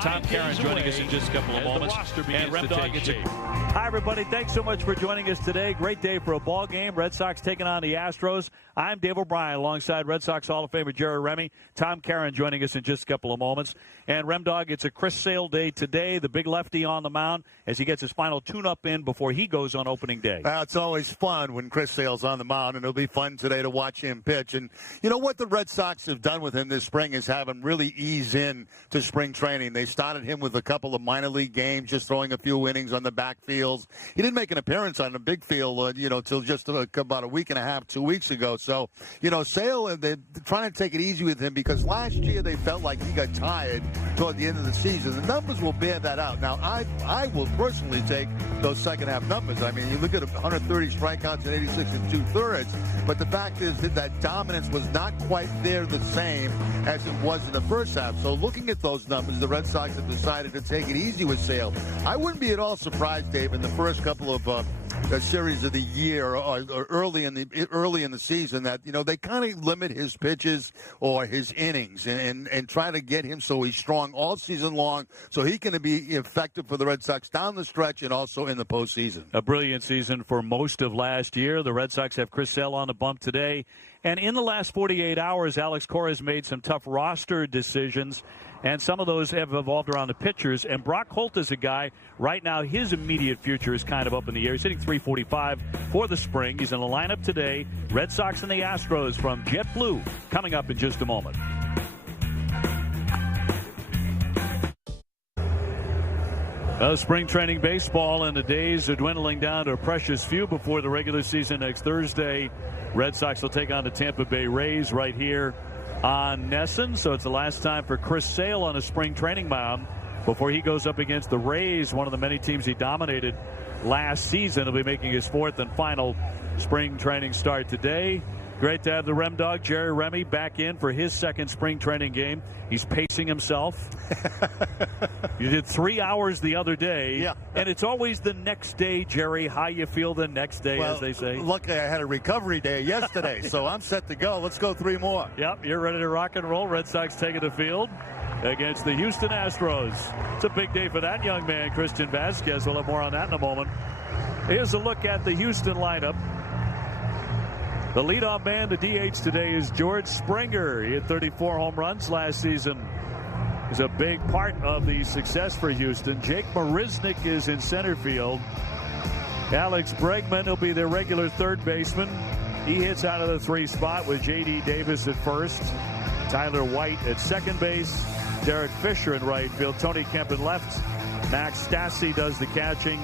Tom Caron joining us in just a couple of moments. And Red Dog, Hi, everybody. Thanks so much for joining us today. Great day for a ball game. Red Sox taking on the Astros. I'm Dave O'Brien alongside Red Sox Hall of Famer Jerry Remy. Tom Caron joining us in just a couple of moments. And Rem Dog, it's a Chris Sale day today. The big lefty on the mound as he gets his final tune-up in before he goes on opening day. It's always fun when Chris Sale's on the mound, and it'll be fun today to watch him pitch. And you know what the Red Sox have done with him this spring is have him really ease in to spring training. They started him with a couple of minor league games, just throwing a few innings on the backfields. He didn't make an appearance on the big field, till just about a week and a half, 2 weeks ago. So, Sale, they're trying to take it easy with him because last year they felt like he got tired toward the end of the season. The numbers will bear that out. Now, I will personally take those second-half numbers. I mean, you look at 130 strikeouts and 86 and two-thirds, but the fact is that dominance was not quite there the same as it was in the first half. So looking at those numbers, the Red Sox have decided to take it easy with Sale. I wouldn't be at all surprised, Dave, in the first couple of series of the year or early in the season that they kind of limit his pitches or his innings and try to get him so he's strong all season long so he can be effective for the Red Sox down the stretch and also in the postseason. A brilliant season for most of last year. The Red Sox have Chris Sale on the bump today. And in the last 48 hours, Alex Cora has made some tough roster decisions, and some of those have evolved around the pitchers. And Brock Holt is a guy, right now, his immediate future is kind of up in the air. He's hitting .345 for the spring. He's in the lineup today. Red Sox and the Astros from JetBlue coming up in just a moment. Spring training baseball, and the days are dwindling down to a precious few before the regular season next Thursday. Red Sox will take on the Tampa Bay Rays right here on Nesson. So it's the last time for Chris Sale on a spring training mound before he goes up against the Rays, one of the many teams he dominated last season. He'll be making his fourth and final spring training start today. Great to have the Rem Dog, Jerry Remy, back in for his second spring training game. He's pacing himself. You did 3 hours the other day. Yeah. And it's always the next day, Jerry, how you feel the next day, as they say. Luckily, I had a recovery day yesterday, so I'm set to go. Let's go 3 more. Yep, you're ready to rock and roll. Red Sox taking the field against the Houston Astros. It's a big day for that young man, Christian Vasquez. We'll have more on that in a moment. Here's a look at the Houston lineup. The leadoff man, the DH today, is George Springer. He had 34 home runs last season. He's a big part of the success for Houston. Jake Marisnick is in center field. Alex Bregman will be their regular third baseman. He hits out of the 3 spot with J.D. Davis at first. Tyler White at second base. Derek Fisher in right field. Tony Kemp in left. Max Stassi does the catching.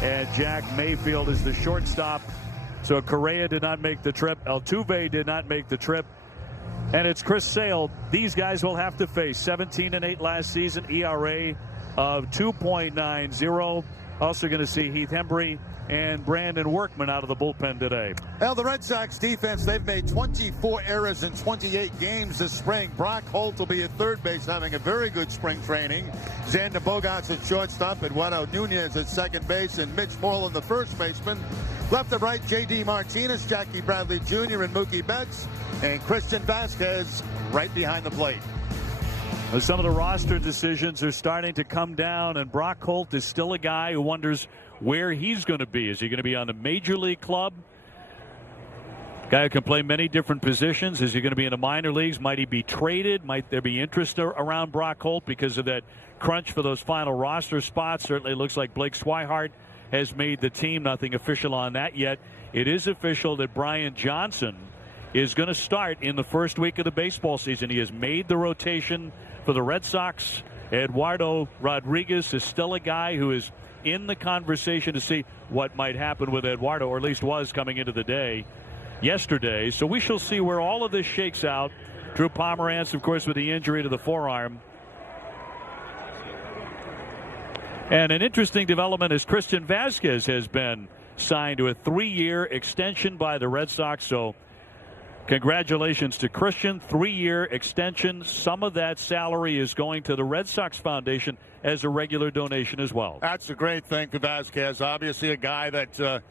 And Jack Mayfield is the shortstop. So Correa did not make the trip. Altuve did not make the trip. And it's Chris Sale. These guys will have to face 17-8 last season, ERA of 2.90. Also going to see Heath Hembree and Brandon Workman out of the bullpen today. Well, the Red Sox defense, they've made 24 errors in 28 games this spring. Brock Holt will be at third base, having a very good spring training. Xander Bogaerts at shortstop, Eduardo Nunez at second base, and Mitch Moreland, the first baseman. Left and right, J.D. Martinez, Jackie Bradley Jr., and Mookie Betts, and Christian Vasquez right behind the plate. Some of the roster decisions are starting to come down, and Brock Holt is still a guy who wonders where he's going to be. Is he going to be on the major league club? Guy who can play many different positions. Is he going to be in the minor leagues? Might he be traded? Might there be interest around Brock Holt because of that crunch for those final roster spots? Certainly looks like Blake Swihart has made the team. Nothing official on that yet. It is official that Brian Johnson is going to start in the first week of the baseball season. He has made the rotation for the Red Sox. Eduardo Rodriguez is still a guy who is in the conversation to see what might happen with Eduardo, or at least was coming into the day yesterday. So we shall see where all of this shakes out. Drew Pomeranz, of course, with the injury to the forearm. And an interesting development is Christian Vasquez has been signed to a 3-year extension by the Red Sox. So Congratulations to Christian. 3-year extension. Some of that salary is going to the Red Sox Foundation as a regular donation as well. That's a great thing for Vasquez. Obviously a guy that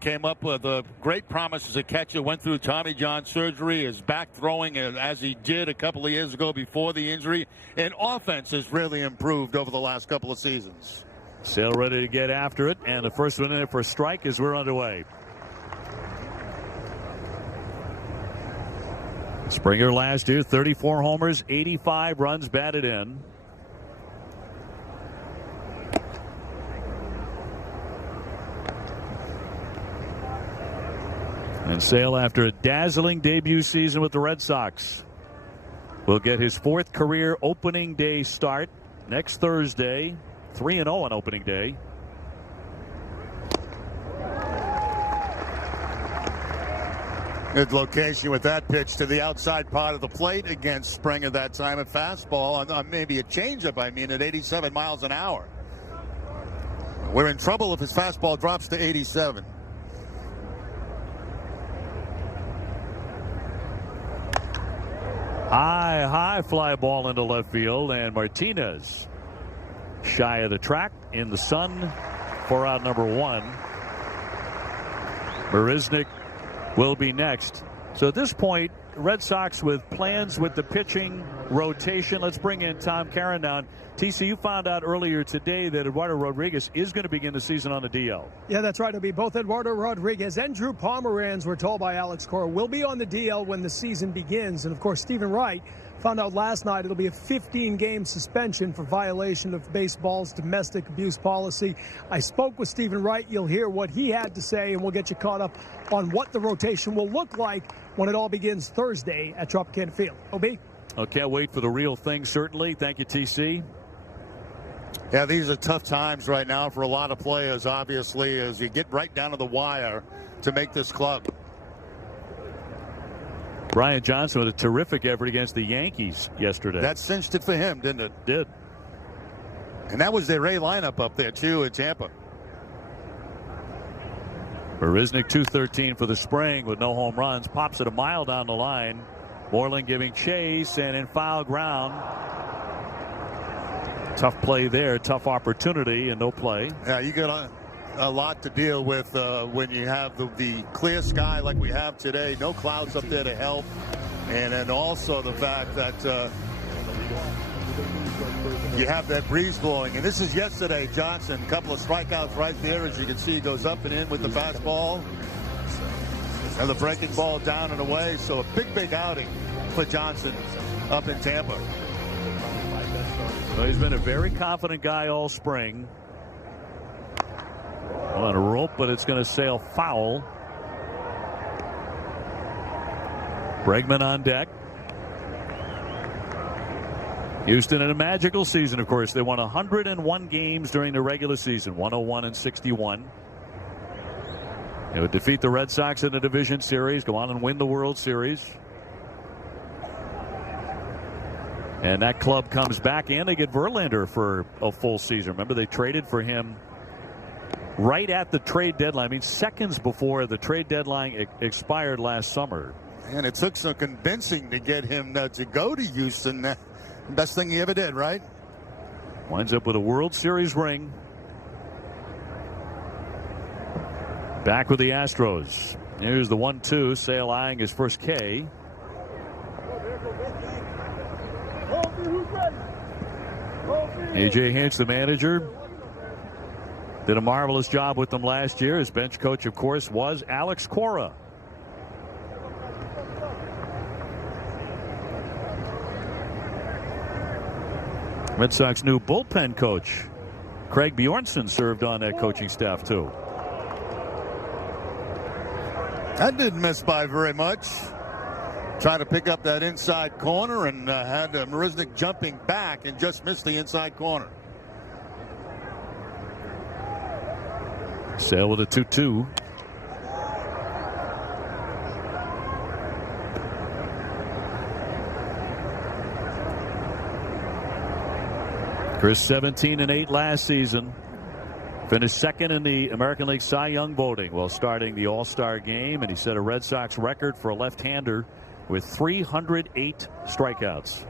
came up with a great promise as a catcher, went through Tommy John surgery, is back throwing as he did a couple of years ago before the injury, and offense has really improved over the last couple of seasons. Sale ready to get after it, and the first one in there for a strike as we're underway. Springer last year, 34 homers, 85 runs batted in. And Sale, after a dazzling debut season with the Red Sox, will get his 4th career opening day start next Thursday. 3-0 on opening day. Good location with that pitch to the outside part of the plate against Springer that time. A fastball on maybe a changeup, at 87 miles an hour. We're in trouble if his fastball drops to 87. High fly ball into left field, and Martinez shy of the track in the sun for out number 1. Marisnick will be next. So at this point, Red Sox with plans with the pitching rotation. Let's bring in Tom Caron down. TC, you found out earlier today that Eduardo Rodriguez is going to begin the season on the DL. Yeah, that's right. It'll be both Eduardo Rodriguez and Drew Pomeranz, we're told by Alex Cora, will be on the DL when the season begins. And, of course, Stephen Wright found out last night it'll be a 15-game suspension for violation of baseball's domestic abuse policy. I spoke with Stephen Wright. You'll hear what he had to say, and we'll get you caught up on what the rotation will look like when it all begins Thursday at Tropicana Field. OB? Oh, can't wait for the real thing, certainly. Thank you, TC. Yeah, these are tough times right now for a lot of players, obviously, as you get right down to the wire to make this club. Brian Johnson with a terrific effort against the Yankees yesterday. That cinched it for him, didn't it? Did. And that was their A lineup up there, too, in Tampa. Marisnick 213 for the spring with no home runs. Pops it a mile down the line. Moreland giving chase, and in foul ground. Tough play there. Tough opportunity and no play. Yeah, you got a lot to deal with when you have the clear sky like we have today. No clouds up there to help. And then also the fact that you have that breeze blowing. And this is yesterday, Johnson. A couple of strikeouts right there. As you can see, he goes up and in with the fastball. And the breaking ball down and away. So a big outing for Johnson up in Tampa. Well, he's been a very confident guy all spring. On a rope, but it's going to sail foul. Bregman on deck. Houston in a magical season, of course. They won 101 games during the regular season, 101 and 61. They would defeat the Red Sox in the division series, go on and win the World Series. And that club comes back, and they get Verlander for a full season. Remember, they traded for him right at the trade deadline. I mean, seconds before the trade deadline expired last summer. And it took some convincing to get him to go to Houston. Best thing he ever did, right? Winds up with a World Series ring. Back with the Astros. Here's the 1-2. Sale eyeing his first K. A.J. Hinch, the manager, did a marvelous job with them last year. His bench coach, of course, was Alex Cora. Red Sox new bullpen coach, Craig Bjornson, served on that coaching staff, too. That didn't miss by very much. Trying to pick up that inside corner and had Marisnick jumping back and just missed the inside corner. Sale with a 2-2. Chris 17-8 last season. Finished second in the American League Cy Young voting while starting the All-Star game, and he set a Red Sox record for a left-hander with 308 strikeouts.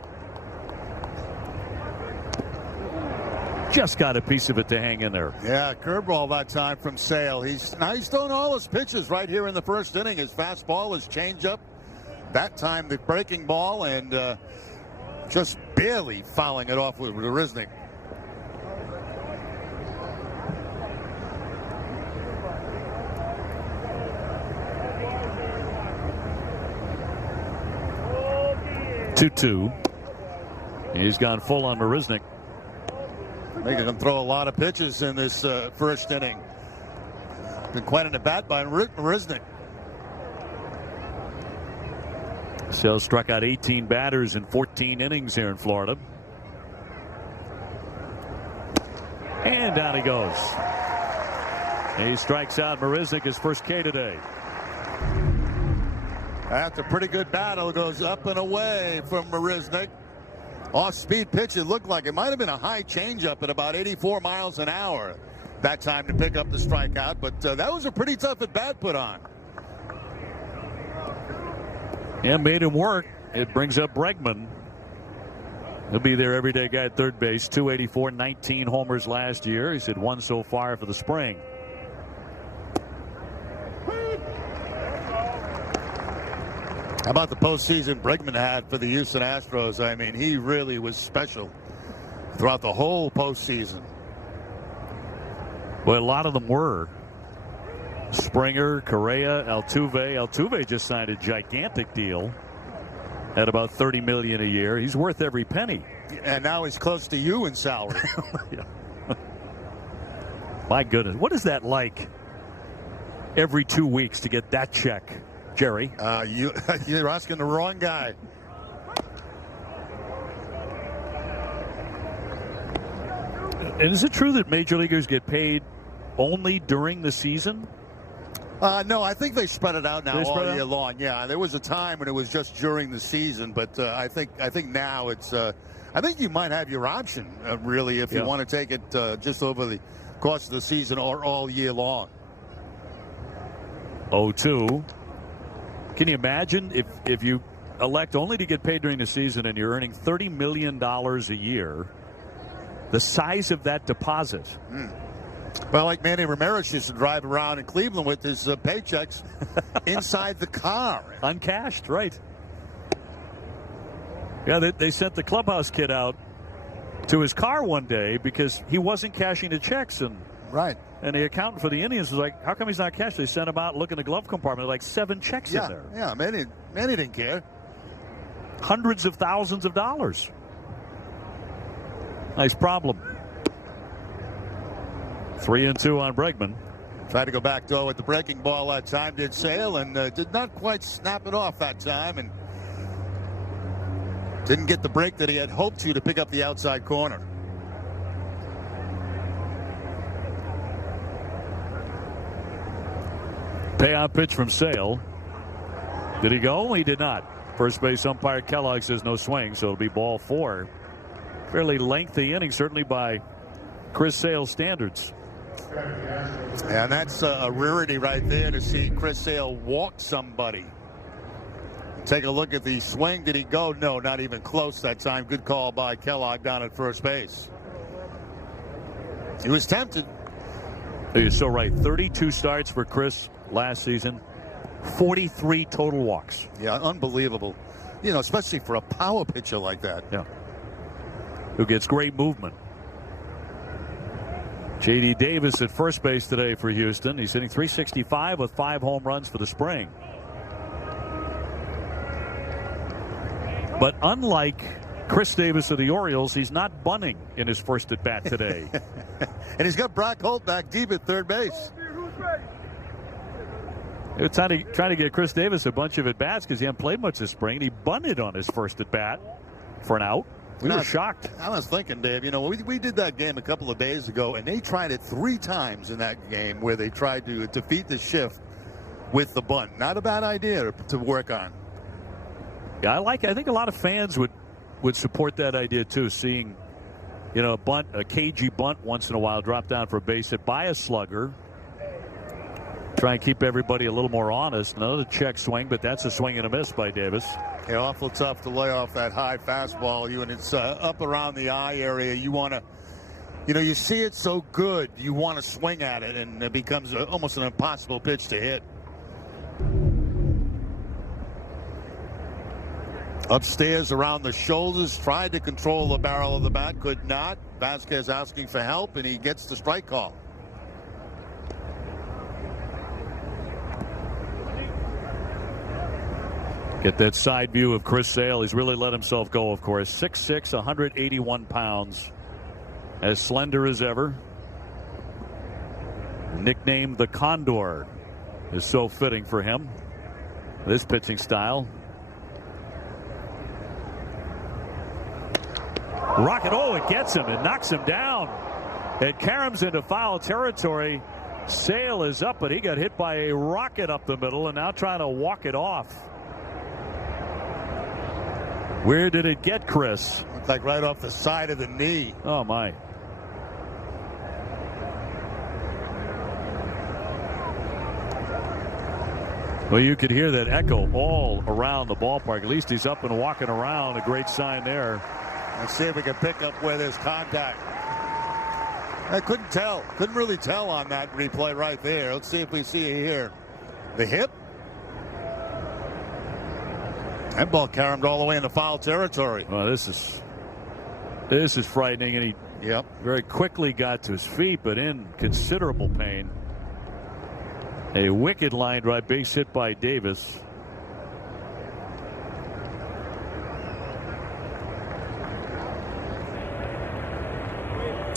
Just got a piece of it to hang in there. Yeah, curveball that time from Sale. He's throwing all his pitches right here in the first inning. His fastball, his changeup. That time the breaking ball, and just barely fouling it off with Marisnick. Two. He's gone full on Marisnick. Making him throw a lot of pitches in this first inning. Been quite an at-bat by Marisnick. Sale struck out 18 batters in 14 innings here in Florida. And down he goes. He strikes out Marisnick, his first K today. After a pretty good battle, goes up and away from Marisnick. Off-speed pitch, it looked like it might have been a high changeup at about 84 miles an hour that time to pick up the strikeout, but that was a pretty tough at-bat put on. Yeah, made him work. It brings up Bregman. He'll be their everyday guy at third base. 284, 19 homers last year. He's hit one so far for the spring. How about the postseason Bregman had for the Houston Astros? I mean, he really was special throughout the whole postseason. Well, a lot of them were. Springer, Correa, Altuve. Altuve just signed a gigantic deal at about $30 million a year. He's worth every penny. And now he's close to you in salary. Yeah. My goodness, what is that like every 2 weeks to get that check? Jerry. You're asking the wrong guy. And is it true that major leaguers get paid only during the season? No, I think they spread it out now all year long. Yeah, there was a time when it was just during the season, but I think now it's. I think you might have your option really if you want to take it just over the course of the season or all year long. 0-2. Can you imagine if you elect only to get paid during the season and you're earning $30 million a year, the size of that deposit? Well, like Manny Ramirez used to drive around in Cleveland with his paychecks inside the car. Uncashed, right. Yeah, they sent the clubhouse kid out to his car one day because he wasn't cashing the checks. Right. And the accountant for the Indians was like, how come he's not cashed? They sent him out, look in the glove compartment, like 7 checks in there. Yeah, Manny didn't care. Hundreds of thousands of dollars. Nice problem. 3-2 on Bregman. Tried to go back door with the breaking ball that time, did Sale, and did not quite snap it off that time, and didn't get the break that he had hoped to pick up the outside corner. Payout pitch from Sale. Did he go? He did not. First base umpire Kellogg says no swing, so it'll be ball 4. Fairly lengthy inning, certainly by Chris Sale's standards. And that's a rarity right there to see Chris Sale walk somebody. Take a look at the swing. Did he go? No, not even close that time. Good call by Kellogg down at first base. He was tempted. You're so right. 32 starts for Chris last season. 43 total walks. Yeah, unbelievable. You know, especially for a power pitcher like that. Yeah. Who gets great movement. J.D. Davis at first base today for Houston. He's hitting .365 with 5 home runs for the spring. But unlike Chris Davis of the Orioles, he's not bunting in his first at bat today. And he's got Brock Holt back deep at third base. They were trying to get Chris Davis a bunch of at bats because he hadn't played much this spring. And he bunted on his first at bat for an out. We were shocked. I was thinking, Dave, you know, we did that game a couple of days ago, and they tried it 3 times in that game where they tried to defeat the shift with the bunt. Not a bad idea to work on. Yeah, I think a lot of fans would support that idea too, seeing a bunt, a cagey bunt once in a while, drop down for a base hit by a slugger. Try and keep everybody a little more honest. Another check swing, but that's a swing and a miss by Davis. Yeah, awful tough to lay off that high fastball. And it's up around the eye area. You want to, you see it so good, you want to swing at it, and it becomes almost an impossible pitch to hit. Upstairs around the shoulders, tried to control the barrel of the bat, could not. Vasquez asking for help, and he gets the strike call. Get that side view of Chris Sale. He's really let himself go, of course. 6'6", 181 pounds. As slender as ever. Nicknamed the Condor is so fitting for him. This pitching style. Rocket, it gets him. It knocks him down. It caroms into foul territory. Sale is up, but he got hit by a rocket up the middle and now trying to walk it off. Where did it get, Chris? Looked like right off the side of the knee. Oh, my. Well, you could hear that echo all around the ballpark. At least he's up and walking around. A great sign there. Let's see if we can pick up where there's contact. I couldn't tell. Couldn't really tell on that replay right there. Let's see if we see it here. The hip. That ball caromed all the way into foul territory. Well, this is frightening, and he very quickly got to his feet, but in considerable pain. A wicked line drive, base hit by Davis.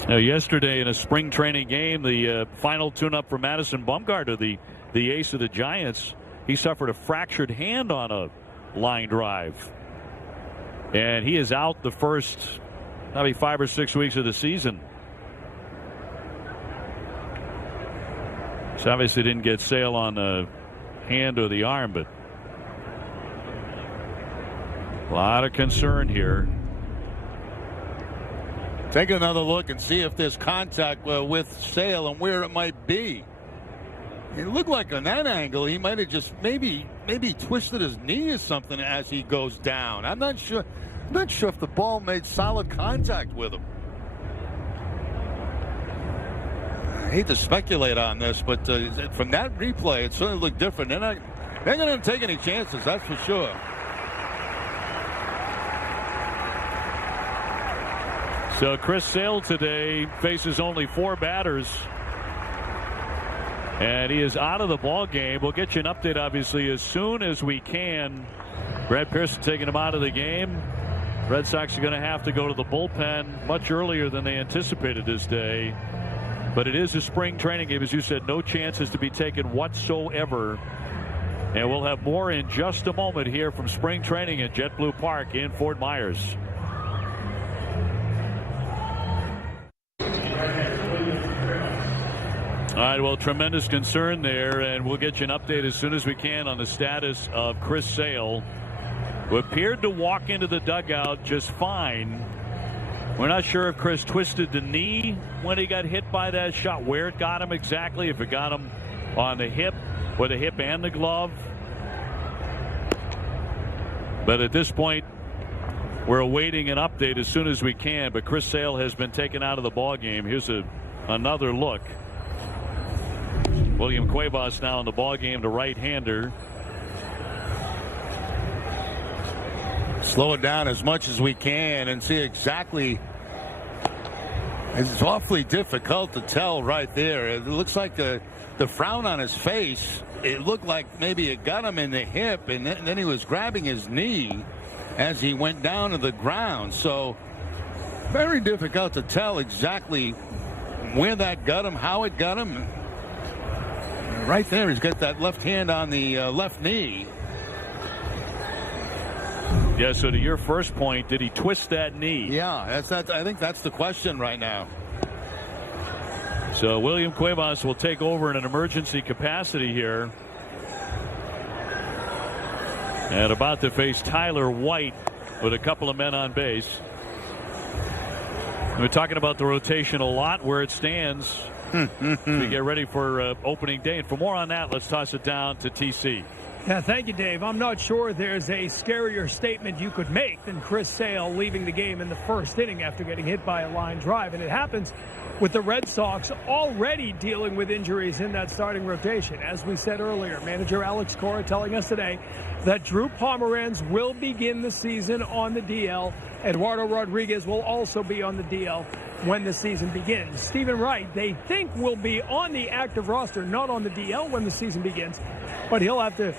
Now, yesterday in a spring training game, the final tune-up for Madison Bumgarner, the ace of the Giants, he suffered a fractured hand on a line drive, and he is out the first probably 5 or 6 weeks of the season. So obviously didn't get Sale on the hand or the arm, but a lot of concern here. Take another look and see if there's contact with Sale and where it might be. It looked like on that angle he might have just maybe twisted his knee or something as he goes down. I'm not sure if the ball made solid contact with him. I hate to speculate on this, but from that replay, it certainly looked different. They're not going to take any chances, that's for sure. So Chris Sale today faces only 4 batters. And he is out of the ball game. We'll get you an update, obviously, as soon as we can. Brad Pearson taking him out of the game. Red Sox are going to have to go to the bullpen much earlier than they anticipated this day. But it is a spring training game. As you said, no chances to be taken whatsoever. And we'll have more in just a moment here from spring training at JetBlue Park in Fort Myers. All right, well, tremendous concern there, and we'll get you an update as soon as we can on the status of Chris Sale, who appeared to walk into the dugout just fine. We're not sure if Chris twisted the knee when he got hit by that shot, where it got him exactly, if it got him on the hip, or the hip and the glove. But at this point, we're awaiting an update as soon as we can, but Chris Sale has been taken out of the ball game. Here's another look. William Cuevas now in the ball game, the right-hander. Slow it down as much as we can and see exactly. It's awfully difficult to tell right there. It looks like the frown on his face, it looked like maybe it got him in the hip, and then he was grabbing his knee as he went down to the ground. So very difficult to tell exactly where that got him, how it got him. Right there, he's got that left hand on the left knee. Yeah, so to your first point, did he twist that knee? Yeah, I think that's the question right now. So William Cuevas will take over in an emergency capacity here. And about to face Tyler White with a couple of men on base. We're talking about the rotation a lot, where it stands. We get ready for opening day. And for more on that, let's toss it down to TC. Yeah, thank you, Dave. I'm not sure there's a scarier statement you could make than Chris Sale leaving the game in the first inning after getting hit by a line drive. And it happens with the Red Sox already dealing with injuries in that starting rotation. As we said earlier, manager Alex Cora telling us today that Drew Pomeranz will begin the season on the DL. Eduardo Rodriguez will also be on the DL when the season begins. Stephen Wright, they think, will be on the active roster, not on the DL when the season begins, but he'll have to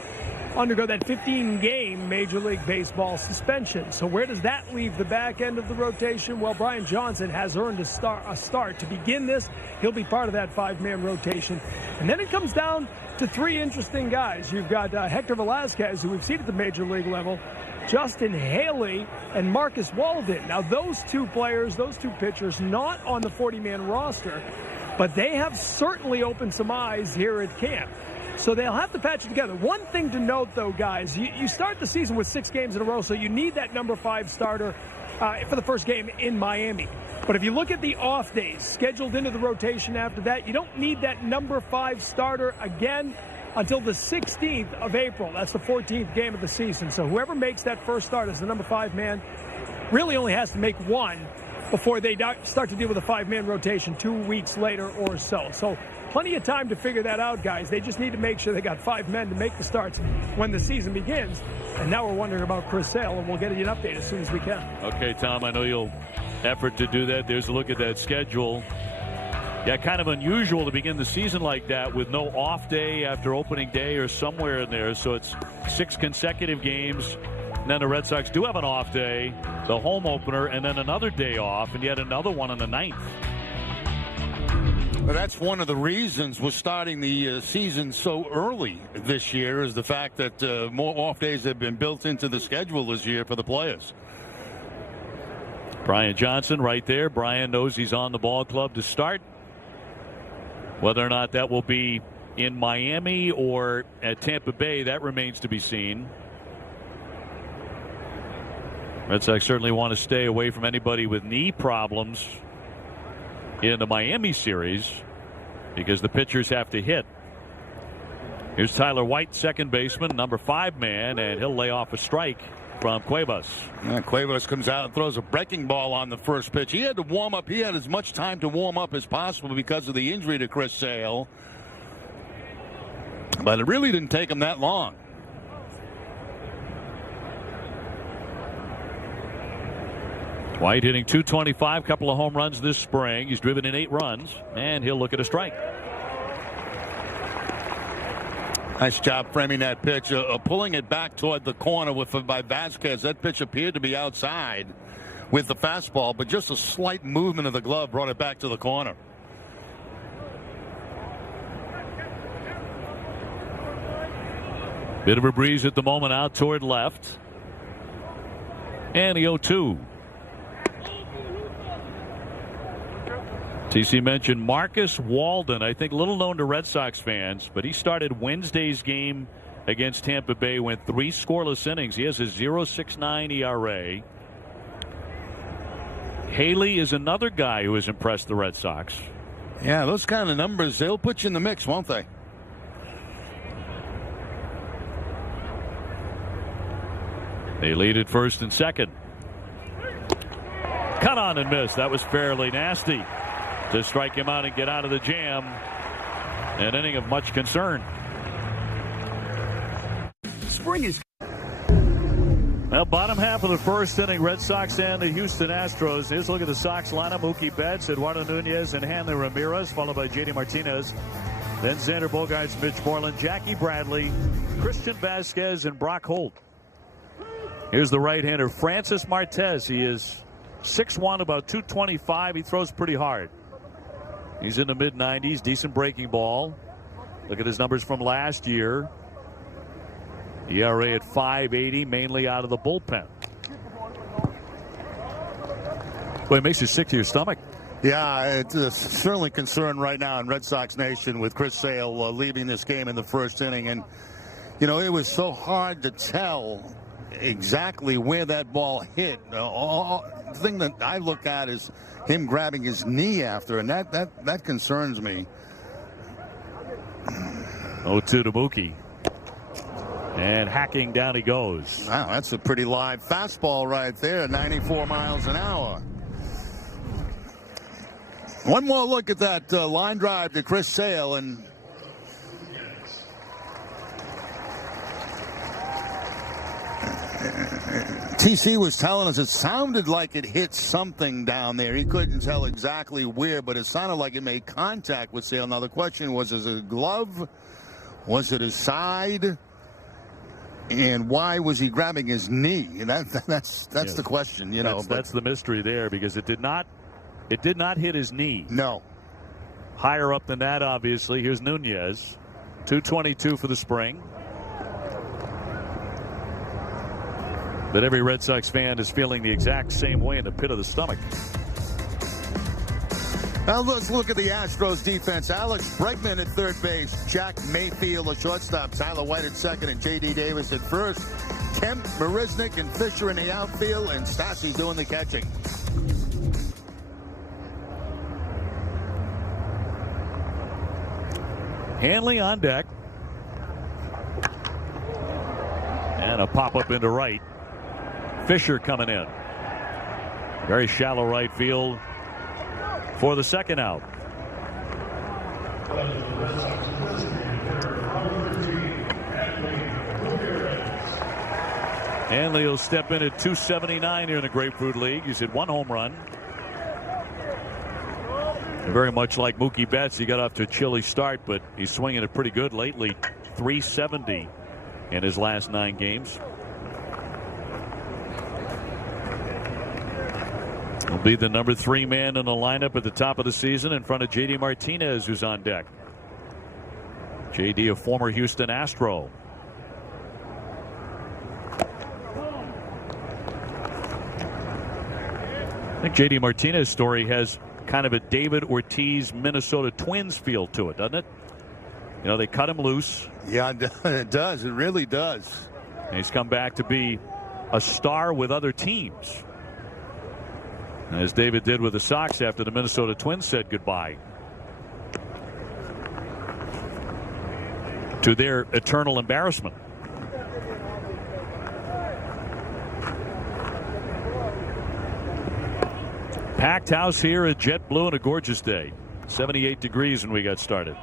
undergo that 15-game Major League Baseball suspension. So where does that leave the back end of the rotation? Well, Brian Johnson has earned a start to begin this. He'll be part of that 5-man rotation. And then it comes down to 3 interesting guys. You've got Hector Velasquez, who we've seen at the Major League level, Justin Haley, and Marcus Walden. Now, those 2 players, those 2 pitchers, not on the 40-man roster, but they have certainly opened some eyes here at camp. So they'll have to patch it together. One thing to note, though, guys, you start the season with 6 games in a row, so you need that number 5 starter for the first game in Miami. But if you look at the off days scheduled into the rotation after that, you don't need that number 5 starter again until the 16th of April. That's the 14th game of the season. So whoever makes that first start as the number 5 man really only has to make 1 before they start to deal with a 5-man rotation 2 weeks later or so. So plenty of time to figure that out, guys. They just need to make sure they got 5 men to make the starts when the season begins. And now we're wondering about Chris Sale, and we'll get you an update as soon as we can. Okay, Tom, I know you'll effort to do that. There's a look at that schedule. Yeah, kind of unusual to begin the season like that with no off day after opening day or somewhere in there. So it's 6 consecutive games. And then the Red Sox do have an off day, the home opener, and then another day off, and yet another one on the 9th. Well, that's one of the reasons we're starting the season so early this year, is the fact that more off days have been built into the schedule this year for the players. Brian Johnson right there. Brian knows he's on the ball club to start. Whether or not that will be in Miami or at Tampa Bay, that remains to be seen. Red Sox certainly want to stay away from anybody with knee problems in the Miami series because the pitchers have to hit. Here's Tyler White, second baseman, number 5 man, and he'll lay off a strike from Cuevas. Cuevas comes out and throws a breaking ball on the first pitch. He had to warm up. He had as much time to warm up as possible because of the injury to Chris Sale. But it really didn't take him that long. White hitting .225, couple of home runs this spring. He's driven in 8 runs, and he'll look at a strike. Nice job framing that pitch, pulling it back toward the corner by Vasquez. That pitch appeared to be outside with the fastball, but just a slight movement of the glove brought it back to the corner. Bit of a breeze at the moment out toward left. And the 0-2. TC mentioned Marcus Walden, I think little known to Red Sox fans, but he started Wednesday's game against Tampa Bay, went 3 scoreless innings. He has a .069 ERA. Haley is another guy who has impressed the Red Sox. Yeah, those kind of numbers, they'll put you in the mix, won't they? They lead at first and second. Cut on and miss. That was fairly nasty to strike him out and get out of the jam. An inning of much concern. Spring is. Well, bottom half of the first inning, Red Sox and the Houston Astros. Here's a look at the Sox lineup. Mookie Betts, Eduardo Nunez, and Hanley Ramirez, followed by J.D. Martinez. Then Xander Bogaerts, Mitch Moreland, Jackie Bradley, Christian Vasquez, and Brock Holt. Here's the right-hander, Francis Martez. He is 6'1", about 225. He throws pretty hard. He's in the mid-90s, decent breaking ball. Look at his numbers from last year. ERA at 5.80, mainly out of the bullpen. Boy, it makes you sick to your stomach. Yeah, it's certainly concern right now in Red Sox Nation with Chris Sale leaving this game in the first inning. And, you know, it was so hard to tell exactly where that ball hit. thing that I look at is him grabbing his knee after, and that concerns me. 0-2 to Mookie. And hacking down he goes. Wow, that's a pretty live fastball right there, 94 miles an hour. One more look at that line drive to Chris Sale, and TC was telling us it sounded like it hit something down there. He couldn't tell exactly where, but it sounded like it made contact with Sale. Now the question was it a glove? Was it his side? And why was he grabbing his knee? That's yes. The question, you know. That's the mystery there, because it did not hit his knee. No. Higher up than that, obviously. Here's Nunez, 222 for the spring. But every Red Sox fan is feeling the exact same way in the pit of the stomach. Now let's look at the Astros defense. Alex Bregman at third base, Jack Mayfield at shortstop, Tyler White at second, and J.D. Davis at first. Kemp, Marisnik, and Fisher in the outfield, and Stassi doing the catching. Hanley on deck. And a pop-up into right. Fisher coming in. Very shallow right field for the second out. Hanley will step in at 279 here in the Grapefruit League. He's hit one home run. And very much like Mookie Betts, he got off to a chilly start, but he's swinging it pretty good lately. 370 in his last 9 games. Will be the number 3 man in the lineup at the top of the season in front of J.D. Martinez, who's on deck. J.D., a former Houston Astro. I think J.D. Martinez's story has kind of a David Ortiz Minnesota Twins feel to it, doesn't it? You know, they cut him loose. Yeah, it does. It really does. And he's come back to be a star with other teams, as David did with the Sox after the Minnesota Twins said goodbye to their eternal embarrassment. Packed house here at JetBlue on a gorgeous day. 78 degrees when we got started.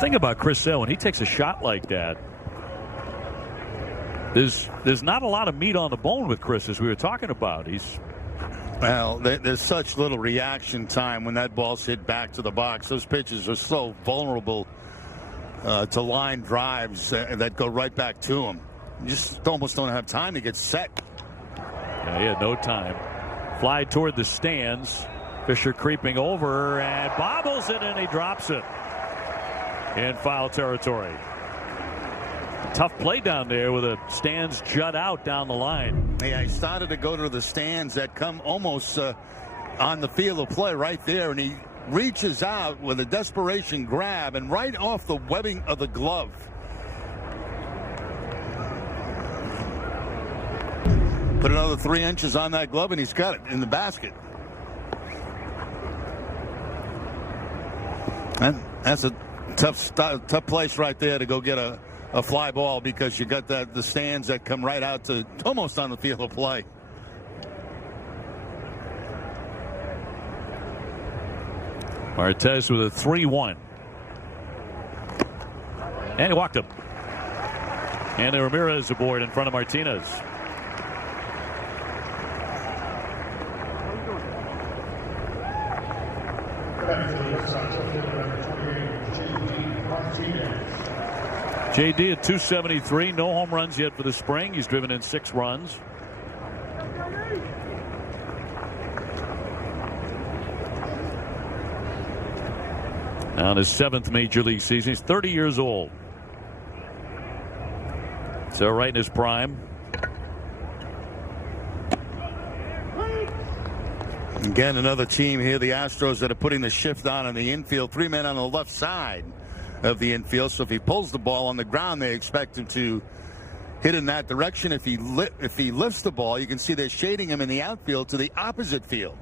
Thing about Chris Sale, when he takes a shot like that, there's not a lot of meat on the bone with Chris, as we were talking about. There's such little reaction time when that ball's hit back to the box. Those pitches are so vulnerable to line drives that go right back to him. You just almost don't have time to get set. Yeah, he had no time. Fly toward the stands. Fisher creeping over and bobbles it, and he drops it in foul territory. Tough play down there with the stands jut out down the line. Yeah, he started to go to the stands that come almost on the field of play right there, and he reaches out with a desperation grab and right off the webbing of the glove. Put another 3 inches on that glove, and he's got it in the basket. And that's a tough place right there to go get a fly ball, because you got the stands that come right out to almost on the field of play. Martez with a 3-1. And he walked him. And Ramirez aboard in front of Martinez. JD at 273. No home runs yet for the spring. He's driven in 6 runs. On his 7th major league season. He's 30 years old. So right in his prime. Again, another team here, the Astros, that are putting the shift on in the infield. 3 men on the left side. of the infield. So if he pulls the ball on the ground, they expect him to hit in that direction. If he lifts the ball, you can see they're shading him in the outfield to the opposite field.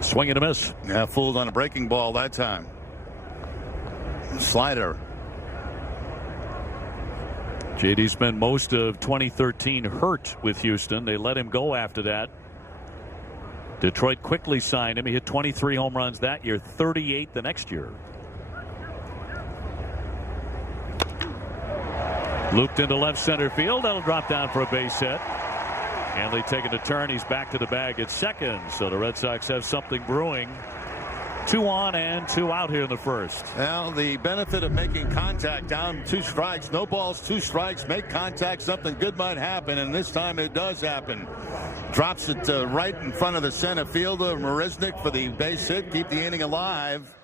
Swing and a miss. Yeah, fooled on a breaking ball that time. Slider. JD spent most of 2013 hurt with Houston. They let him go after that. Detroit quickly signed him. He hit 23 home runs that year, 38 the next year. Looped into left center field. That'll drop down for a base hit. Hanley taking a turn. He's back to the bag at second. So the Red Sox have something brewing. 2 on and 2 out here in the first. Well, the benefit of making contact, down 2 strikes, no balls, 2 strikes, make contact, something good might happen, and this time it does happen. Drops it right in front of the center fielder, Marisnick, for the base hit, keep the inning alive,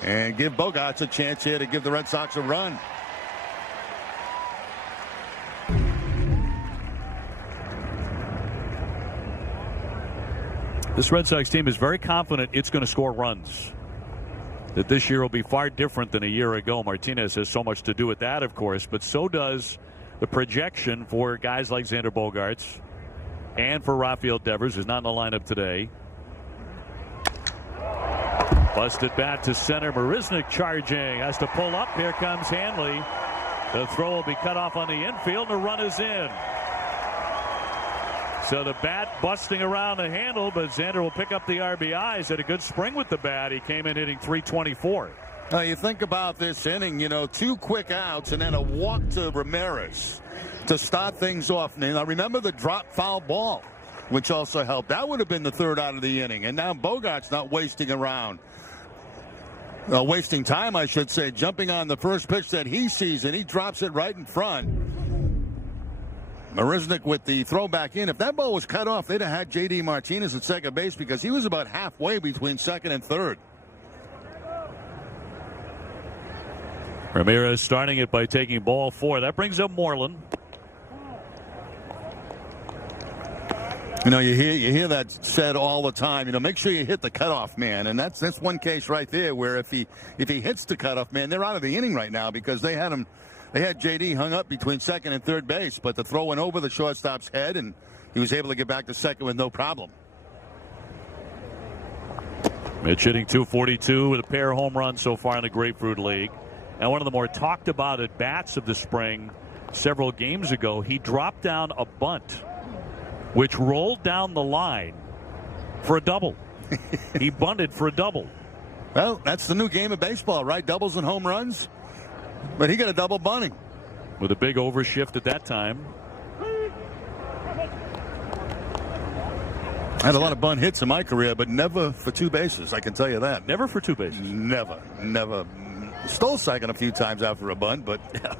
and give Bogaerts a chance here to give the Red Sox a run. This Red Sox team is very confident it's going to score runs. That this year will be far different than a year ago. Martinez has so much to do with that, of course, but so does the projection for guys like Xander Bogaerts and for Rafael Devers, who's not in the lineup today. Busted bat to center. Marisnick charging. Has to pull up. Here comes Hanley. The throw will be cut off on the infield, and the run is in. So the bat busting around the handle, but Xander will pick up the RBIs. Had a good spring with the bat. He came in hitting .324. Now you think about this inning, 2 quick outs and then a walk to Ramirez to start things off. Now remember the drop foul ball, which also helped. That would have been the 3rd out of the inning. And now Bogaerts not wasting around. Wasting time, I should say, jumping on the first pitch that he sees, and he drops it right in front. Marisnick with the throw back in. If that ball was cut off, they'd have had J.D. Martinez at second base because he was about halfway between second and third. Ramirez starting it by taking ball 4. That brings up Moreland. You hear that said all the time. Make sure you hit the cutoff man, and that's one case right there where if he hits the cutoff man, they're out of the inning right now because they had JD hung up between second and third base, but the throw went over the shortstop's head, and he was able to get back to second with no problem. Mitch hitting .242 with a pair of home runs so far in the Grapefruit League. And one of the more talked about at bats of the spring several games ago, he dropped down a bunt, which rolled down the line for a double. He bunted for a double. Well, that's the new game of baseball, right? Doubles and home runs. But he got a double bunting. With a big overshift at that time. I had a lot of bunt hits in my career, but never for 2 bases. I can tell you that. Never for 2 bases. Never. Stole second a few times after a bunt, but yeah.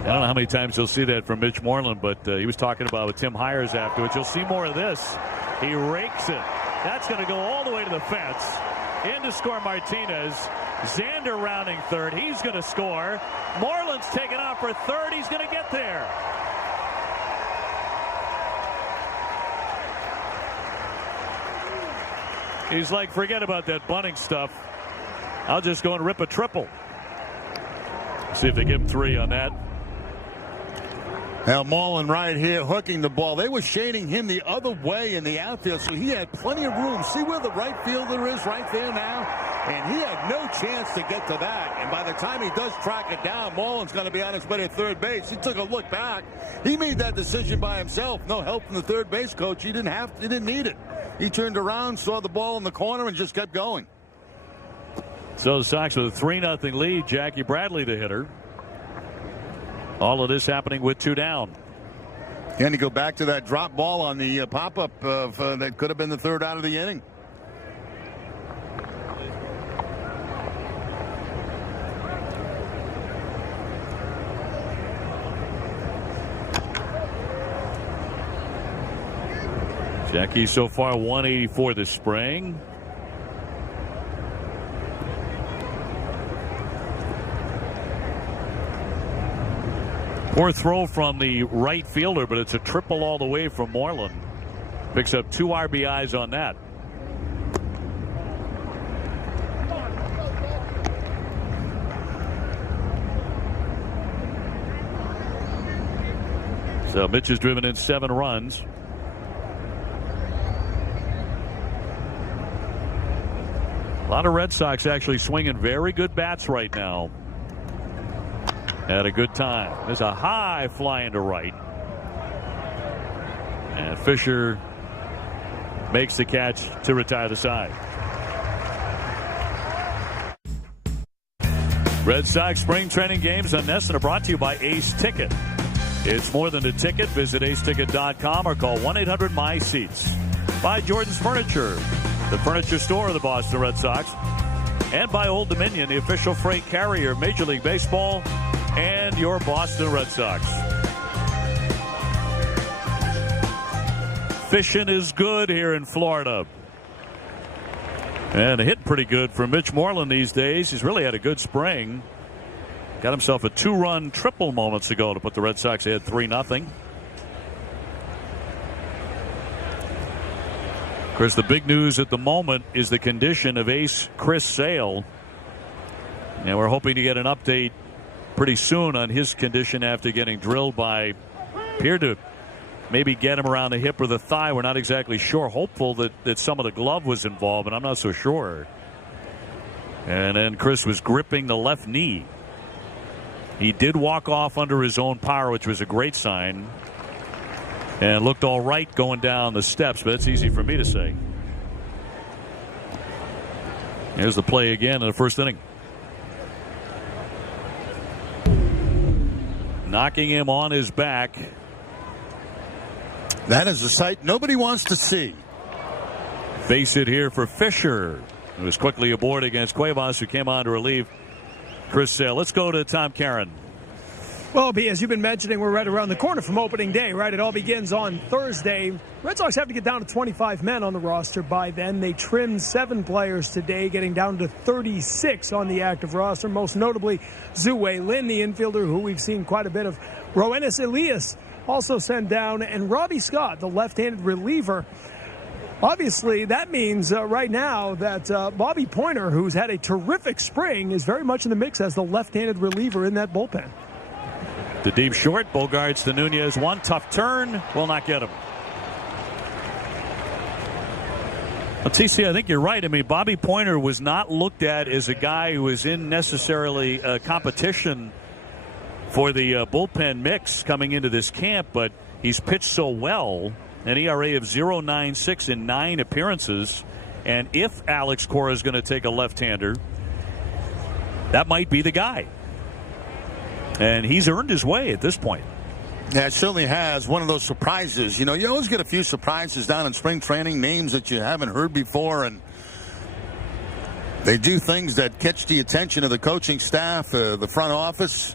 I don't know how many times you'll see that from Mitch Moreland, but he was talking about with Tim Hires afterwards. You'll see more of this. He rakes it. That's going to go all the way to the fence. In to score Martinez. Xander rounding third. He's going to score. Moreland's taken out for third. He's going to get there. He's like, forget about that bunting stuff. I'll just go and rip a triple. See if they give him 3 on that. Now Moreland right here hooking the ball. They were shading him the other way in the outfield, so he had plenty of room. See where the right fielder is right there now? And he had no chance to get to that. And by the time he does track it down, Moreland's going to be on his way to third base. He took a look back. He made that decision by himself. No help from the third base coach. He didn't need it. He turned around, saw the ball in the corner, and just kept going. So the Sox with a 3-0 lead. Jackie Bradley the hitter. All of this happening with 2 down. And you go back to that drop ball on the pop-up that could have been the 3rd out of the inning. Jackie so far 184 this spring. Poor throw from the right fielder, but it's a triple all the way from Moreland. Picks up 2 RBIs on that. So Mitch has driven in 7 runs. A lot of Red Sox actually swinging very good bats right now. Had a good time. There's a high fly into right. And Fisher makes the catch to retire the side. Red Sox spring training games on NESN are brought to you by Ace Ticket. It's more than a ticket. Visit aceticket.com or call 1-800-MY-SEATS. By Jordan's Furniture, the furniture store of the Boston Red Sox. And by Old Dominion, the official freight carrier of Major League Baseball and your Boston Red Sox. Fishing is good here in Florida. And a hit pretty good for Mitch Moreland these days. He's really had a good spring. Got himself a 2-run triple moments ago to put the Red Sox ahead 3-0. Of course, the big news at the moment is the condition of ace Chris Sale. And we're hoping to get an update pretty soon on his condition after getting drilled by, appeared to maybe get him around the hip or the thigh. We're not exactly sure. Hopeful that some of the glove was involved, but I'm not so sure. And then Chris was gripping the left knee. He did walk off under his own power, which was a great sign. And looked all right going down the steps, but it's easy for me to say. Here's the play again in the first inning. Knocking him on his back. That is a sight nobody wants to see. Base hit here for Fisher, who was quickly aboard against Cuevas, who came on to relieve Chris Sale. Let's go to Tom Caron. Well, B, as you've been mentioning, we're right around the corner from opening day, right? It all begins on Thursday. Red Sox have to get down to 25 men on the roster by then. They trimmed 7 players today, getting down to 36 on the active roster, most notably Zue Lin, the infielder who we've seen quite a bit of. Roenis Elias also sent down, and Robbie Scott, the left-handed reliever. Obviously, that means right now that Bobby Pointer, who's had a terrific spring, is very much in the mix as the left-handed reliever in that bullpen. The deep short, Bogarts to Nunez. One tough turn, will not get him. Well, TC, I think you're right. I mean, Bobby Pointer was not looked at as a guy who was in necessarily competition for the bullpen mix coming into this camp, but he's pitched so well. An ERA of 0.96 in 9 appearances. And if Alex Cora is going to take a left-hander, that might be the guy. And he's earned his way at this point. Yeah, it certainly has. One of those surprises. You know, you always get a few surprises down in spring training, names that you haven't heard before, and they do things that catch the attention of the coaching staff, the front office.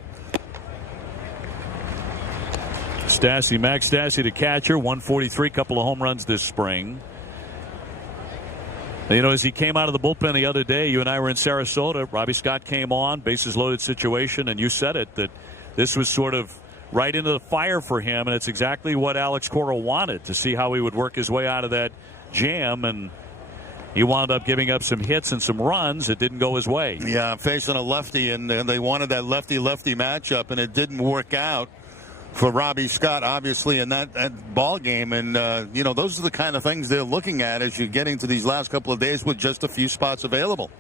Max Stassi, the catcher, 143, couple of home runs this spring. You know, as he came out of the bullpen the other day, you and I were in Sarasota. Robbie Scott came on, bases loaded situation, and you said it, that this was sort of right into the fire for him, and it's exactly what Alex Cora wanted, to see how he would work his way out of that jam, and he wound up giving up some hits and some runs. It didn't go his way. Yeah, facing a lefty, and they wanted that lefty-lefty matchup, and it didn't work out for Robbie Scott, obviously, in that ball game. And, you know, those are the kind of things they're looking at as you're getting to these last couple of days with just a few spots available.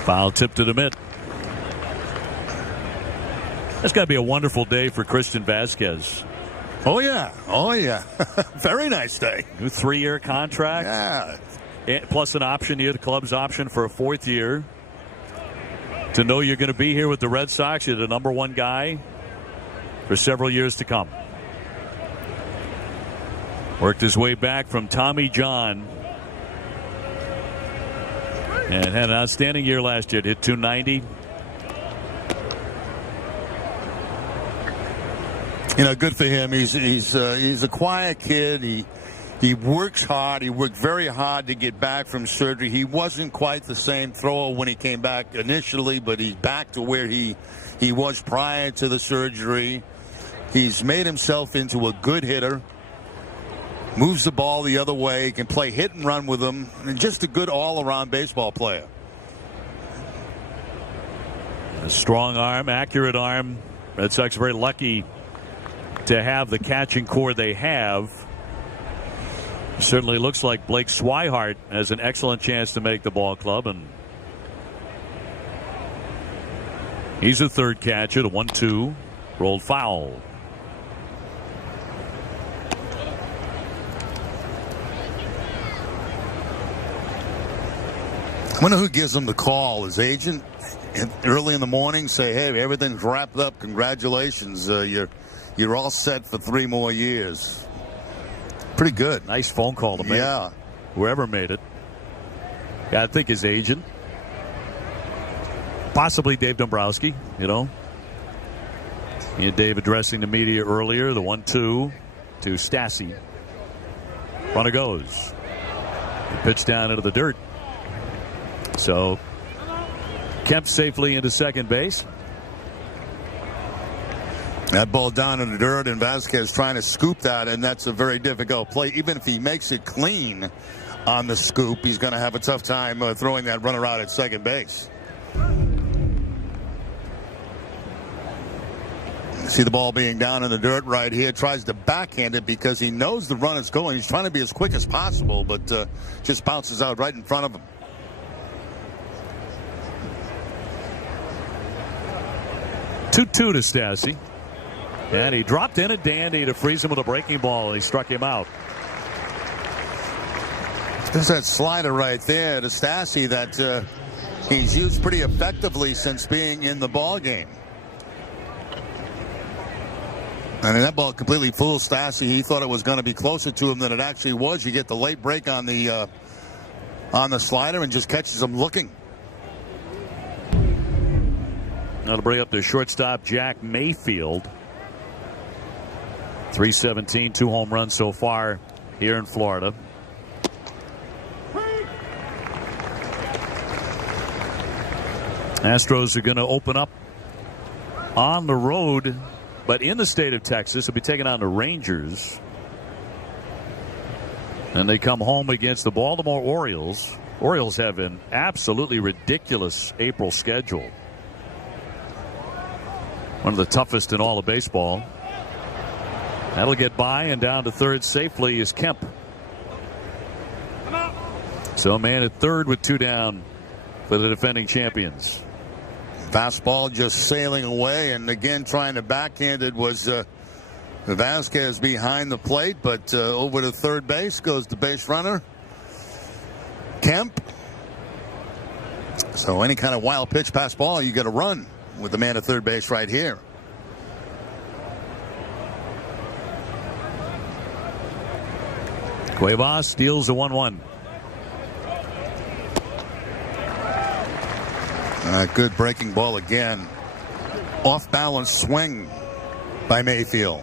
Foul tip to the mid. That's got to be a wonderful day for Christian Vasquez. Oh, yeah. Oh, yeah. Very nice day. New 3-year contract. Yeah. Plus an option here, the club's option for a 4th year. To know you're going to be here with the Red Sox, you're the number 1 guy for several years to come. Worked his way back from Tommy John. And had an outstanding year last year. Hit .290. You know, good for him. He's a quiet kid. He works hard. He worked very hard to get back from surgery. He wasn't quite the same thrower when he came back initially, but he's back to where he was prior to the surgery. He's made himself into a good hitter. Moves the ball the other way. Can play hit and run with him. And just a good all-around baseball player. A strong arm, accurate arm. Red Sox very lucky to have the catching core they have. Certainly looks like Blake Swihart has an excellent chance to make the ball club, and he's a third catcher. The 1-2 rolled foul. I wonder who gives him the call. His agent early in the morning say, "Hey, everything's wrapped up. Congratulations. You're all set for 3 more years." Pretty good. Nice phone call to make. Yeah. Whoever made it. Yeah, I think his agent. Possibly Dave Dombrowski, you know. And Dave addressing the media earlier. The 1-2 to Stassi. Runner goes. He pitched down into the dirt. So Kemp safely into second base. That ball down in the dirt, and Vasquez trying to scoop that, and that's a very difficult play. Even if he makes it clean on the scoop, he's going to have a tough time throwing that runner out at second base. See the ball being down in the dirt right here. Tries to backhand it because he knows the run is going. He's trying to be as quick as possible, but just bounces out right in front of him. Two to Stassi. And he dropped in a dandy to freeze him with a breaking ball. He struck him out. There's that slider right there to Stassi that he's used pretty effectively since being in the ball game. And that ball completely fooled Stassi. He thought it was going to be closer to him than it actually was. You get the late break on the slider and just catches him looking. That'll bring up the shortstop Jack Mayfield. 317, 2 home runs so far here in Florida. Astros are going to open up on the road, but in the state of Texas. They'll be taking on the Rangers. And they come home against the Baltimore Orioles. Orioles have an absolutely ridiculous April schedule. One of the toughest in all of baseball. That'll get by, and down to third safely is Kemp. So man at third with 2 down for the defending champions. Fastball just sailing away, and again trying to backhand it was Vasquez behind the plate, but over to third base goes the base runner, Kemp. So any kind of wild pitch past ball, you got to run with the man at third base right here. Cuevas steals the 1-1. Good breaking ball again. Off balance swing by Mayfield.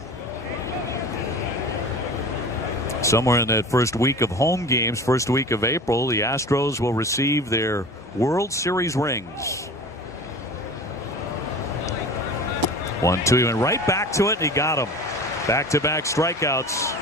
Somewhere in that first week of home games, first week of April, the Astros will receive their World Series rings. 1-2, he went right back to it, and he got him. Back-to-back strikeouts.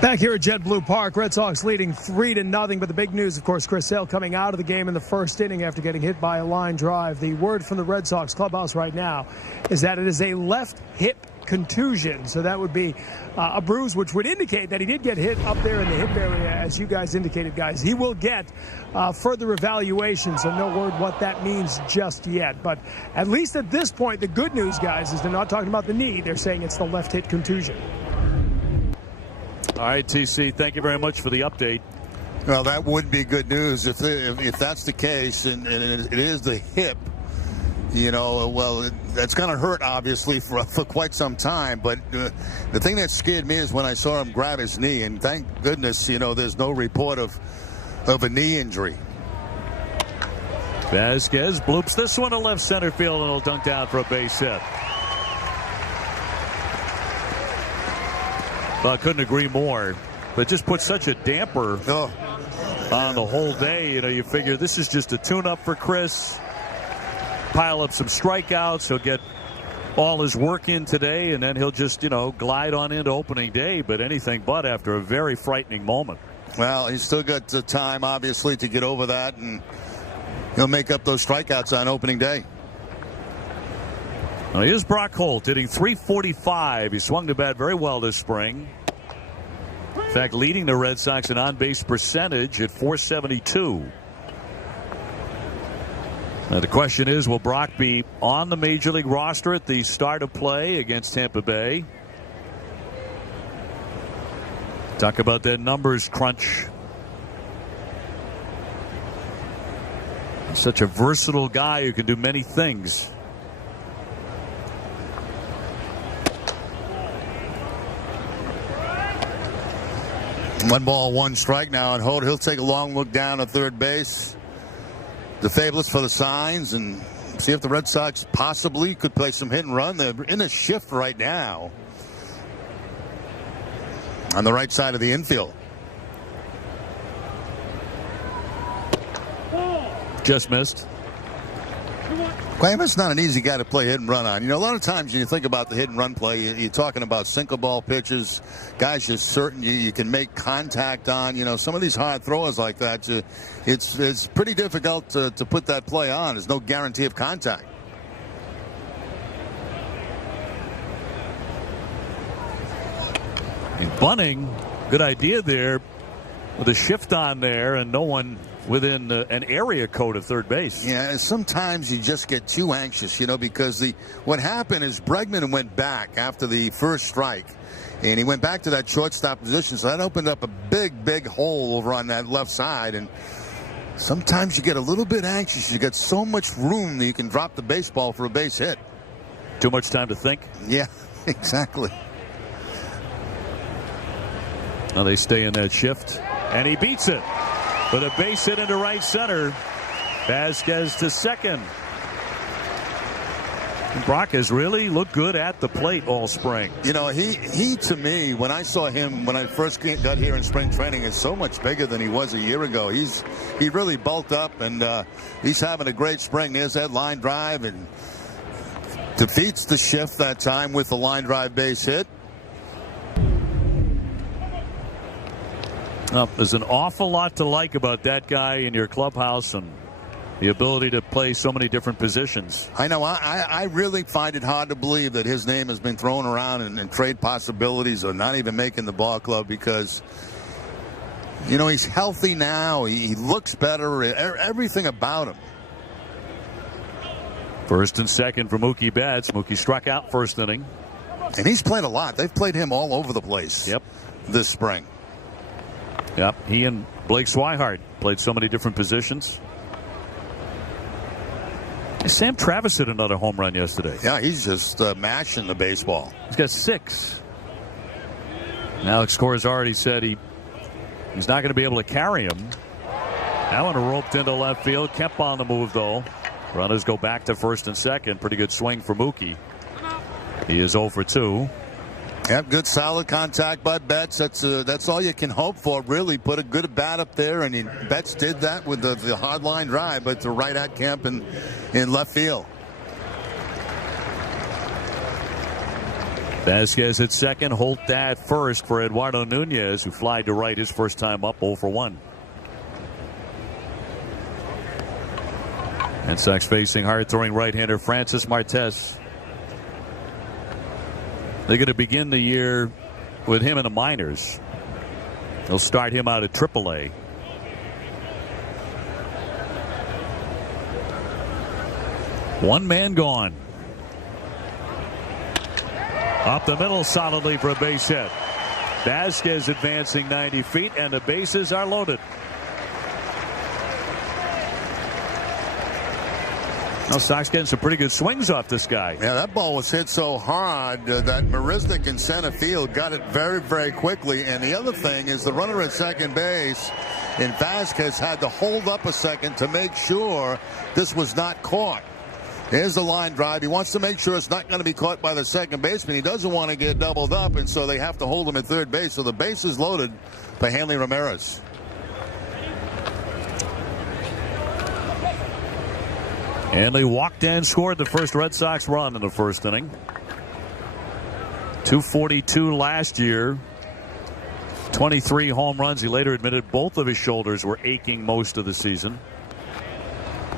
Back here at JetBlue Park, Red Sox leading 3-0. But the big news, of course, Chris Sale coming out of the game in the first inning after getting hit by a line drive. The word from the Red Sox clubhouse right now is that it is a left hip contusion. So that would be a bruise, which would indicate that he did get hit up there in the hip area, as you guys indicated, guys. He will get further evaluation, so no word what that means just yet. But at least at this point, the good news, guys, is they're not talking about the knee. They're saying it's the left hip contusion. All right, TC, thank you very much for the update. Well, that would be good news if that's the case, and it is the hip. You know, well, that's going to hurt, obviously, for quite some time. But the thing that scared me is when I saw him grab his knee, and thank goodness, you know, there's no report of a knee injury. Vasquez bloops this one to left center field, and it'll dunk down for a base hit. Well, I couldn't agree more. But just put such a damper on the whole day. You know, you figure this is just a tune-up for Chris. Pile up some strikeouts. He'll get all his work in today, and then he'll just, glide on into opening day. But anything but after a very frightening moment. Well, he's still got the time, obviously, to get over that, and he'll make up those strikeouts on opening day. Now, here's Brock Holt hitting .345. He swung the bat very well this spring. In fact, leading the Red Sox in on-base percentage at .472. Now, the question is, will Brock be on the Major League roster at the start of play against Tampa Bay? Talk about that numbers crunch. Such a versatile guy who can do many things. One ball, one strike now, and Holt. He'll take a long look down at third base. The fabulous for the signs and see if the Red Sox possibly could play some hit and run. They're in a shift right now on the right side of the infield. Just missed. Quamer's not an easy guy to play hit and run on. A lot of times when you think about the hit and run play, you're talking about sinker ball pitches, guys you're certain you can make contact on. Some of these hard throwers like that, it's pretty difficult to put that play on. There's no guarantee of contact. And Bunning, good idea there with a shift on there and no one within an area code of third base. Yeah, sometimes you just get too anxious, because what happened is Bregman went back after the first strike, and he went back to that shortstop position, so that opened up a big hole over on that left side, and sometimes you get a little bit anxious. You get so much room that you can drop the baseball for a base hit. Too much time to think? Yeah, exactly. Now they stay in that shift, and he beats it. With a base hit into right center. Vasquez to second. And Brock has really looked good at the plate all spring. He to me, when I saw him when I first got here in spring training, is so much bigger than he was a year ago. He really bulked up, and he's having a great spring. There's that line drive, and defeats the shift that time with the line drive base hit. There's an awful lot to like about that guy in your clubhouse and the ability to play so many different positions. I know. I really find it hard to believe that his name has been thrown around in trade possibilities or not even making the ball club because, he's healthy now. He looks better. Everything about him. First and second for Mookie Betts. Mookie struck out first inning. And he's played a lot. They've played him all over the place. Yep. This spring. Yep, he and Blake Swihart played so many different positions. Sam Travis hit another home run yesterday. Yeah, he's just mashing the baseball. He's got 6. Alex Cora has already said he's not going to be able to carry him. That one roped into left field. Kemp on the move, though. Runners go back to first and second. Pretty good swing for Mookie. He is 0 for 2. Yep, good solid contact by Betts. That's all you can hope for, really. Put a good bat up there, and Betts did that with the hard line drive, but to right at Kemp in left field. Vasquez at second, Holt at first for Eduardo Nunez, who flied to right his first time up 0 for 1. Red Sox facing hard-throwing right-hander Francis Martes. They're going to begin the year with him in the minors. They'll start him out at AAA. One man gone. Up the middle solidly for a base hit. Vasquez advancing 90 feet, and the bases are loaded. Now Sox getting some pretty good swings off this guy. Yeah, that ball was hit so hard that Marisnik in center field got it very, very quickly. And the other thing is the runner at second base, and Vasquez had to hold up a second to make sure this was not caught. Here's the line drive. He wants to make sure it's not going to be caught by the second baseman. He doesn't want to get doubled up, and so they have to hold him at third base. So the base is loaded by Hanley Ramirez. Hanley walked and scored the first Red Sox run in the first inning. 242 last year. 23 home runs. He later admitted both of his shoulders were aching most of the season.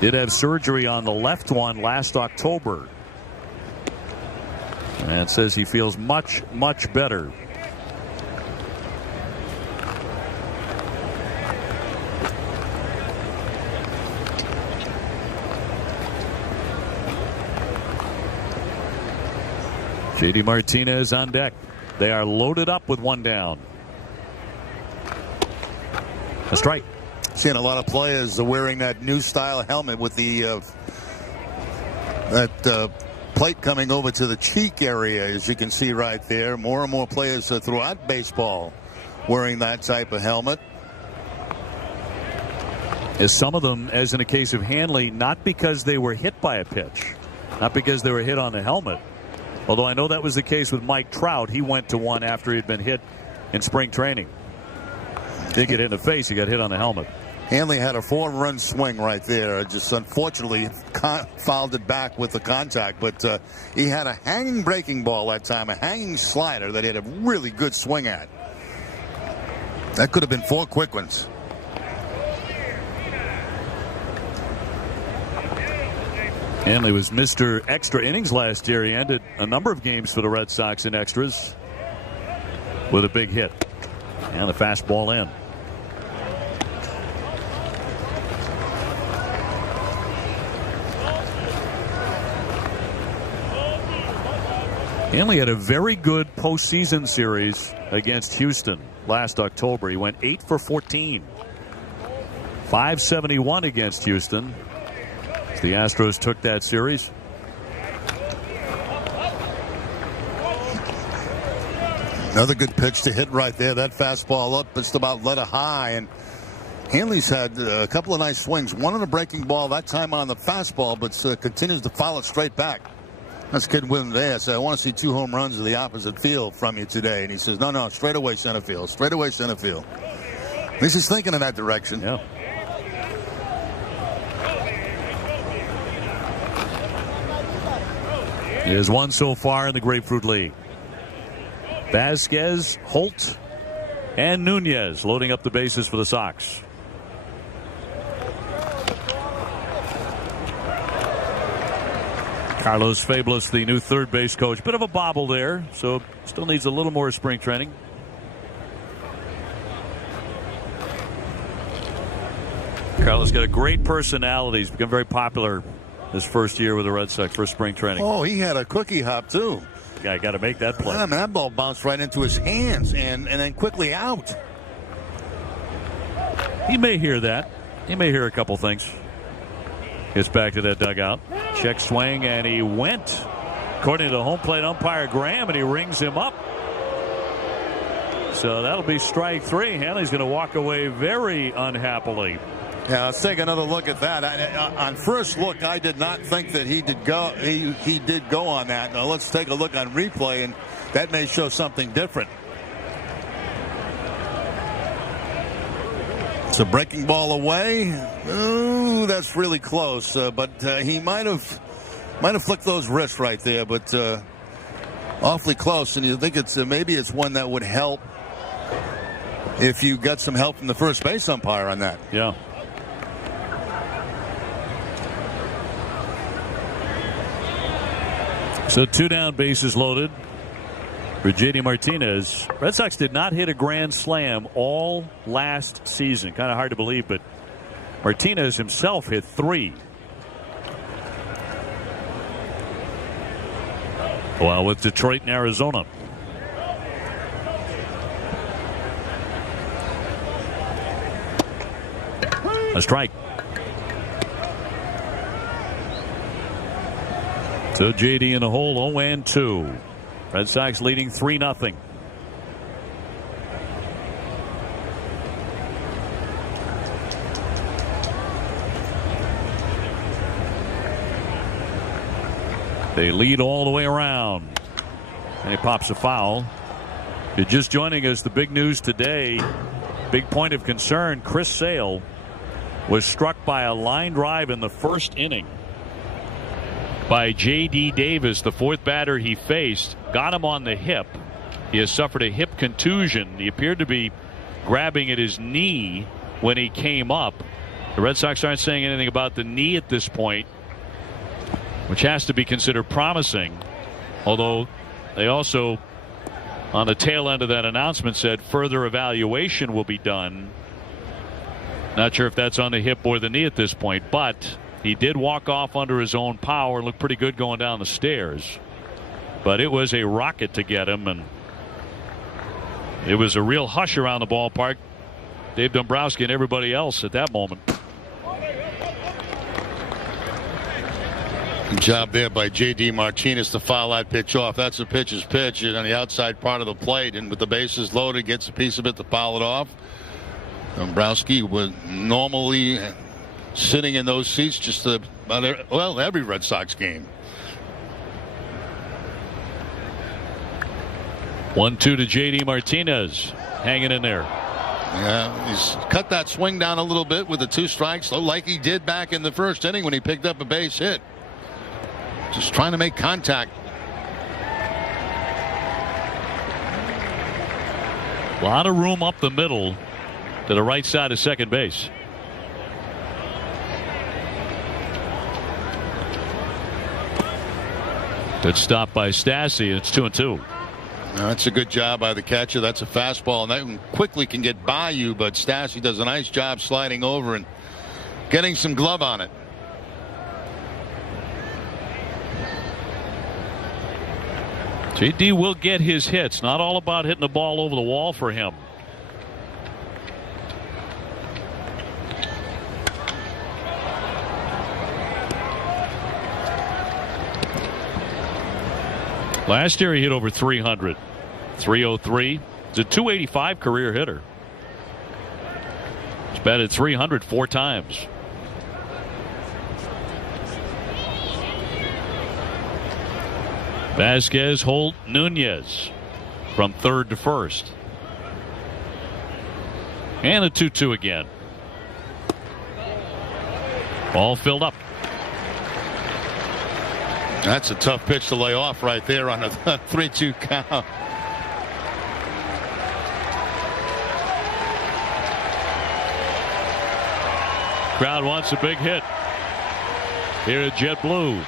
Did have surgery on the left one last October. And says he feels much, much better. J.D. Martinez on deck. They are loaded up with one down. A strike. Seeing a lot of players wearing that new style helmet with the plate coming over to the cheek area, as you can see right there. More and more players throughout baseball wearing that type of helmet. As some of them, as in the case of Hanley, not because they were hit by a pitch, not because they were hit on the helmet. Although I know that was the case with Mike Trout. He went to one after he'd been hit in spring training. Didn't get hit in the face. He got hit on the helmet. Hanley had a 4-run swing right there. Just unfortunately fouled it back with the contact. But he had a hanging breaking ball that time, a hanging slider that he had a really good swing at. That could have been 4 quick ones. Hanley was Mr. Extra Innings last year. He ended a number of games for the Red Sox in extras with a big hit. And the fastball in. Hanley had a very good postseason series against Houston last October. He went 8 for 14. 571 against Houston. The Astros took that series. Another good pitch to hit right there. That fastball up just about let it high. And Hanley's had a couple of nice swings. One on a breaking ball, that time on the fastball, but continues to follow it straight back. That's kid with him today. I said, I want to see 2 home runs to the opposite field from you today. And he says, no, straight away center field. Straight away center field. At least he's thinking in that direction. Yeah. He has one so far in the Grapefruit League. Vasquez, Holt, and Nunez loading up the bases for the Sox. Carlos Fabulous, the new third base coach. Bit of a bobble there, so still needs a little more spring training. Carlos got a great personality. He's become very popular his first year with the Red Sox, first spring training. Oh, he had a cookie hop, too. Yeah, got to make that play. Yeah, man, that ball bounced right into his hands and then quickly out. He may hear that. He may hear a couple things. Gets back to that dugout. Check swing, and he went. According to the home plate umpire Graham, and he rings him up. So that'll be strike 3. Hanley's going to walk away very unhappily. Yeah, let's take another look at that. On first look, I did not think that he did go. He did go on that. Now let's take a look on replay, and that may show something different. It's a breaking ball away. Ooh, that's really close. But he might have flicked those wrists right there, but awfully close. And you think it's maybe it's one that would help if you got some help from the first base umpire on that. Yeah. So 2 down, bases loaded for J.D. Martinez. Red Sox did not hit a grand slam all last season. Kind of hard to believe, but Martinez himself hit 3. Well, with Detroit and Arizona. A strike. So J.D. in the hole, 0-2. Red Sox leading 3-0. They lead all the way around. And he pops a foul. If you're just joining us, the big news today, big point of concern, Chris Sale was struck by a line drive in the first inning by J.D. Davis, the fourth batter he faced. Got him on the hip. He has suffered a hip contusion. He appeared to be grabbing at his knee when he came up. The Red Sox aren't saying anything about the knee at this point, which has to be considered promising. Although they also, on the tail end of that announcement, said further evaluation will be done. Not sure if that's on the hip or the knee at this point, but he did walk off under his own power. Looked pretty good going down the stairs. But it was a rocket to get him, and it was a real hush around the ballpark. Dave Dombrowski and everybody else at that moment. Good job there by J.D. Martinez to foul that pitch off. That's a pitcher's pitch on the outside part of the plate, and with the bases loaded, gets a piece of it to foul it off. Dombrowski was normally sitting in those seats just about every Red Sox game. 1-2 to J.D. Martinez, hanging in there. Yeah, he's cut that swing down a little bit with the 2 strikes, like he did back in the first inning when he picked up a base hit. Just trying to make contact. A lot of room up the middle to the right side of second base. Good stop by Stassi. It's 2-2. That's a good job by the catcher. That's a fastball, and that one quickly can get by you, but Stassi does a nice job sliding over and getting some glove on it. JD will get his hits. Not all about hitting the ball over the wall for him. Last year he hit over 300. 303. He's a 285 career hitter. He's batted 300 4 times. Vasquez, Holt, Nunez from third to first. And a 2-2 again. All filled up. That's a tough pitch to lay off right there on a 3-2 count. Crowd wants a big hit here at JetBlue.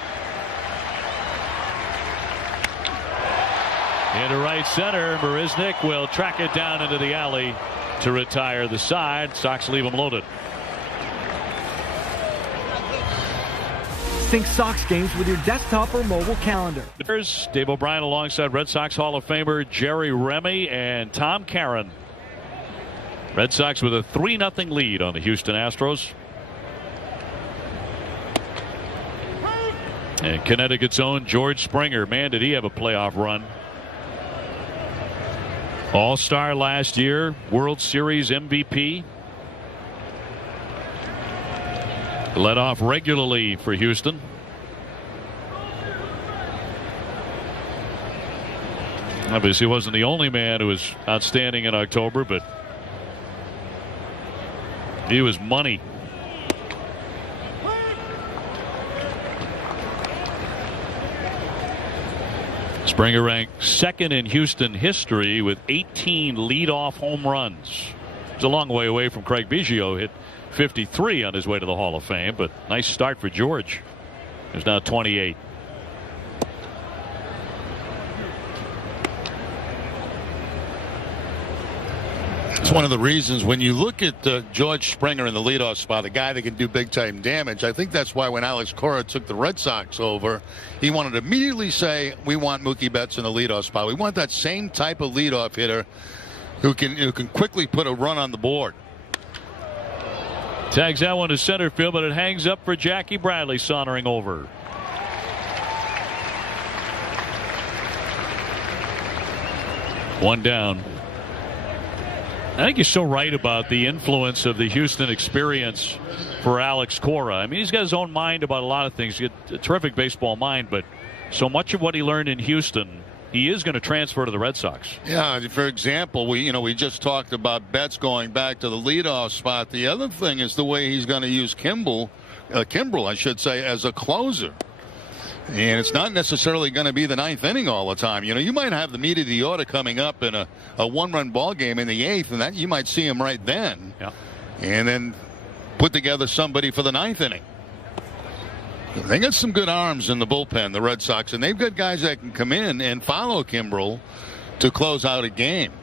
Into right center, Marisnick will track it down into the alley to retire the side. Sox leave him loaded. Sync Sox games with your desktop or mobile calendar. There's Dave O'Brien alongside Red Sox Hall of Famer Jerry Remy and Tom Caron. Red Sox with a 3-0 lead on the Houston Astros. And Connecticut's own George Springer. Man, did he have a playoff run. All-Star last year, World Series MVP. Led off regularly for Houston. Obviously, he wasn't the only man who was outstanding in October, but he was money. Springer ranked second in Houston history with 18 leadoff home runs. It's a long way away from Craig Biggio, hit 53 on his way to the Hall of Fame, but nice start for George. He's now 28. It's one of the reasons when you look at George Springer in the leadoff spot, the guy that can do big time damage. I think that's why when Alex Cora took the Red Sox over, he wanted to immediately say, we want Mookie Betts in the leadoff spot. We want that same type of leadoff hitter who can quickly put a run on the board. Tags that one to center field, but it hangs up for Jackie Bradley sauntering over. One down. I think you're so right about the influence of the Houston experience for Alex Cora. I mean, he's got his own mind about a lot of things. He's got a terrific baseball mind, but so much of what he learned in Houston, he is going to transfer to the Red Sox. Yeah, for example, we just talked about Betts going back to the leadoff spot. The other thing is the way he's going to use Kimbrel, I should say, as a closer. And it's not necessarily going to be the ninth inning all the time. You might have the meat of the order coming up in a one-run ball game in the eighth, and that you might see him right then. Yeah. And then put together somebody for the ninth inning. They got some good arms in the bullpen, the Red Sox, and they've got guys that can come in and follow Kimbrel to close out a game.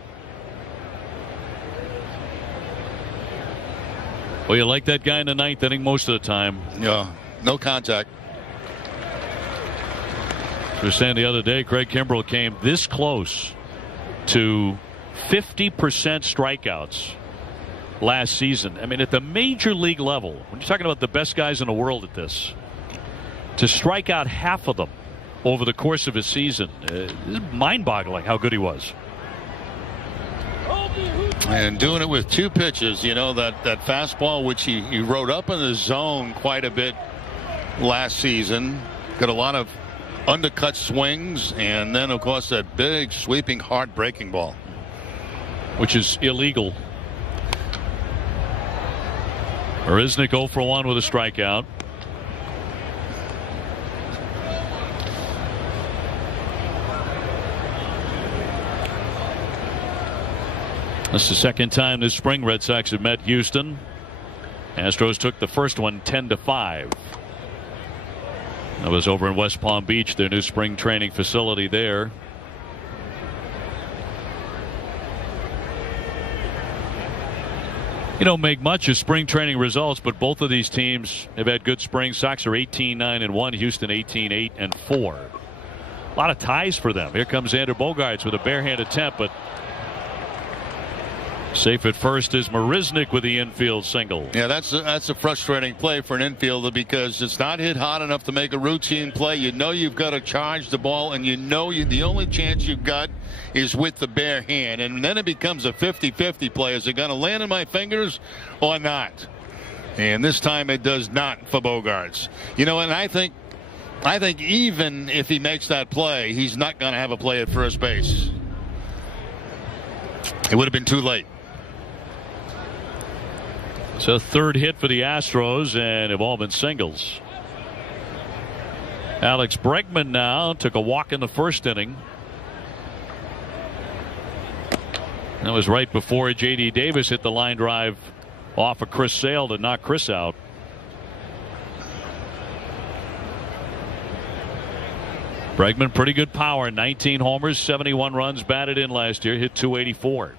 Well, you like that guy in the ninth inning most of the time. Yeah, no contact. We were saying the other day, Craig Kimbrel came this close to 50% strikeouts last season. I mean, at the major league level, when you're talking about the best guys in the world at this, to strike out half of them over the course of his season, it's mind-boggling how good he was. And doing it with two pitches, that fastball, which he rode up in the zone quite a bit last season. Got a lot of undercut swings, and then, of course, that big, sweeping, hard-breaking ball. Which is illegal. Marisnick 0 for 1 with a strikeout. That's the second time this spring Red Sox have met Houston. Astros took the first one 10-5. That was over in West Palm Beach, their new spring training facility there. You don't make much of spring training results, but both of these teams have had good springs. Sox are 18-9-1, Houston 18-8-4. A lot of ties for them. Here comes Xander Bogaerts with a barehand attempt, but safe at first is Marisnick with the infield single. Yeah, that's a frustrating play for an infielder because it's not hit hard enough to make a routine play. You've got to charge the ball, and the only chance you've got is with the bare hand. And then it becomes a 50-50 play. Is it going to land in my fingers or not? And this time it does not for Bogaerts. And I think even if he makes that play, he's not going to have a play at first base. It would have been too late. So third hit for the Astros, and have all been singles. Alex Bregman now took a walk in the first inning. That was right before J.D. Davis hit the line drive off of Chris Sale to knock Chris out. Bregman, pretty good power, 19 homers, 71 runs batted in last year, hit .284.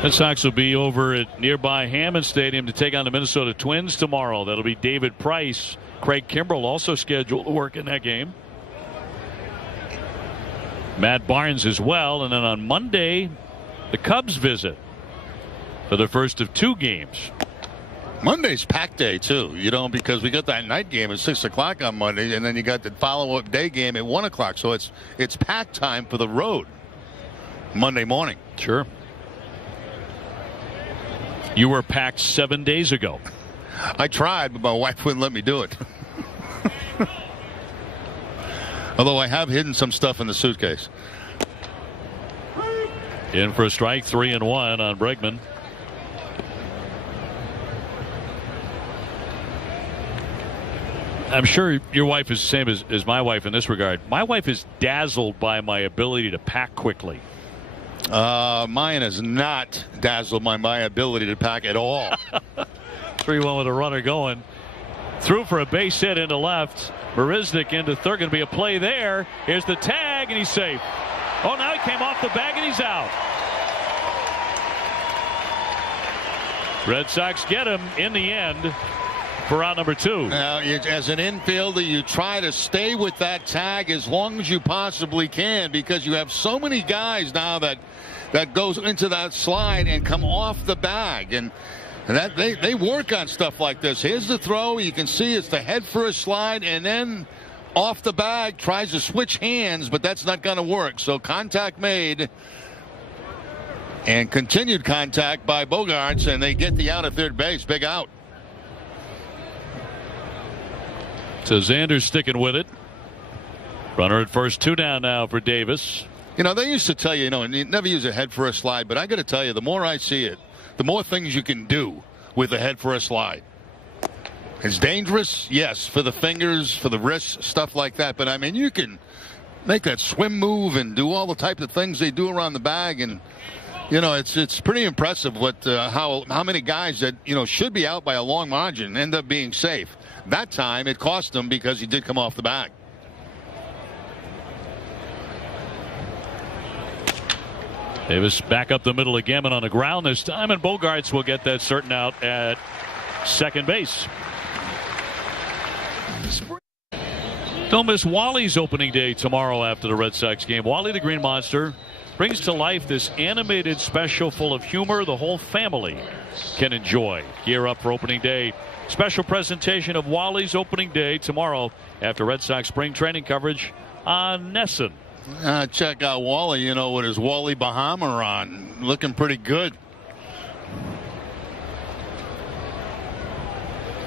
Red Sox will be over at nearby Hammond Stadium to take on the Minnesota Twins tomorrow. That'll be David Price. Craig Kimbrel also scheduled to work in that game. Matt Barnes as well. And then on Monday, the Cubs visit for the first of two games. Monday's pack day too, because we got that night game at 6 o'clock on Monday, and then you got the follow-up day game at 1 o'clock. So it's pack time for the road Monday morning. Sure. You were packed 7 days ago. I tried, but my wife wouldn't let me do it. Although I have hidden some stuff in the suitcase. In for a strike, 3-1 on Bregman. I'm sure your wife is the same as my wife in this regard. My wife is dazzled by my ability to pack quickly. Mine is not dazzled by my ability to pack at all. 3-1 with a runner going. Threw for a base hit into left. Marisnick into third. Going to be a play there. Here's the tag, and he's safe. Oh, now he came off the bag, and he's out. Red Sox get him in the end for out number 2. Now, as an infielder, you try to stay with that tag as long as you possibly can, because you have so many guys now that goes into that slide and come off the bag. And And that they work on stuff like this. Here's the throw. You can see it's the head first slide, and then off the bag, tries to switch hands, but that's not going to work. So contact made and continued contact by Bogaerts, and they get the out at third base. Big out. So Xander's sticking with it. Runner at first, 2 down now for Davis. You know, they used to tell you, and you never use a head first slide, but I got to tell you, the more I see it, the more things you can do with a head first slide. It's dangerous, yes, for the fingers, for the wrists, stuff like that. But I mean, you can make that swim move and do all the type of things they do around the bag, and you know, it's pretty impressive what how many guys that should be out by a long margin end up being safe. That time it cost him because he did come off the bag. Davis back up the middle again, and on the ground this time, and Bogaerts will get that certain out at second base. Don't miss Wally's opening day tomorrow after the Red Sox game. Wally the Green Monster brings to life this animated special full of humor the whole family can enjoy. Gear up for opening day. Special presentation of Wally's opening day tomorrow after Red Sox spring training coverage on Nesson. Check out Wally, with his Wally Bahama on. Looking pretty good.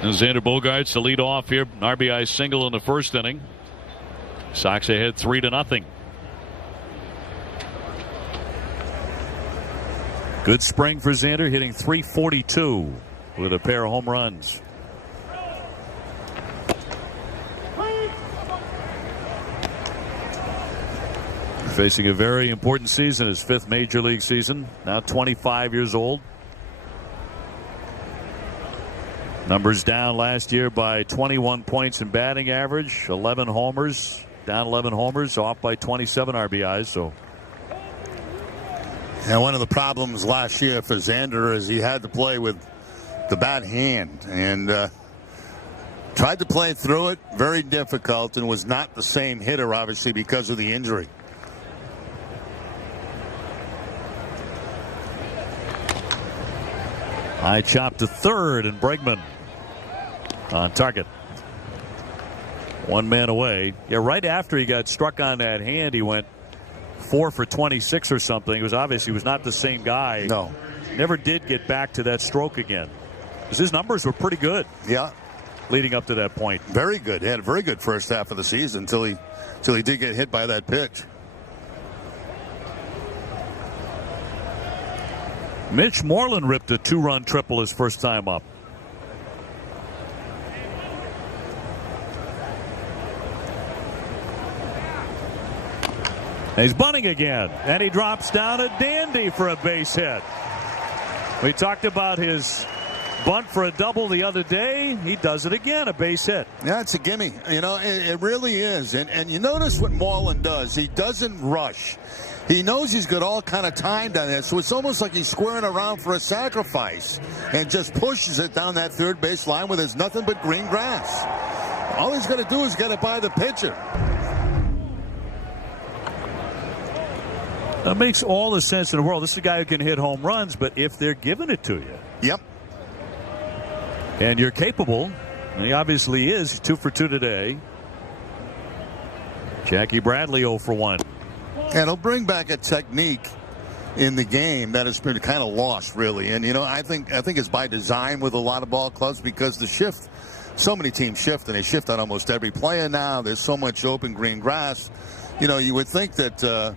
And Xander Bogaerts to lead off here. An RBI single in the first inning. Sox ahead 3-0. Good spring for Xander, hitting .342 with a pair of home runs. Facing a very important season, his 5th major league season. Now 25 years old. Numbers down last year by 21 points in batting average, 11 homers, down 11 homers, off by 27 RBIs. So, and one of the problems last year for Xander is he had to play with the bad hand, and tried to play through it, very difficult, and was not the same hitter, obviously, because of the injury. High chop to third, and Bregman on target. 1 man away. Yeah, right after he got struck on that hand, he went 4 for 26 or something. He was not the same guy. No. Never did get back to that stroke again. Because his numbers were pretty good. Yeah. Leading up to that point. Very good. He had a very good first half of the season until he did get hit by that pitch. Mitch Moreland ripped a 2-run triple his first time up. He's bunting again, and he drops down a dandy for a base hit. We talked about his bunt for a double the other day. He does it again, a base hit. Yeah, it's a gimme. It really is. And you notice what Moreland does. He doesn't rush. He knows he's got all kind of time down there, so it's almost like he's squaring around for a sacrifice and just pushes it down that third base line where there's nothing but green grass. All he's got to do is get it by the pitcher. That makes all the sense in the world. This is a guy who can hit home runs, but if they're giving it to you. Yep. And you're capable, and he obviously is. He's 2 for 2 today. Jackie Bradley 0 for 1. And he'll bring back a technique in the game that has been kind of lost, really. And I think it's by design with a lot of ball clubs, because the shift, so many teams shift, and they shift on almost every player now. There's so much open green grass. You would think that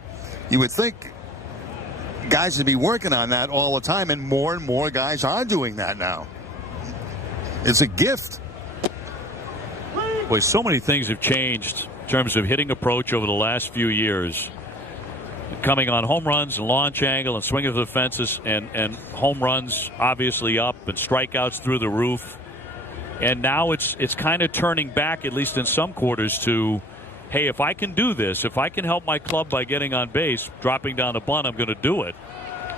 guys would be working on that all the time, and more guys are doing that now. It's a gift. Boy, so many things have changed in terms of hitting approach over the last few years. Coming on home runs and launch angle and swing of the fences, and home runs obviously up, and strikeouts through the roof. And now it's kind of turning back, at least in some quarters, to, hey, if I can do this, if I can help my club by getting on base, dropping down a bunt, I'm going to do it.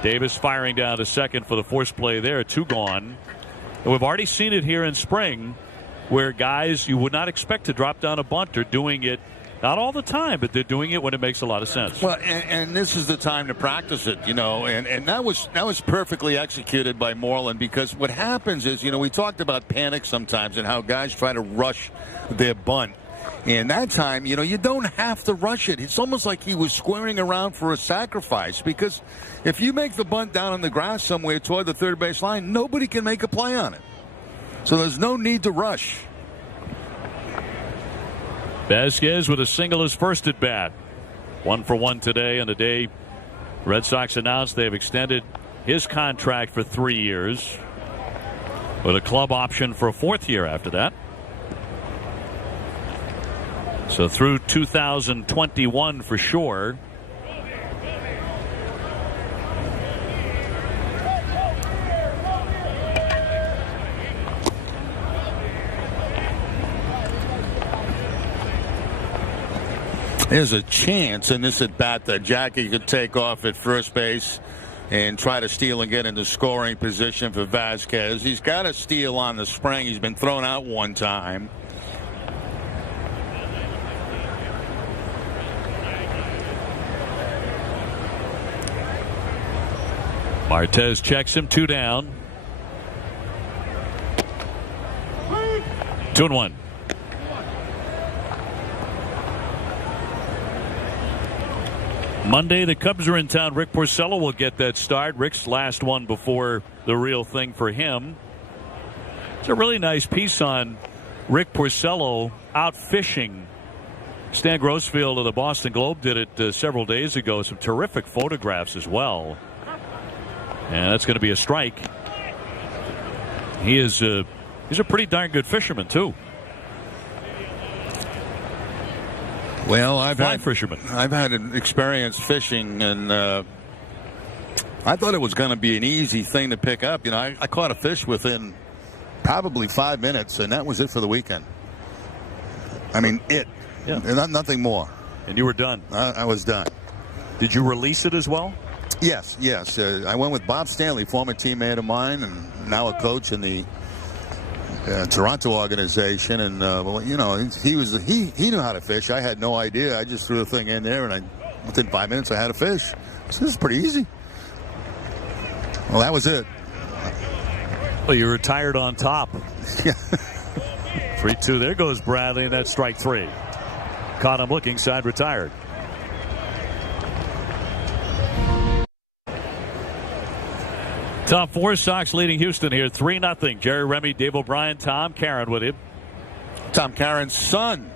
Davis firing down to second for the forced play there, 2 gone. And we've already seen it here in spring, where guys you would not expect to drop down a bunt are doing it Not all the time, but they're doing it when it makes a lot of sense. Well, and this is the time to practice it, and that was perfectly executed by Moreland, because what happens is, we talked about panic sometimes and how guys try to rush their bunt. And that time, you don't have to rush it. It's almost like he was squaring around for a sacrifice, because if you make the bunt down on the grass somewhere toward the third base line, nobody can make a play on it. So there's no need to rush. Vasquez with a single his first at bat. 1 for 1 today, and today Red Sox announced they have extended his contract for 3 years with a club option for a 4th year after that. So through 2021 for sure. There's a chance in this at bat that Jackie could take off at first base and try to steal and get into scoring position for Vasquez. He's got a steal on the spring. He's been thrown out one time. Martez checks him, 2 down. 2-1. Monday, the Cubs are in town. Rick Porcello will get that start. Rick's last one before the real thing for him. It's a really nice piece on Rick Porcello out fishing. Stan Grossfield of the Boston Globe did it several days ago. Some terrific photographs as well. And that's going to be a strike. He's a pretty darn good fisherman, too. Well, I've had an experience fishing, and I thought it was going to be an easy thing to pick up. I caught a fish within probably 5 minutes, and that was it for the weekend. I mean, nothing more. And you were done. I was done. Did you release it as well? Yes. I went with Bob Stanley, former teammate of mine, and now a coach in the Toronto organization, and he knew how to fish. I had no idea. I just threw the thing in there, and within 5 minutes I had a fish. So this is pretty easy. Well, that was it. Well, you retired on top. 3-2. There goes Bradley, and that's strike 3. Caught him looking, side retired. Top 4, Sox leading Houston here 3-0. Jerry Remy, Dave O'Brien, Tom Caron with him. Tom Caron's son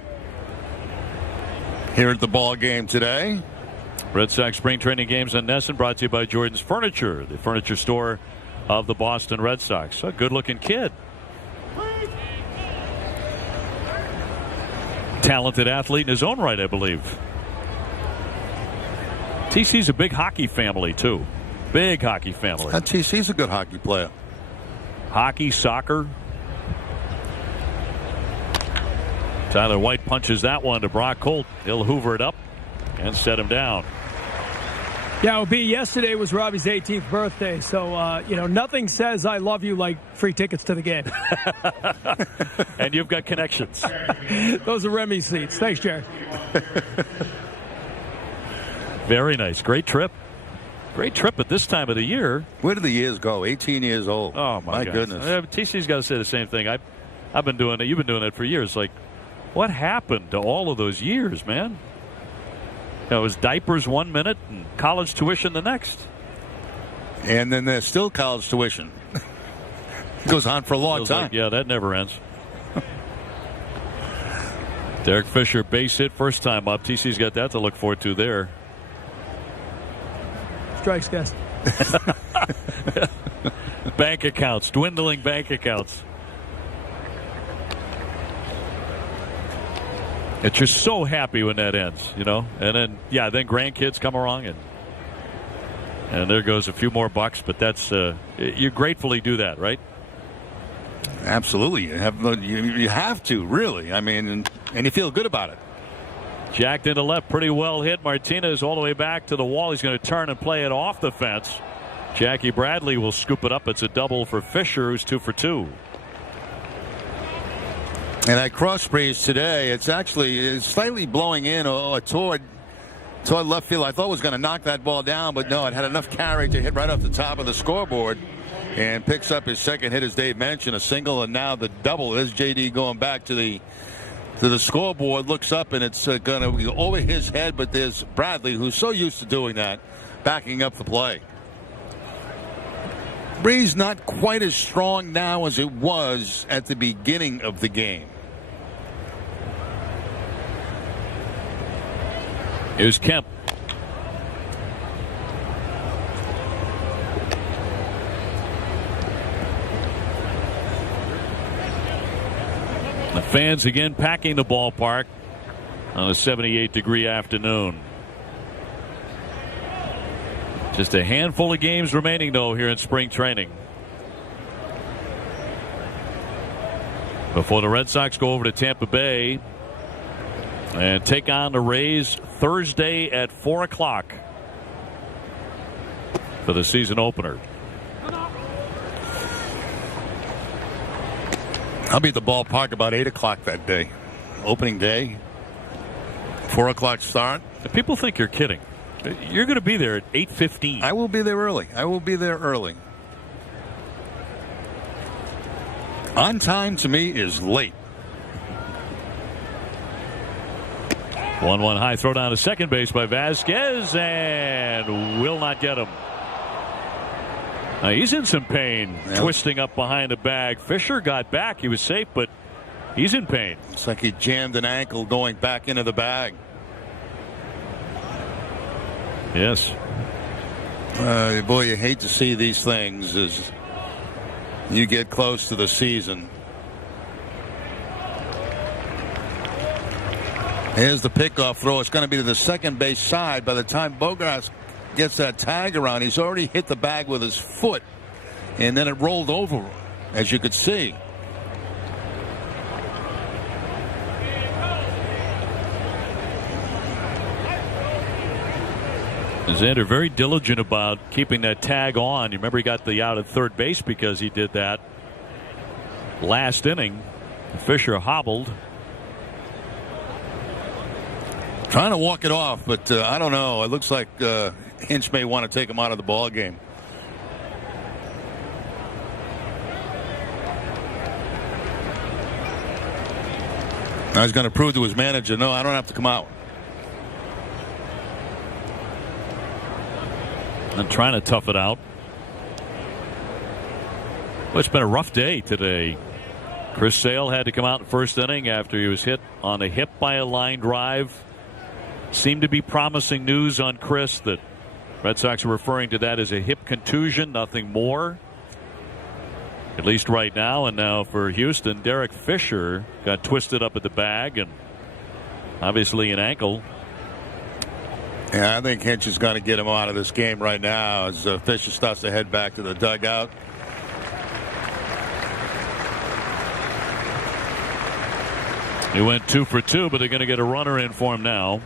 here at the ball game today. Red Sox spring training games on Nesson, brought to you by Jordan's Furniture, the furniture store of the Boston Red Sox. A good-looking kid. Talented athlete in his own right, I believe. TC's a big hockey family, too. Big hockey family. TC's a good hockey player. Hockey, soccer. Tyler White punches that one to Brock Holt. He'll hoover it up and set him down. Yeah, OB, yesterday was Robbie's 18th birthday, so, nothing says I love you like free tickets to the game. And you've got connections. Those are Remy's seats. Thanks, Jerry. Very nice. Great trip. Great trip at this time of the year. Where do the years go? 18 years old. Oh, my goodness. TC's got to say the same thing. I've been doing it. You've been doing it for years. Like, what happened to all of those years, man? It was diapers 1 minute and college tuition the next. And then there's still college tuition. It goes on for a long time. Like, yeah, that never ends. Derek Fisher, base hit, first time up. TC's got that to look forward to there. Strikes, guys. Bank accounts, dwindling bank accounts. It's just so happy when that ends, And then, then grandkids come along, and there goes a few more bucks. But that's you gratefully do that, right? Absolutely, you have to, really. I mean, and you feel good about it. Jacked into left, pretty well hit. Martinez all the way back to the wall. He's going to turn and play it off the fence. Jackie Bradley will scoop it up. It's a double for Fisher, who's 2 for 2. And that cross breeze today, it's slightly blowing in toward left field. I thought it was going to knock that ball down, but no, it had enough carry to hit right off the top of the scoreboard and picks up his second hit, as Dave mentioned, a single, and now the double. There's JD going back to the scoreboard, looks up, and it's going to be over his head, but there's Bradley, who's so used to doing that, backing up the play. Breeze not quite as strong now as it was at the beginning of the game. Here's Kemp. The fans again packing the ballpark on a 78-degree afternoon. Just a handful of games remaining, though, here in spring training before the Red Sox go over to Tampa Bay and take on the Rays Thursday at 4 o'clock for the season opener. I'll be at the ballpark about 8 o'clock that day. Opening day. 4 o'clock start. People think you're kidding. You're going to be there at 8:15. I will be there early. On time to me is late. 1-1 high throw down to second base by Vasquez and will not get him. He's in some pain, twisting up behind the bag. Fisher got back. He was safe, but he's in pain. Looks like he jammed an ankle going back into the bag. Yes. Boy, you hate to see these things as you get close to the season. Here's the pickoff throw. It's going to be to the second base side. By the time Bogarts gets that tag around, he's already hit the bag with his foot, and then it rolled over, as you could see. Xander very diligent about keeping that tag on. You remember he got the out at third base because he did that last inning. Fisher hobbled. Trying to walk it off, but I don't know. It looks like Hinch may want to take him out of the ball game. Now he's going to prove to his manager, no, I don't have to come out. And trying to tough it out. Well, it's been a rough day today. Chris Sale had to come out in the first inning after he was hit on the hip by a line drive. Seemed to be promising news on Chris that Red Sox are referring to that as a hip contusion, nothing more. At least right now. And now for Houston, Derek Fisher got twisted up at the bag and obviously an ankle. Yeah, I think Hinch is going to get him out of this game right now as Fisher starts to head back to the dugout. He went 2 for 2, but they're going to get a runner in for him now.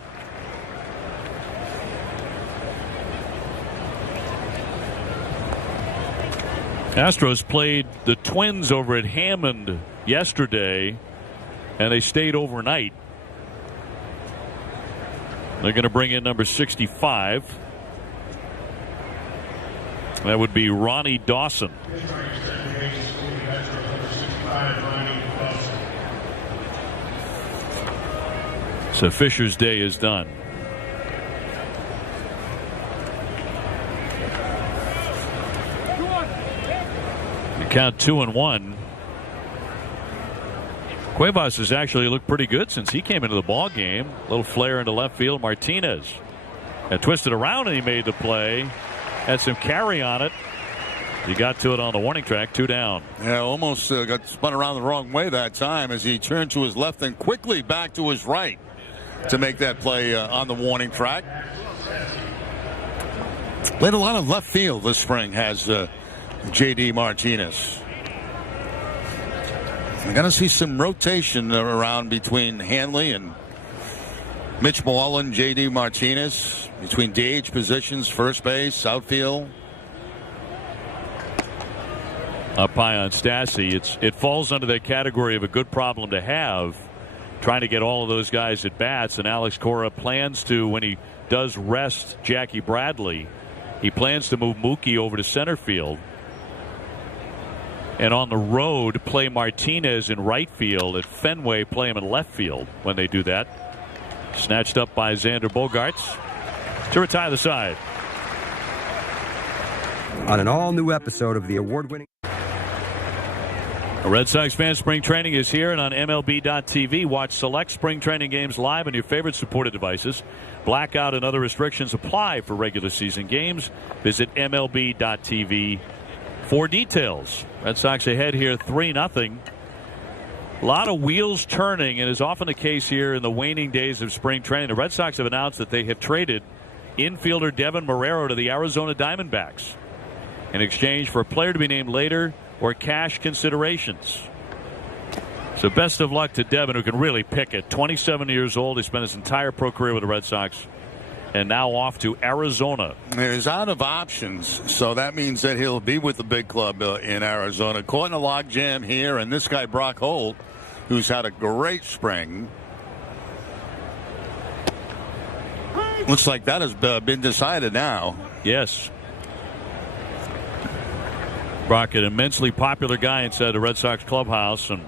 Astros played the Twins over at Hammond yesterday, and they stayed overnight. They're going to bring in number 65. That would be Ronnie Dawson. So Fisher's day is done. You count 2-1. Cuevas has actually looked pretty good since he came into the ball game. A little flare into left field. Martinez had twisted around and he made the play. Had some carry on it. He got to it on the warning track. 2 down. Yeah, almost got spun around the wrong way that time as he turned to his left and quickly back to his right to make that play on the warning track. Played a lot of left field this spring, has J.D. Martinez. We're going to see some rotation around between Hanley and Mitch Moreland, J.D. Martinez, between DH positions, first base, outfield. up high on Stassi. It falls under that category of a good problem to have, trying to get all of those guys at bats. And Alex Cora plans to, when he does rest Jackie Bradley, he plans to move Mookie over to center field. And on the road, play Martinez in right field. At Fenway, play him in left field when they do that. Snatched up by Xander Bogaerts to retire the side. On an all-new episode of the award-winning... Red Sox fan spring training is here and on MLB.tv. Watch select spring training games live on your favorite supported devices. Blackout and other restrictions apply for regular season games. Visit MLB.tv for details. Red Sox ahead here 3-0. A lot of wheels turning, and is often the case here in the waning days of spring training. The Red Sox have announced that they have traded infielder Devin Marrero to the Arizona Diamondbacks in exchange for a player to be named later or cash considerations. So best of luck to Devin, who can really pick it. 27 years old. He spent his entire pro career with the Red Sox and now off to Arizona. He's out of options, so that means that he'll be with the big club in Arizona. Caught in a logjam here, and this guy Brock Holt, who's had a great spring. Looks like that has been decided now. Yes. Brock, an immensely popular guy inside the Red Sox clubhouse, and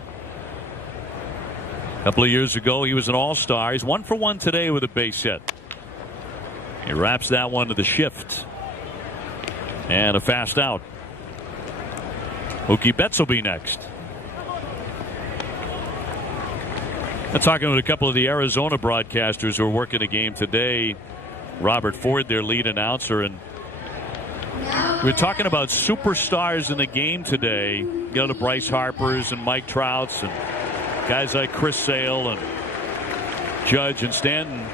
a couple of years ago he was an all-star. He's 1 for 1 today with a base hit. He wraps that one to the shift and a fast out. Mookie Betts will be next. I'm talking with a couple of the Arizona broadcasters who are working a game today. Robert Ford, their lead announcer, and we're talking about superstars in the game today. You know, the Bryce Harpers and Mike Trouts and guys like Chris Sale and Judge and Stanton.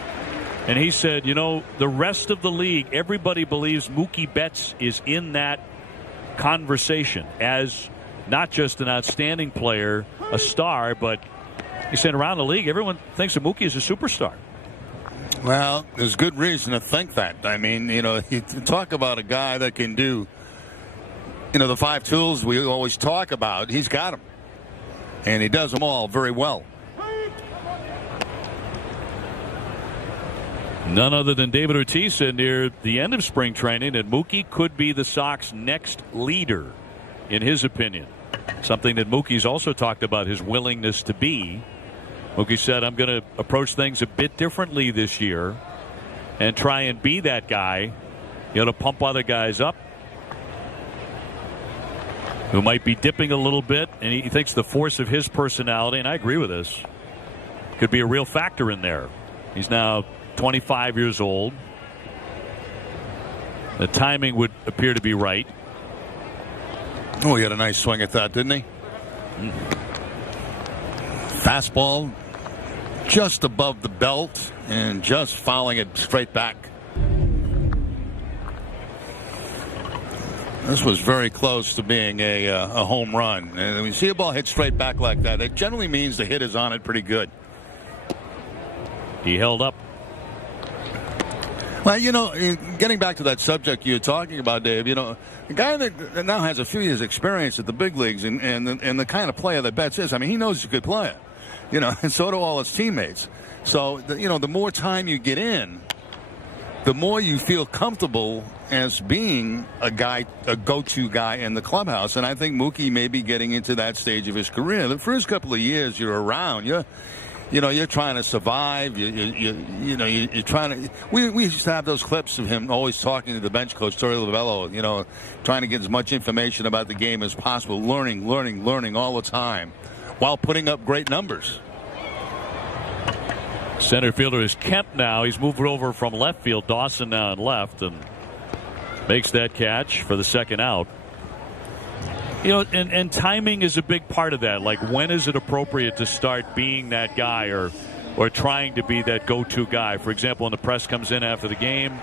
And he said, you know, the rest of the league, everybody believes Mookie Betts is in that conversation as not just an outstanding player, a star, but he said around the league, everyone thinks that Mookie is a superstar. Well, there's good reason to think that. I mean, you know, you talk about a guy that can do, you know, the 5 tools we always talk about. He's got them. And he does them all very well. None other than David Ortiz said near the end of spring training that Mookie could be the Sox next leader, in his opinion. Something that Mookie's also talked about his willingness to be. Mookie said, I'm going to approach things a bit differently this year and try and be that guy, you know, to pump other guys up who might be dipping a little bit. And he thinks the force of his personality, and I agree with this, could be a real factor in there. He's now 25 years old. The timing would appear to be right. Oh, he had a nice swing at that, didn't he? Fastball just above the belt and just fouling it straight back. This was very close to being a home run. And when you see a ball hit straight back like that, it generally means the hit is on it pretty good. He held up. Well, you know, getting back to that subject you're talking about, Dave, you know, a guy that now has a few years' experience at the big leagues and the kind of player that Betts is, I mean, he knows he's a good player, you know, and so do all his teammates. So, you know, the more time you get in, the more you feel comfortable as being a go-to guy in the clubhouse. And I think Mookie may be getting into that stage of his career. The first couple of years you're around, you're trying to survive. You're trying to. We used to have those clips of him always talking to the bench coach, Torey Lovello, you know, trying to get as much information about the game as possible, learning all the time while putting up great numbers. Center fielder is Kemp now. He's moved over from left field. Dawson now in left and makes that catch for the second out. You know, and timing is a big part of that. Like, when is it appropriate to start being that guy or trying to be that go-to guy? For example, when the press comes in after the game,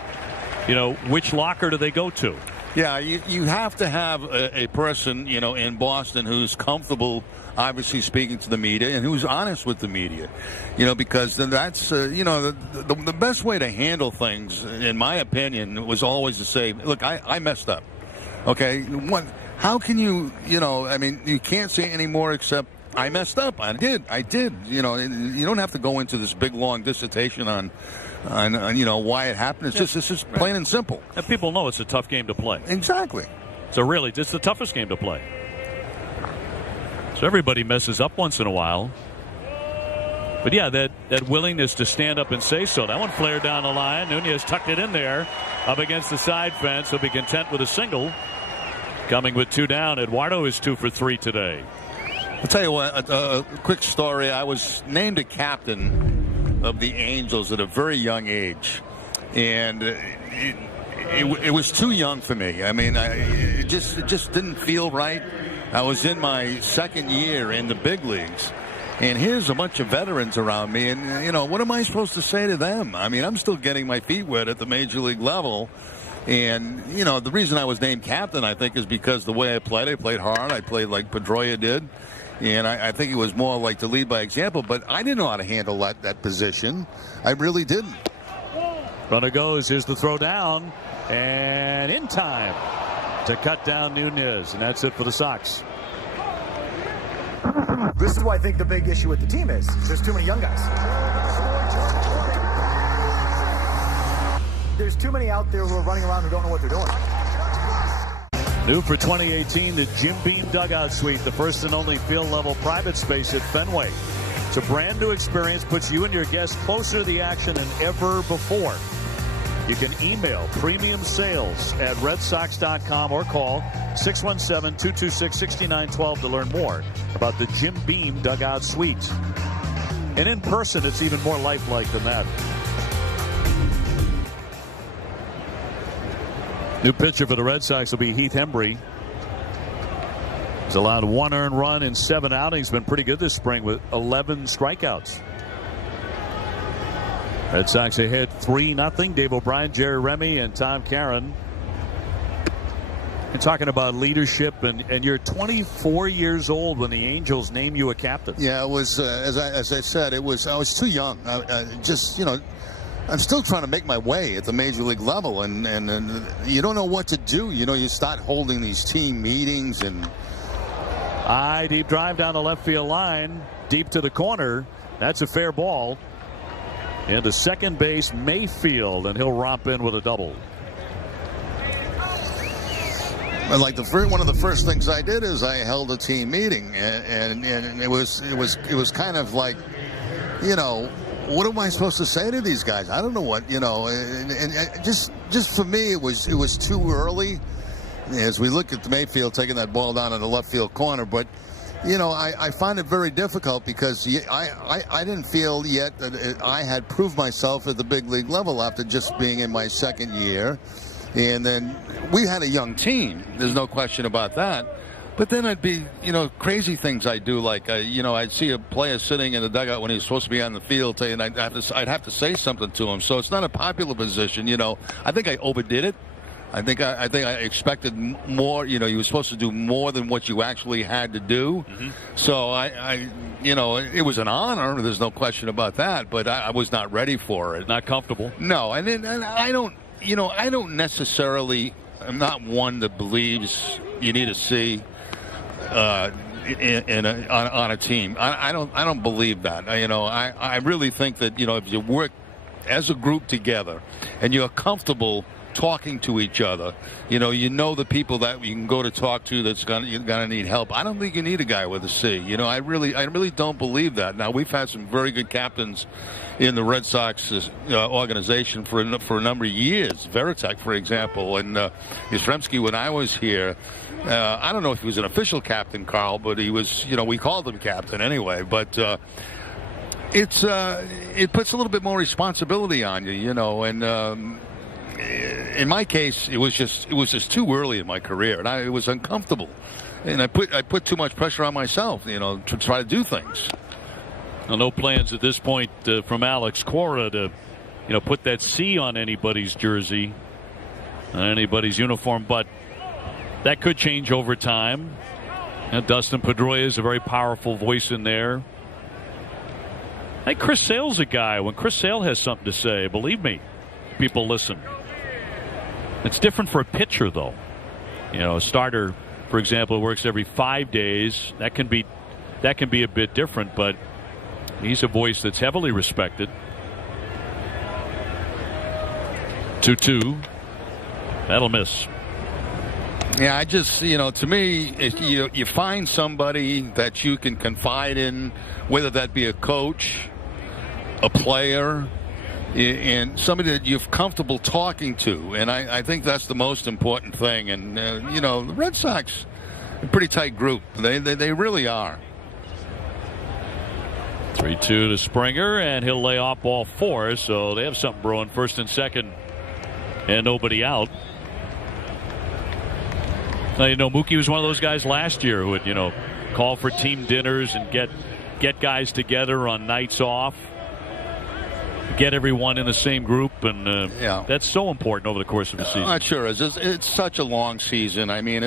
you know, which locker do they go to? Yeah, you have to have a person, you know, in Boston who's comfortable, obviously, speaking to the media and who's honest with the media, you know, because that's, you know, the best way to handle things, in my opinion, was always to say, look, I messed up. Okay, how can you, I mean, you can't say any more except I messed up. I did. You don't have to go into this big, long dissertation on why it happened. It's just plain and simple. And people know it's a tough game to play. Exactly. So really, it's the toughest game to play. So everybody messes up once in a while. But yeah, that willingness to stand up and say so. That one flared down the line. Nunez tucked it in there up against the side fence. He'll be content with a single. Coming with 2 down. Eduardo is 2 for 3 today. I'll tell you what, a quick story. I was named a captain of the Angels at a very young age. And it was too young for me. I mean, it just didn't feel right. I was in my second year in the big leagues. And here's a bunch of veterans around me, and, what am I supposed to say to them? I mean, I'm still getting my feet wet at the major league level. And, the reason I was named captain, I think, is because the way I played hard. I played like Pedroia did. And I think it was more like to lead by example. But I didn't know how to handle that position. I really didn't. Runner goes. Here's the throw down. And in time to cut down Nunez. And that's it for the Sox. This is why I think the big issue with the team is there's too many young guys. There's too many out there who are running around who don't know what they're doing. New for 2018, the Jim Beam Dugout Suite, the first and only field-level private space at Fenway. It's a brand-new experience, puts you and your guests closer to the action than ever before. You can email premiumsales@redsox.com or call 617-226-6912 to learn more about the Jim Beam Dugout Suite. And in person, it's even more lifelike than that. New pitcher for the Red Sox will be Heath Hembree. He's allowed 1 earned run in 7 outings. Been pretty good this spring with 11 strikeouts. Red Sox ahead 3-0. Dave O'Brien, Jerry Remy, and Tom Caron. And talking about leadership, and you're 24 years old when the Angels name you a captain. Yeah, it was as I said, I was too young. I'm still trying to make my way at the major league level, and you don't know what to do. You start holding these team meetings and. High deep drive down the left field line, deep to the corner. That's a fair ball. Into second base, Mayfield, and he'll romp in with a double. And like one of the first things I did is I held a team meeting, and it was kind of like, what am I supposed to say to these guys? I don't know what, and just for me, it was too early as we look at Mayfield taking that ball down in the left field corner, but. I find it very difficult because I didn't feel yet that I had proved myself at the big league level after just being in my second year. And then we had a young team. There's no question about that. But then I'd be, crazy things I do. Like, I'd see a player sitting in the dugout when he's supposed to be on the field, and I'd have to say something to him. So it's not a popular position. I think I overdid it. I think I expected more. You were supposed to do more than what you actually had to do. Mm-hmm. So it was an honor. There's no question about that. But I was not ready for it. Not comfortable. No, and I don't. I don't necessarily. I'm not one that believes you need to see on a team. I don't believe that. I really think that if you work as a group together and you're comfortable talking to each other, the people that you can go to talk to that's gonna need help. I don't think you need a guy with a C. I really don't believe that. Now, we've had some very good captains in the Red Sox organization for a number of years. Veritek, for example, and Yastrzemski when I was here. I don't know if he was an official captain, Carl, but he was. We called him captain anyway. But it puts a little bit more responsibility on you, and. In my case, it was just too early in my career, and it was uncomfortable, and I put too much pressure on myself, to try to do things. Well, no plans at this point from Alex Cora to, put that C on anybody's jersey, anybody's uniform, but that could change over time. Dustin Pedroia is a very powerful voice in there. Hey, Chris Sale's a guy. When Chris Sale has something to say, believe me, people listen. It's different for a pitcher, though. A starter for example, works every 5 days. That can be a bit different, but he's a voice that's heavily respected. 2-2. That'll miss. Yeah, I just, to me, you find somebody that you can confide in, whether that be a coach, a player, and somebody that you're comfortable talking to. And I think that's the most important thing. And, the Red Sox, a pretty tight group. They really are. 3-2 to Springer, and he'll lay off ball 4. So they have something brewing. First and second, and nobody out. Now, Mookie was one of those guys last year who would, call for team dinners and get guys together on nights off, get everyone in the same group, and that's so important over the course of the season. It sure is. It's such a long season. I mean,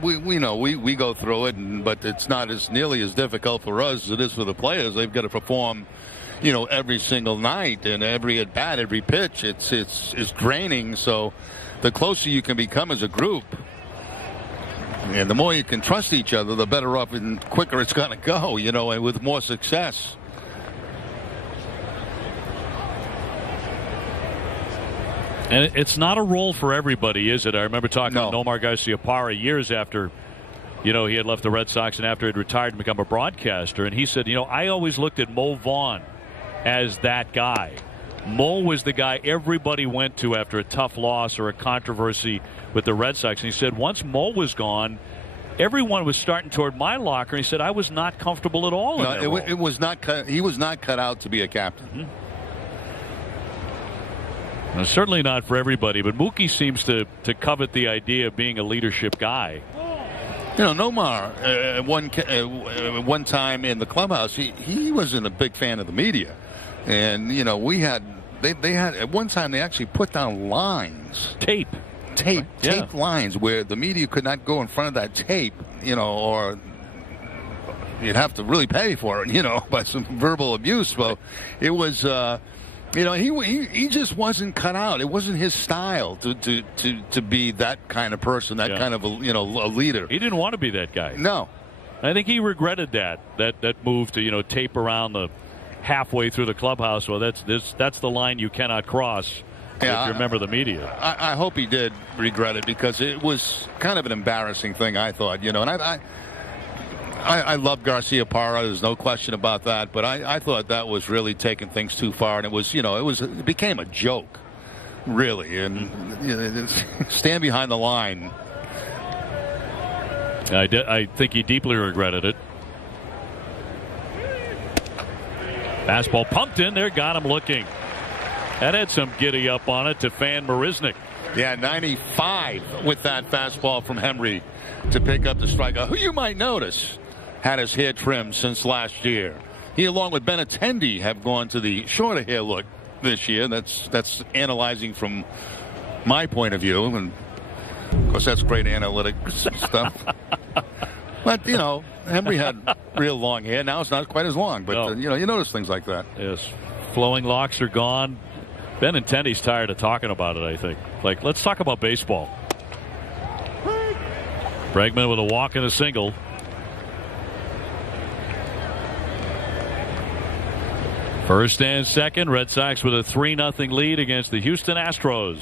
we go through it, but it's not as nearly as difficult for us as it is for the players. They've got to perform, every single night and every at bat, every pitch. It's draining. So the closer you can become as a group, and the more you can trust each other, the better off and quicker it's going to go, and with more success. And it's not a role for everybody, is it? I remember talking to Nomar Garciaparra years after, he had left the Red Sox and after he'd retired and become a broadcaster. And he said, I always looked at Mo Vaughn as that guy. Mo was the guy everybody went to after a tough loss or a controversy with the Red Sox. And he said once Mo was gone, everyone was starting toward my locker. And he said I was not comfortable at all. It was not. He was not cut out to be a captain. Mm-hmm. Well, certainly not for everybody, but Mookie seems to covet the idea of being a leadership guy. Nomar, one time in the clubhouse, he wasn't a big fan of the media. And, they had, at one time, they actually put down lines. Tape Lines where the media could not go in front of that tape, or you'd have to really pay for it, by some verbal abuse. So it was, he just wasn't cut out. It wasn't his style to be that kind of person, that kind of a leader. He didn't want to be that guy. No. I think he regretted that move to tape around the halfway through the clubhouse. Well, that's the line you cannot cross if you're a member of the media. I hope he did regret it, because it was kind of an embarrassing thing, I thought. And I love Garciaparra. There's no question about that. But I thought that was really taking things too far, and it became a joke, really. And stand behind the line. I think he deeply regretted it. Fastball pumped in there, got him looking. That had some giddy up on it to Fan Marisnick. Yeah, 95 with that fastball from Henry to pick up the strikeout, who you might notice had his hair trimmed since last year. He, along with Benintendi, have gone to the shorter hair look this year. That's analyzing from my point of view, and of course that's great analytics stuff. But Henry had real long hair. Now it's not quite as long, but you notice things like that. Yes, flowing locks are gone. Benintendi's tired of talking about it, I think. Let's talk about baseball. Bregman with a walk and a single. First and second, Red Sox with a 3-0 lead against the Houston Astros.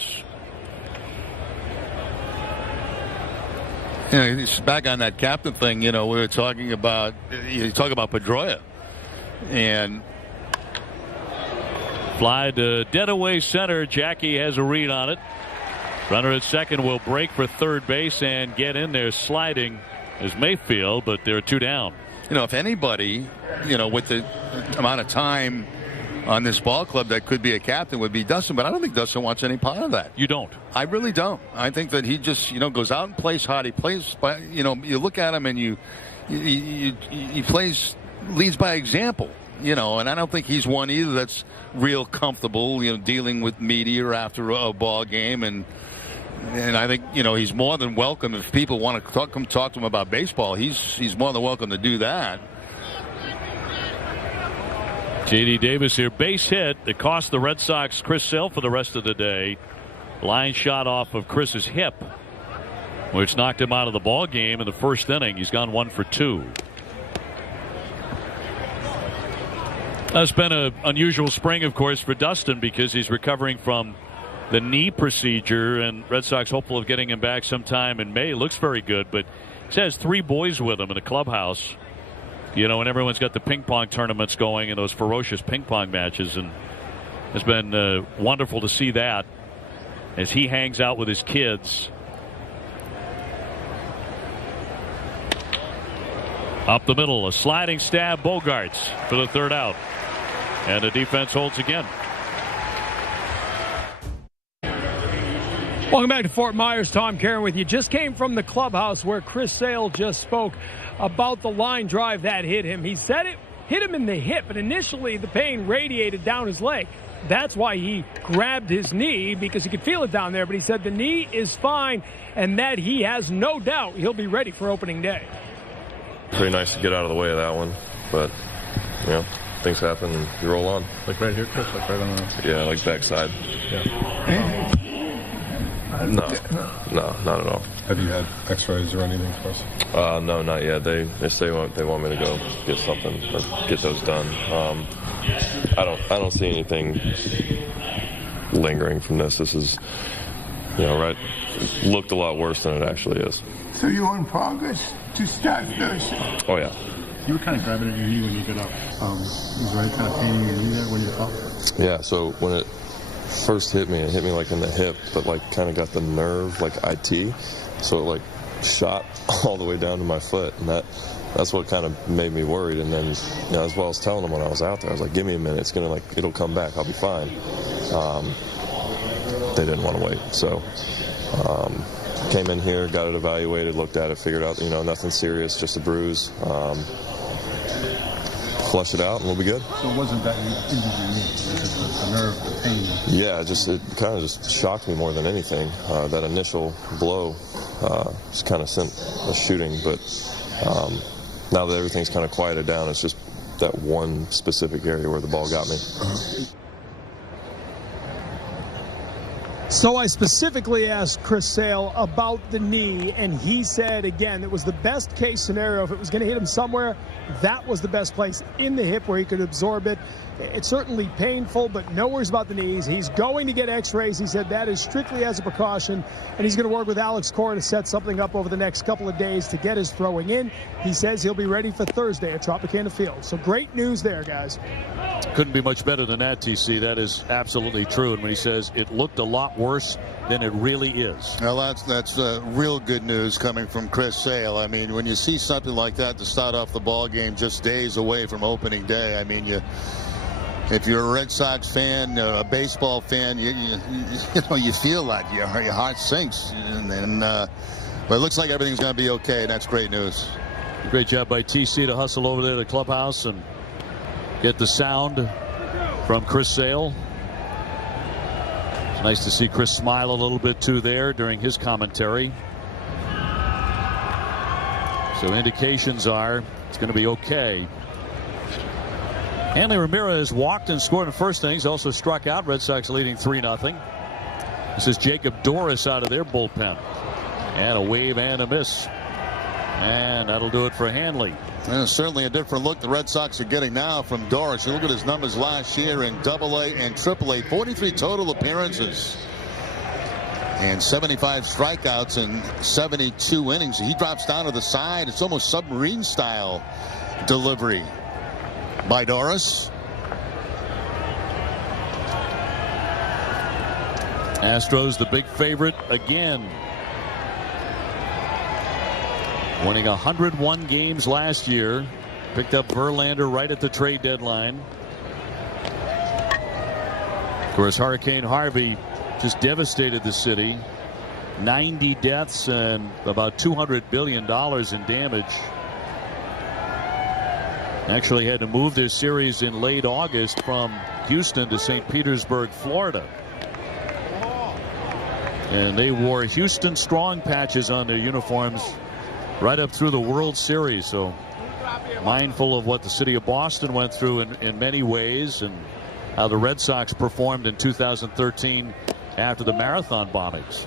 It's back on that captain thing. We were talking about. You talk about Pedroia, and fly to dead away center. Jackie has a read on it. Runner at second will break for third base and get in there sliding is Mayfield, but there are 2 down. If anybody, with the amount of time on this ball club that could be a captain would be Dustin, but I don't think Dustin wants any part of that. You don't? I really don't. I think that he just, goes out and plays hard. He plays by, you look at him and he leads by example, and I don't think he's one either that's real comfortable, dealing with media after a ball game. And I think, he's more than welcome if people want to come talk to him about baseball. He's more than welcome to do that. J.D. Davis here, base hit. It cost the Red Sox Chris Sale for the rest of the day. Line shot off of Chris's hip. which knocked him out of the ball game in the first inning. He's gone 1 for 2. That's been an unusual spring, of course, for Dustin because he's recovering from the knee procedure, and Red Sox hopeful of getting him back sometime in May. Looks very good, but he has 3 boys with him in the clubhouse. You know, and everyone's got the ping pong tournaments going and those ferocious ping pong matches, and it's been wonderful to see that as he hangs out with his kids. Up the middle, a sliding stab, Bogarts for the 3rd out. And the defense holds again. Welcome back to Fort Myers. Tom Caron with you. Just came from the clubhouse where Chris Sale just spoke about the line drive that hit him. He said it hit him in the hip, and initially the pain radiated down his leg. That's why he grabbed his knee, because he could feel it down there. But he said the knee is fine and that he has no doubt he'll be ready for opening day. Pretty nice to get out of the way of that one, but, you know, things happen and you roll on. Like right here, Chris? Like right on the... Yeah, like backside. Yeah. No, not at all. Have you had x-rays or anything for us? No, not yet. They say they want me to go get something or get those done. I don't see anything lingering from this. This is, you know, right. It looked a lot worse than it actually is. So you're in progress to start nursing? Oh yeah. You were kind of grabbing at your knee when you got up. Was there any kind of pain in your knee there when you fell? Yeah. So when it first hit me like in the hip, but like kind of got the nerve like IT, so it like shot all the way down to my foot, and that's what kind of made me worried. And then, you know, as well as telling them when I was out there, I was like, give me a minute, it's gonna it'll come back, I'll be fine. They didn't want to wait, so came in here, got it evaluated, looked at it, figured out, you know, nothing serious, just a bruise. Flush it out and we'll be good. So it wasn't that you injured your knee, it was the nerve, the pain? Yeah, it kind of just shocked me more than anything. That initial blow just kind of sent a shooting, but now that everything's kind of quieted down, it's just that one specific area where the ball got me. So I specifically asked Chris Sale about the knee, and he said, again, it was the best case scenario. If it was going to hit him somewhere, that was the best place in the hip where he could absorb it. It's certainly painful, but no worries about the knees. He's going to get x-rays. He said that is strictly as a precaution, and he's going to work with Alex Cora to set something up over the next couple of days to get his throwing in. He says he'll be ready for Thursday at Tropicana Field. So great news there, guys. Couldn't be much better than that, TC. That is absolutely true. And when he says it looked a lot worse than it really is. Well, that's real good news coming from Chris Sale. I mean, when you see something like that to start off the ball game just days away from opening day, I mean, if you're a Red Sox fan, a baseball fan, you know, you feel like your heart sinks. But it looks like everything's going to be okay, and that's great news. Great job by TC to hustle over there to the clubhouse and get the sound from Chris Sale. It's nice to see Chris smile a little bit too there during his commentary. So indications are it's going to be okay. Hanley Ramirez walked and scored in the first innings. Also struck out. Red Sox leading 3-0. This is Jacob Doris out of their bullpen. And a wave and a miss. And that'll do it for Hanley. And certainly a different look the Red Sox are getting now from Doris. You look at his numbers last year in AA and AAA. 43 total appearances. And 75 strikeouts in 72 innings. He drops down to the side. It's almost submarine style delivery by Doris. Astros the big favorite again. Winning 101 games last year. Picked up Verlander right at the trade deadline. Of course, Hurricane Harvey just devastated the city. 90 deaths and about $200 billion in damage. Actually had to move their series in late August from Houston to St. Petersburg, Florida. And they wore Houston Strong patches on their uniforms right up through the World Series. So mindful of what the city of Boston went through in many ways, and how the Red Sox performed in 2013 after the marathon bombings.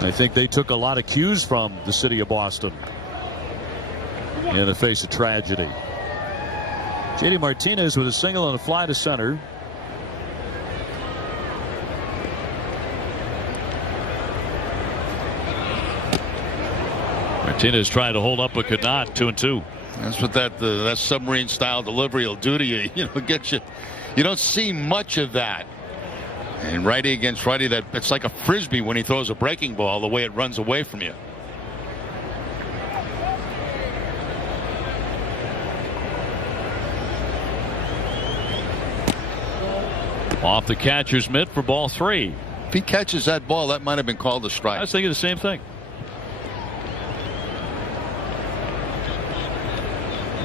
I think they took a lot of cues from the city of Boston in the face of tragedy. JD Martinez with a single and a fly to center. Martinez tried to hold up but could not. 2-2. That's what that submarine style delivery will do to you. Get you. You don't see much of that. And righty against righty, it's like a frisbee when he throws a breaking ball, the way it runs away from you. Off the catcher's mitt for ball 3. If he catches that ball, that might have been called a strike. I was thinking the same thing.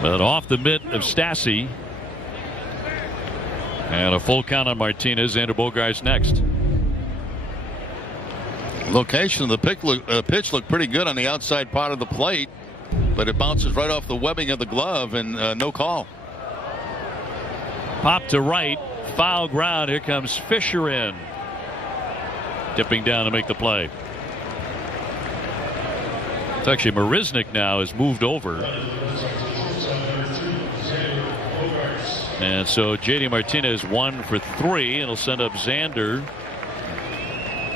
But off the mitt of Stassi. And a full count on Martinez. Xander Bogaerts next. Location of the pitch looked pretty good on the outside part of the plate, but it bounces right off the webbing of the glove and no call. Pop to right. Foul ground. Here comes Fisher in. Dipping down to make the play. It's actually Marisnik now has moved over. And so JD Martinez 1 for 3, and he'll send up Xander.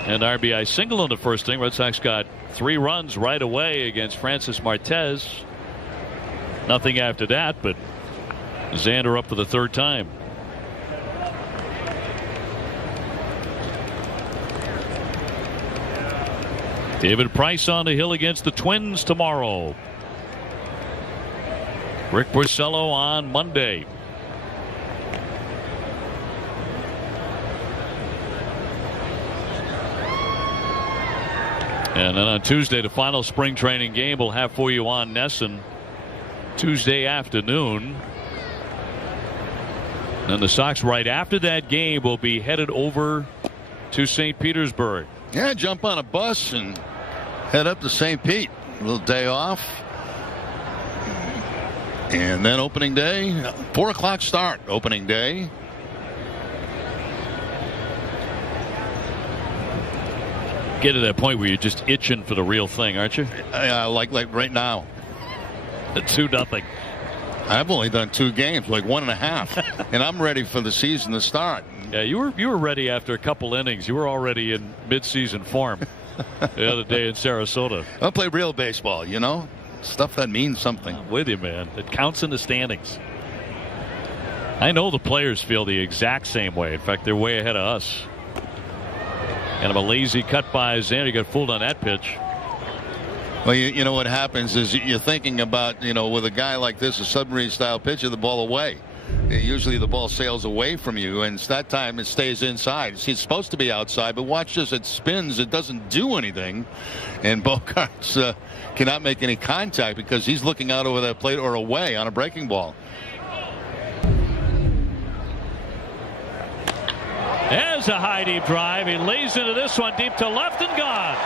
And RBI single in the first inning. Red Sox got 3 runs right away against Francis Martez. Nothing after that, but Xander up for the 3rd time. David Price on the hill against the Twins tomorrow. Rick Porcello on Monday. And then on Tuesday, the final spring training game we'll have for you on NESN Tuesday afternoon. And the Sox right after that game will be headed over to St. Petersburg. Yeah, jump on a bus and head up to St. Pete. A little day off. And then opening day, 4 o'clock start opening day. Get to that point where you're just itching for the real thing, aren't you? Like right now. 2-0. I've only done 2 games, like 1.5, and I'm ready for the season to start. Yeah, you were ready after a couple innings. You were already in midseason form the other day in Sarasota. I play real baseball, stuff that means something. I'm with you, man. It counts in the standings. I know the players feel the exact same way. In fact, they're way ahead of us. Kind of a lazy cut by Xander. You got fooled on that pitch. Well, you know what happens is you're thinking about, with a guy like this, a submarine style pitcher, the ball away. Usually the ball sails away from you, and that time it stays inside. It's supposed to be outside, but watch this. It spins. It doesn't do anything. And Bogaerts cannot make any contact because he's looking out over that plate or away on a breaking ball. There's a high deep drive. He lays into this one deep to left and gone.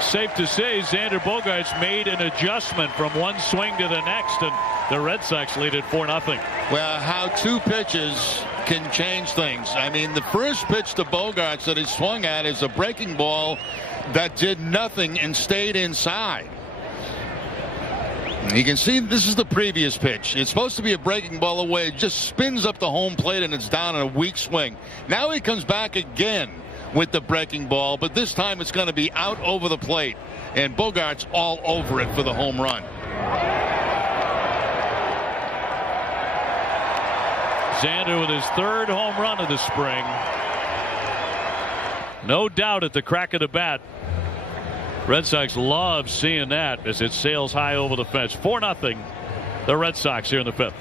Safe to say Xander Bogaerts made an adjustment from one swing to the next, and the Red Sox lead at 4-0. Well, how 2 pitches can change things. I mean, the first pitch to Bogaerts that he swung at is a breaking ball that did nothing and stayed inside. You can see this is the previous pitch. It's supposed to be a breaking ball away. It just spins up the home plate and it's down in a weak swing. Now he comes back again with the breaking ball, but this time it's going to be out over the plate, and Bogaerts all over it for the home run. Xander with his 3rd home run of the spring. No doubt at the crack of the bat. Red Sox love seeing that as it sails high over the fence. 4-0. The Red Sox here in the 5th.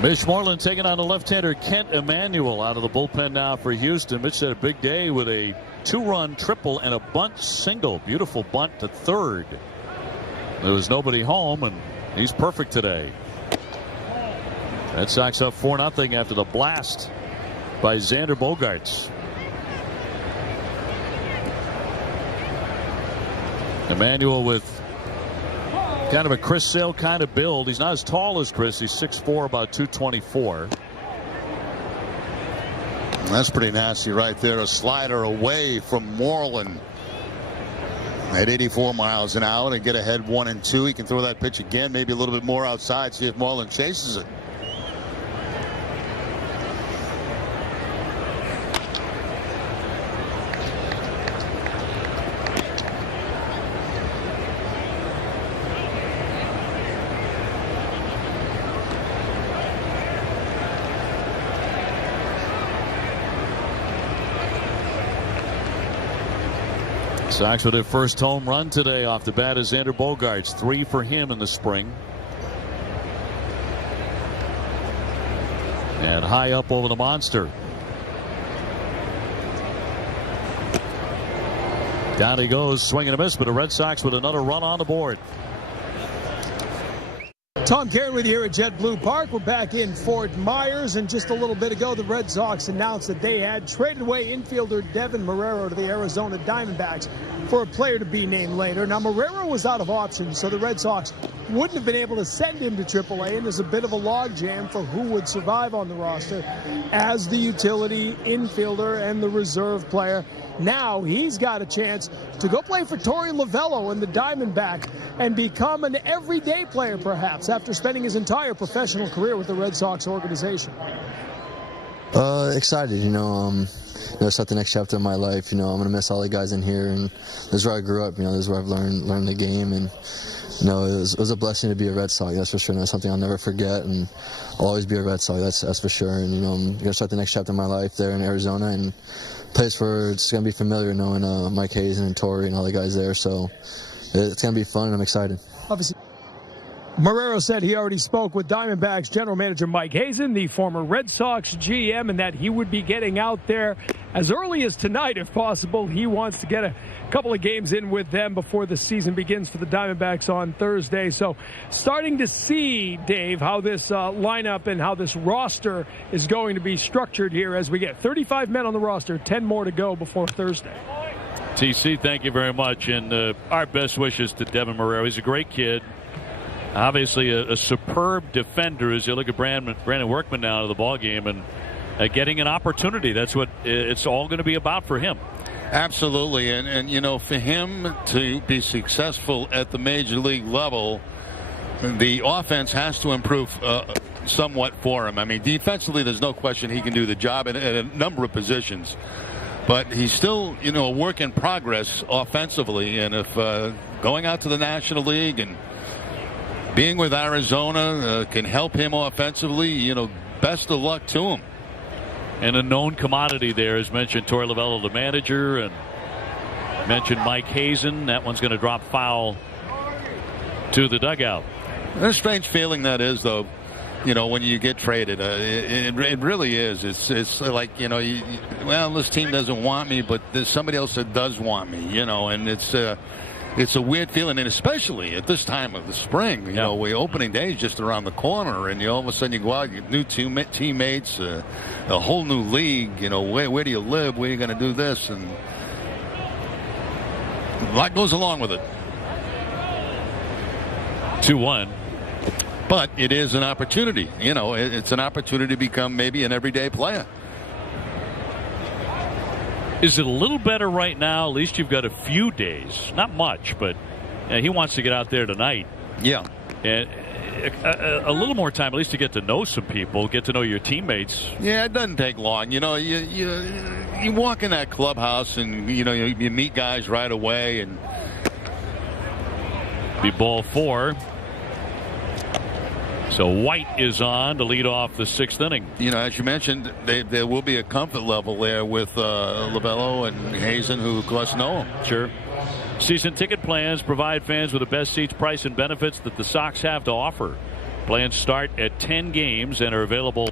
Mitch Moreland taking on the left-hander Kent Emanuel out of the bullpen now for Houston. Mitch had a big day with a 2-run triple and a bunt single. Beautiful bunt to third. There was nobody home, and he's perfect today. Red Sox up 4-0 after the blast by Xander Bogaerts. Emmanuel with kind of a Chris Sale kind of build. He's not as tall as Chris. He's 6'4", about 224. That's pretty nasty right there. A slider away from Moreland at 84 miles an hour to get ahead 1-2. He can throw that pitch again, maybe a little bit more outside, see if Moreland chases it. Sox with their first home run today off the bat is Xander Bogaerts. 3 for him in the spring. And high up over the monster. Down he goes, swinging a miss, but the Red Sox with another run on the board. Tom Caron with you here at JetBlue Park. We're back in Fort Myers, and just a little bit ago, the Red Sox announced that they had traded away infielder Devin Marrero to the Arizona Diamondbacks for a player to be named later. Now, Marrero was out of options, so the Red Sox wouldn't have been able to send him to AAA, and there's a bit of a logjam for who would survive on the roster as the utility infielder and the reserve player. Now he's got a chance to go play for Torey Lovullo in the Diamondback and become an everyday player, perhaps, after spending his entire professional career with the Red Sox organization. Excited, it's not the next chapter of my life. I'm going to miss all the guys in here, and this is where I grew up. This is where I've learned the game, and it was a blessing to be a Red Sox, that's for sure. And that's something I'll never forget, and I'll always be a Red Sox, that's for sure. And I'm going to start the next chapter of my life there in Arizona, and place where it's going to be familiar knowing Mike Hazen and Torey and all the guys there. So it's going to be fun, and I'm excited. Obviously, Marrero said he already spoke with Diamondbacks general manager Mike Hazen, the former Red Sox GM, and that he would be getting out there as early as tonight if possible. He wants to get a couple of games in with them before the season begins for the Diamondbacks on Thursday. So starting to see, Dave, how this lineup and how this roster is going to be structured here as we get 35 men on the roster, 10 more to go before Thursday. TC, thank you very much, and our best wishes to Devin Marrero. He's a great kid. Obviously a superb defender as you look at Brandon Workman now to the ball game and getting an opportunity. That's what it's all going to be about for him. Absolutely. And for him to be successful at the major league level, the offense has to improve somewhat for him. I mean, defensively, there's no question he can do the job at a number of positions. But he's still, a work in progress offensively. And if going out to the National League and being with Arizona can help him offensively, best of luck to him. And a known commodity there, as mentioned, Torey Lovullo, the manager, and mentioned Mike Hazen. That one's going to drop foul to the dugout. A strange feeling that is, though, when you get traded. It really is. It's like, well, this team doesn't want me, but there's somebody else that does want me, and it's a weird feeling, and especially at this time of the spring. Opening day is just around the corner, and all of a sudden you go out, you get new teammates, a whole new league. Where do you live? Where are you going to do this? And a lot goes along with it. 2-1. But it is an opportunity. It's an opportunity to become maybe an everyday player. Is it a little better right now? At least you've got a few days. Not much, but he wants to get out there tonight. Yeah. And a little more time, at least to get to know some people, get to know your teammates. Yeah, it doesn't take long. You walk in that clubhouse and, you meet guys right away. And be ball 4. So White is on to lead off the 6th inning. As you mentioned, there will be a comfort level there with Lovullo and Hazen, who of course know him. Sure. Season ticket plans provide fans with the best seats, price, and benefits that the Sox have to offer. Plans start at 10 games and are available.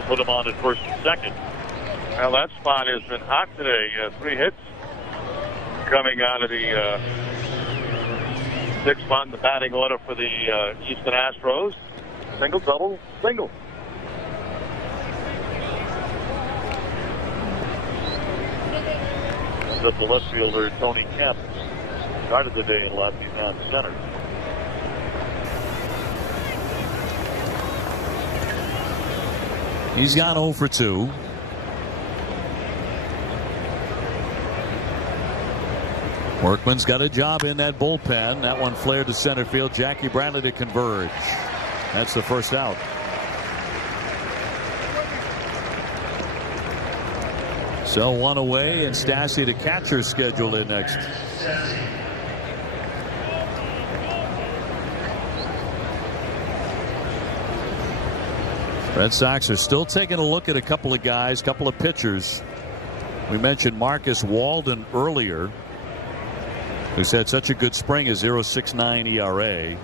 That'll put him on at first and second. Well, that spot has been hot today. 3 hits coming out of the 6th spot in the batting order for the Houston Astros. Single, double, single. Just the left fielder, Tony Kemp, started the day in left. He's now in center. He's gone 0 for 2. Workman's got a job in that bullpen. That one flared to center field. Jackie Bradley to converge. That's the first out. So 1 away, and Stassi, the catcher, scheduled in next. Red Sox are still taking a look at a couple of guys, couple of pitchers. We mentioned Marcus Walden earlier, who's had such a good spring, a 0.69 ERA.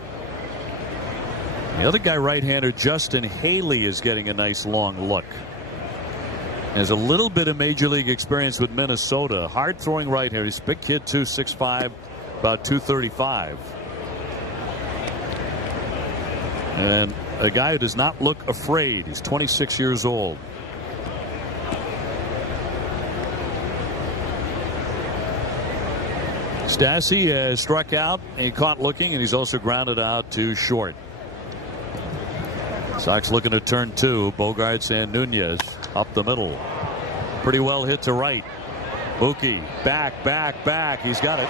The other guy, right-hander Justin Haley, is getting a nice long look. Has a little bit of major league experience with Minnesota. Hard throwing right-hander. He's a big kid too, 6'5", about 235. And a guy who does not look afraid. He's 26 years old. Stassi has struck out, and he caught looking, and he's also grounded out to short. Sox looking to turn 2. Bogarts and Nunez up the middle. Pretty well hit to right. Mookie back. He's got it.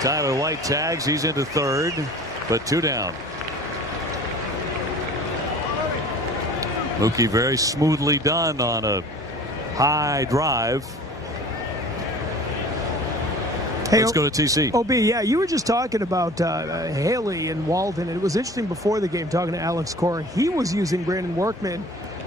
Tyler White tags. He's into third, but 2 down. Mookie very smoothly done on a high drive. Hey, let's go to TC. OB, yeah, you were just talking about Haley and Walden. It was interesting before the game talking to Alex Cora. He was using Brandon Workman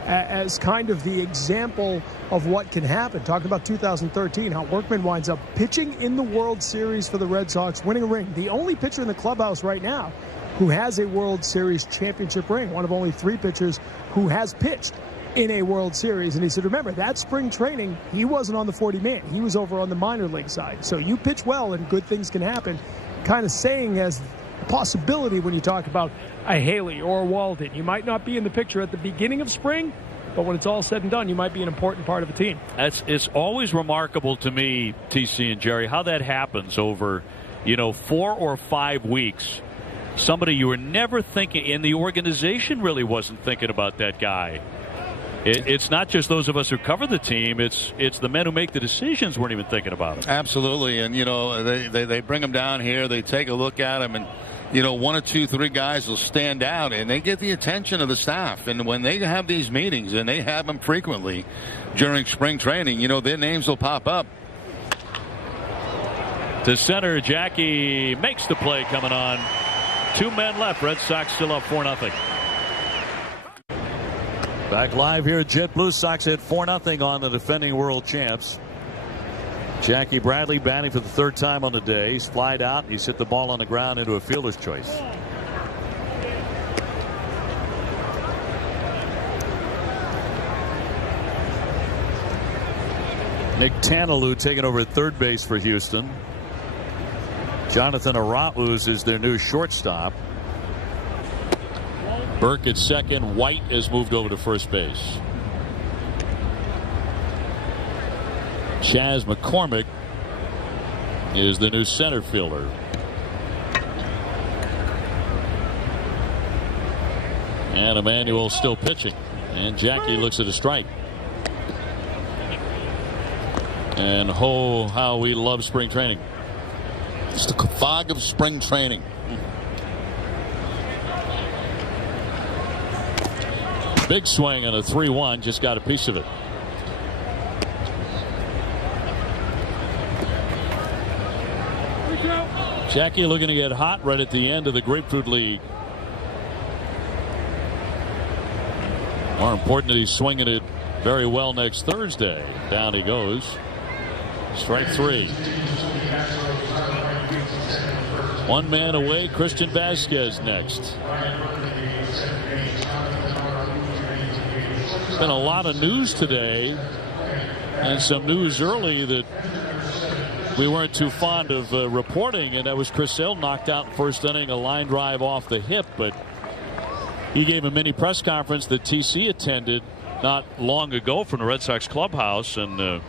as kind of the example of what can happen. Talking about 2013, how Workman winds up pitching in the World Series for the Red Sox, winning a ring. The only pitcher in the clubhouse right now who has a World Series championship ring. One of only 3 pitchers who has pitched in a World Series. And he said, remember, that spring training, he wasn't on the 40-man. He was over on the minor league side. So you pitch well and good things can happen. Kind of saying as a possibility when you talk about a Haley or a Walden. You might not be in the picture at the beginning of spring, but when it's all said and done, you might be an important part of a team. It's always remarkable to me, TC and Jerry, how that happens over, 4 or 5 weeks. Somebody you were never thinking, and the organization really wasn't thinking about that guy. It's not just those of us who cover the team. It's the men who make the decisions weren't even thinking about him. Absolutely. And, they bring him down here. They take a look at him. And, 1 or 2, 3 guys will stand out. And they get the attention of the staff. And when they have these meetings, and they have them frequently during spring training, their names will pop up. To center, Jackie makes the play coming on. 2 men left. Red Sox still up 4-0. Back live here at JetBlue. Sox had 4-0 on the defending world champs. Jackie Bradley batting for the 3rd time on the day. He's flied out. He's hit the ball on the ground into a fielder's choice. Nick Tanalou taking over at third base for Houston. Jonathan Arauz is their new shortstop. Burke at second. White has moved over to first base. Chas McCormick is the new center fielder. And Emmanuel still pitching. And Jackie looks at a strike. And how we love spring training. It's the fog of spring training. Big swing on a 3-1, just got a piece of it. Jackie looking to get hot right at the end of the Grapefruit League. More important that he's swinging it very well next Thursday. Down he goes. Strike 3. 1 man away. Christian Vasquez next. Been a lot of news today, and some news early that we weren't too fond of reporting, and that was Chris Sale knocked out in first inning, a line drive off the hip. But he gave a mini press conference that TC attended not long ago from the Red Sox clubhouse, and a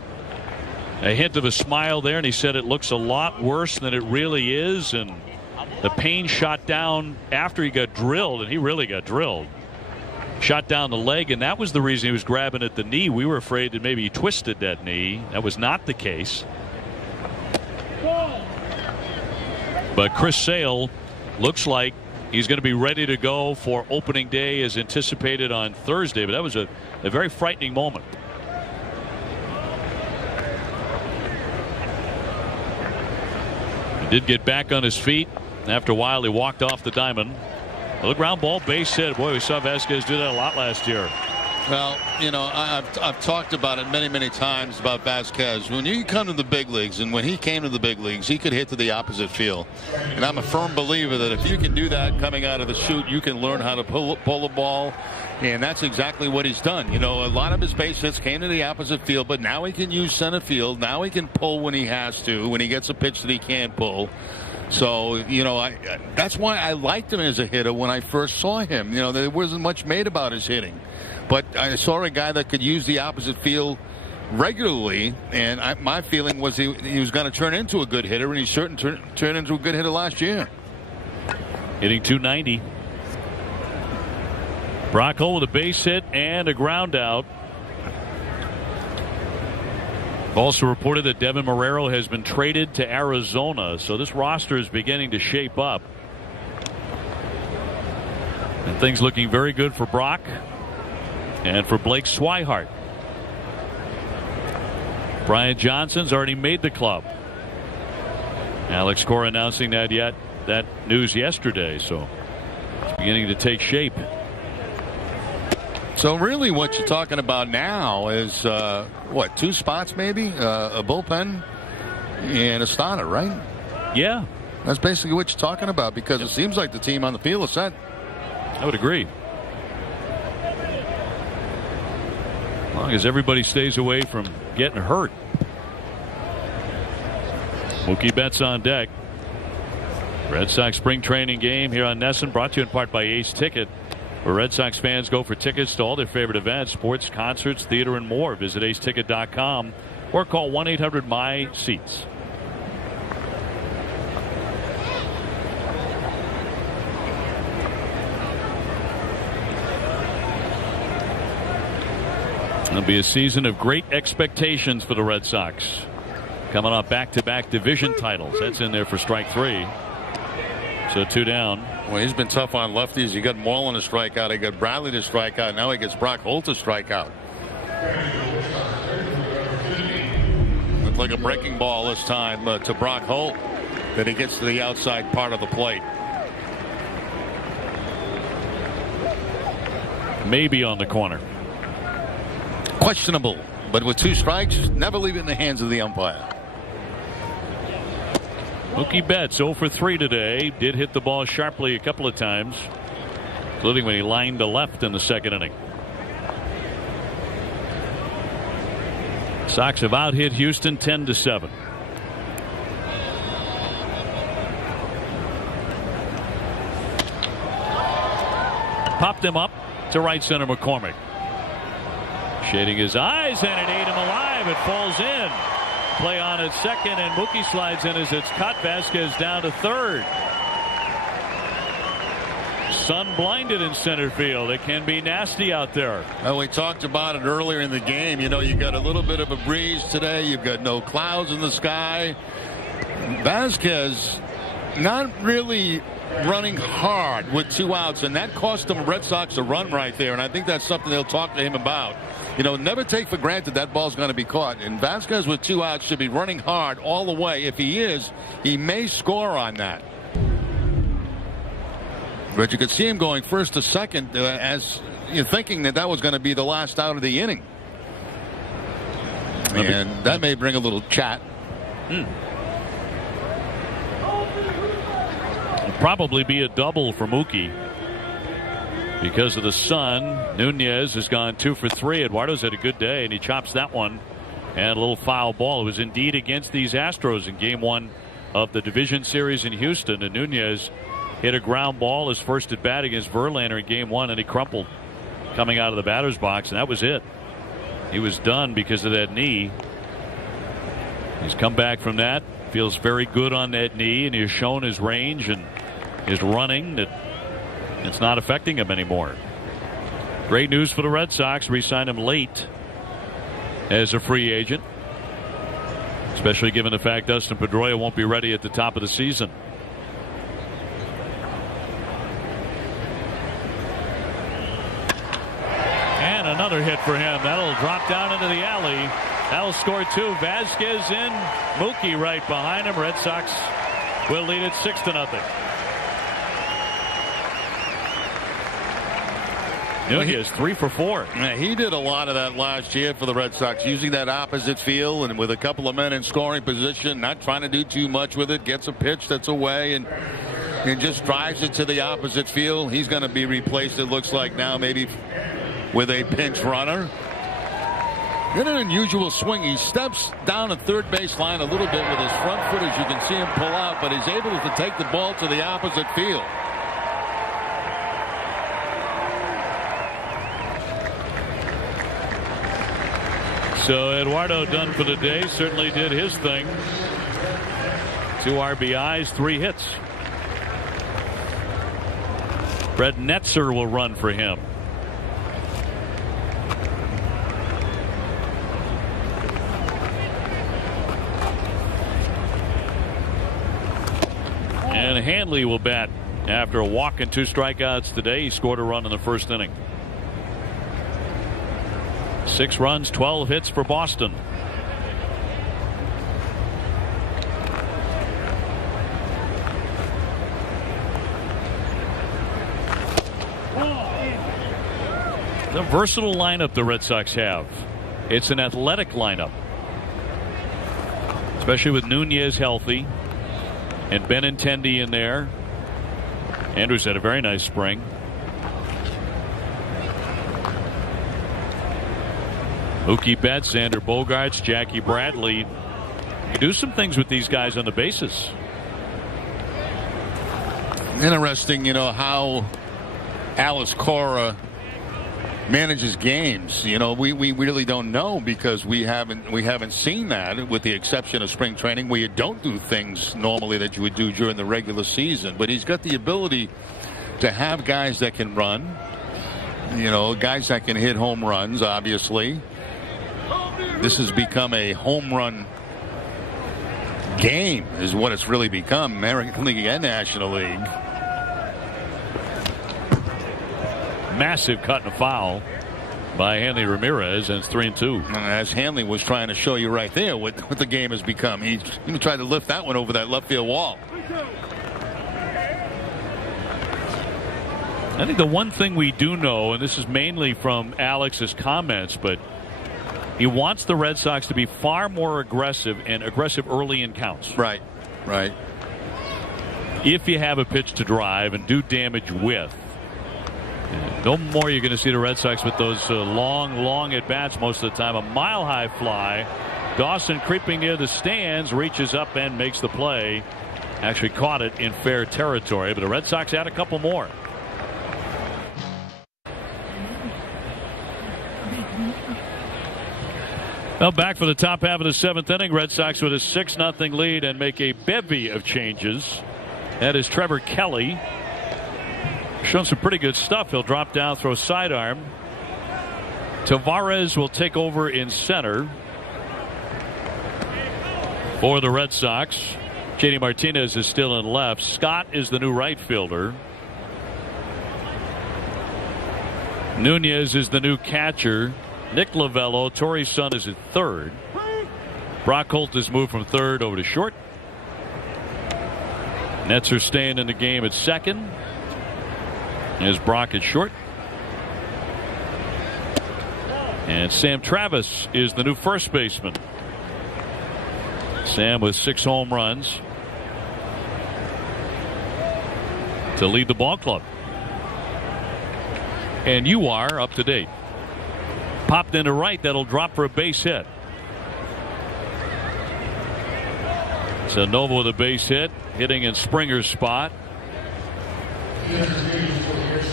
hint of a smile there, and he said it looks a lot worse than it really is, and the pain shot down after he got drilled, and he really got drilled. Shot down the leg, and that was the reason he was grabbing at the knee. We were afraid that maybe he twisted that knee. That was not the case. But Chris Sale looks like he's going to be ready to go for opening day as anticipated on Thursday. But that was a very frightening moment. He did get back on his feet. After a while, he walked off the diamond. A little ground ball, base hit. Boy, we saw Vasquez do that a lot last year. Well, you know, I've talked about it many times about Vasquez. When you come to the big leagues, and when he came to the big leagues, he could hit to the opposite field. And I'm a firm believer that if you can do that coming out of the chute, you can learn how to pull a ball. And that's exactly what he's done. You know, a lot of his base hits came to the opposite field, but now he can use center field. Now he can pull when he has to, when he gets a pitch that he can't pull. So, you know, that's why I liked him as a hitter when I first saw him. You know, there wasn't much made about his hitting. But I saw a guy that could use the opposite field regularly, and my feeling was he was going to turn into a good hitter, and he certainly turned into a good hitter last year. Hitting .290. Brock Holt with a base hit and a ground out. Also reported that Devin Marrero has been traded to Arizona, so this roster is beginning to shape up. And things looking very good for Brock and for Blake Swihart. Brian Johnson's already made the club. Alex Cora announcing that news yesterday, so it's beginning to take shape. So really what you're talking about now is, what, 2 spots maybe? A bullpen and a starter, right? Yeah. That's basically what you're talking about, because it seems like the team on the field is set. I would agree. As long as everybody stays away from getting hurt. Mookie Betts on deck. Red Sox spring training game here on NESN, brought to you in part by Ace Ticket, where Red Sox fans go for tickets to all their favorite events, sports, concerts, theater, and more. Visit aceticket.com or call 1-800-MY-SEATS. It'll be a season of great expectations for the Red Sox. Coming off back-to-back division titles. That's in there for strike 3. So 2 down. Well, he's been tough on lefties. He got Moreland to strike out. He got Bradley to strike out. Now he gets Brock Holt to strike out. Looked like a breaking ball this time to Brock Holt. Then he gets to the outside part of the plate. Maybe on the corner. Questionable, but with 2 strikes, never leave it in the hands of the umpire. Mookie Betts 0 for 3 today. Did hit the ball sharply a couple of times, including when he lined to left in the second inning. Sox have out-hit Houston 10-7. Popped him up to right center McCormick. Shading his eyes, and it ate him alive. It falls in. Play on at second, and Mookie slides in as it's cut. Vasquez down to third. Sun blinded in center field. It can be nasty out there. Well, we talked about it earlier in the game. You know, you got a little bit of a breeze today. You've got no clouds in the sky. Vasquez not really running hard with 2 outs, and that cost them Red Sox a run right there, and I think that's something they'll talk to him about. You know, never take for granted that ball's going to be caught, and Vasquez with 2 outs should be running hard all the way. If he is, he may score on that. But you could see him going first to second as you're thinking that was going to be the last out of the inning. And that may bring a little chat. Probably be a double for Mookie. because of the sun. Nunez has gone 2 for 3. Eduardo's had a good day, and he chops that one. And a little foul ball. It was indeed against these Astros in Game 1 of the Division Series in Houston. And Nunez hit a ground ball, his first at bat against Verlander in Game 1, and he crumpled coming out of the batter's box, and that was it. He was done because of that knee. He's come back from that. Feels very good on that knee, and he has shown his range and his running that it's not affecting him anymore. Great news for the Red Sox. Re-signed him late as a free agent, especially given the fact Dustin Pedroia won't be ready at the top of the season. And another hit for him. That'll drop down into the alley. That'll score 2. Vasquez in. Mookie right behind him. Red Sox will lead it 6-0. Nunez 3 for 4. Yeah, he did a lot of that last year for the Red Sox, using that opposite field and with a couple of men in scoring position, not trying to do too much with it, gets a pitch that's away and just drives it to the opposite field. He's going to be replaced, it looks like now, maybe with a pinch runner. In an unusual swing, he steps down the third base line a little bit with his front foot, as you can see him pull out, but he's able to take the ball to the opposite field. So Eduardo done for the day. Certainly did his thing. 2 RBIs, 3 hits. Brett Netzer will run for him. And Hanley will bat after a walk and 2 strikeouts today. He scored a run in the first inning. 6 runs, 12 hits for Boston. The versatile lineup the Red Sox have. It's an athletic lineup, especially with Nunez healthy and Benintendi in there. Andrews had a very nice spring. Mookie Betts, Xander Bogaerts, Jackie Bradley. You can do some things with these guys on the bases. Interesting, how Alex Cora manages games. We really don't know because we haven't seen that, with the exception of spring training, where you don't do things normally that you would do during the regular season. But he's got the ability to have guys that can run, guys that can hit home runs, obviously. This has become a home run game, is what it's really become, American League and National League. Massive cut and foul by Hanley Ramirez, and it's 3-2. As Hanley was trying to show you right there what the game has become. He tried to lift that one over that left field wall. I think the one thing we do know, and this is mainly from Alex's comments, but he wants the Red Sox to be far more aggressive, and aggressive early in counts. Right. If you have a pitch to drive and do damage with. No more you're going to see the Red Sox with those long at-bats most of the time. A mile-high fly. Dawson creeping near the stands, reaches up and makes the play. Actually caught it in fair territory, but the Red Sox had a couple more. Well, back for the top half of the 7th inning. Red Sox with a 6-0 lead and make a bevy of changes. That is Trevor Kelly. Shown some pretty good stuff. He'll drop down, throw sidearm. Tavares will take over in center for the Red Sox. JD Martinez is still in left. Scott is the new right fielder. Nunez is the new catcher. Nick Lovello, Torrey's son, is at third. Brock Holt has moved from third over to short. Nets are staying in the game at second. As Brock at short. And Sam Travis is the new first baseman. Sam with 6 home runs to lead the ball club. And you are up to date. Popped into right. That'll drop for a base hit. So Nova with a base hit, hitting in Springer's spot.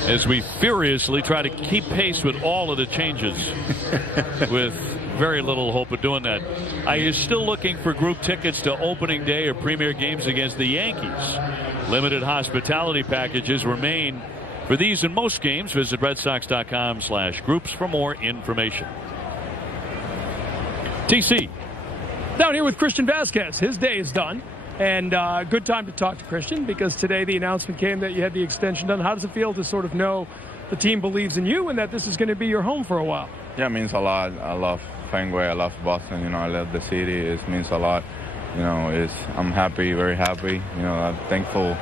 As we furiously try to keep pace with all of the changes with very little hope of doing that. Are you still looking for group tickets to opening day or premier games against the Yankees? Limited hospitality packages remain for these and most games. Visit redsox.com/groups for more information. TC. Down here with Christian Vasquez. His day is done. And good time to talk to Christian, because today the announcement came that you had the extension done. How does it feel to sort of know the team believes in you and that this is going to be your home for a while? Yeah, it means a lot. I love Fenway. I love Boston. You know, I love the city. It means a lot. You know, I'm happy, very happy. You know, I'm thankful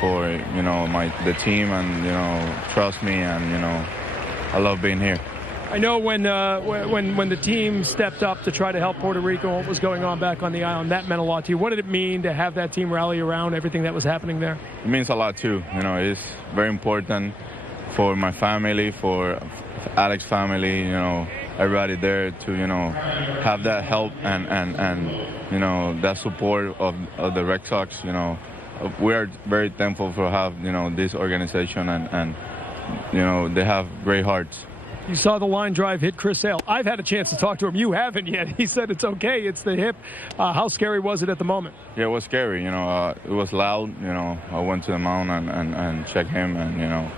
for, you know, the team, and, you know, trust me, and, you know, I love being here. I know when the team stepped up to try to help Puerto Rico and what was going on back on the island, that meant a lot to you. What did it mean to have that team rally around everything that was happening there? It means a lot too. You know, it's very important for my family, for Alex's family, you know, everybody there to, you know, have that help and you know, that support of the Red Sox. You know, we are very thankful for have, you know, this organization, and you know, they have great hearts. You saw the line drive hit Chris Sale. I've had a chance to talk to him. You haven't yet. He said it's okay. It's the hip. How scary was it at the moment? Yeah, it was scary. You know, it was loud. You know, I went to the mound and checked him, and, you know,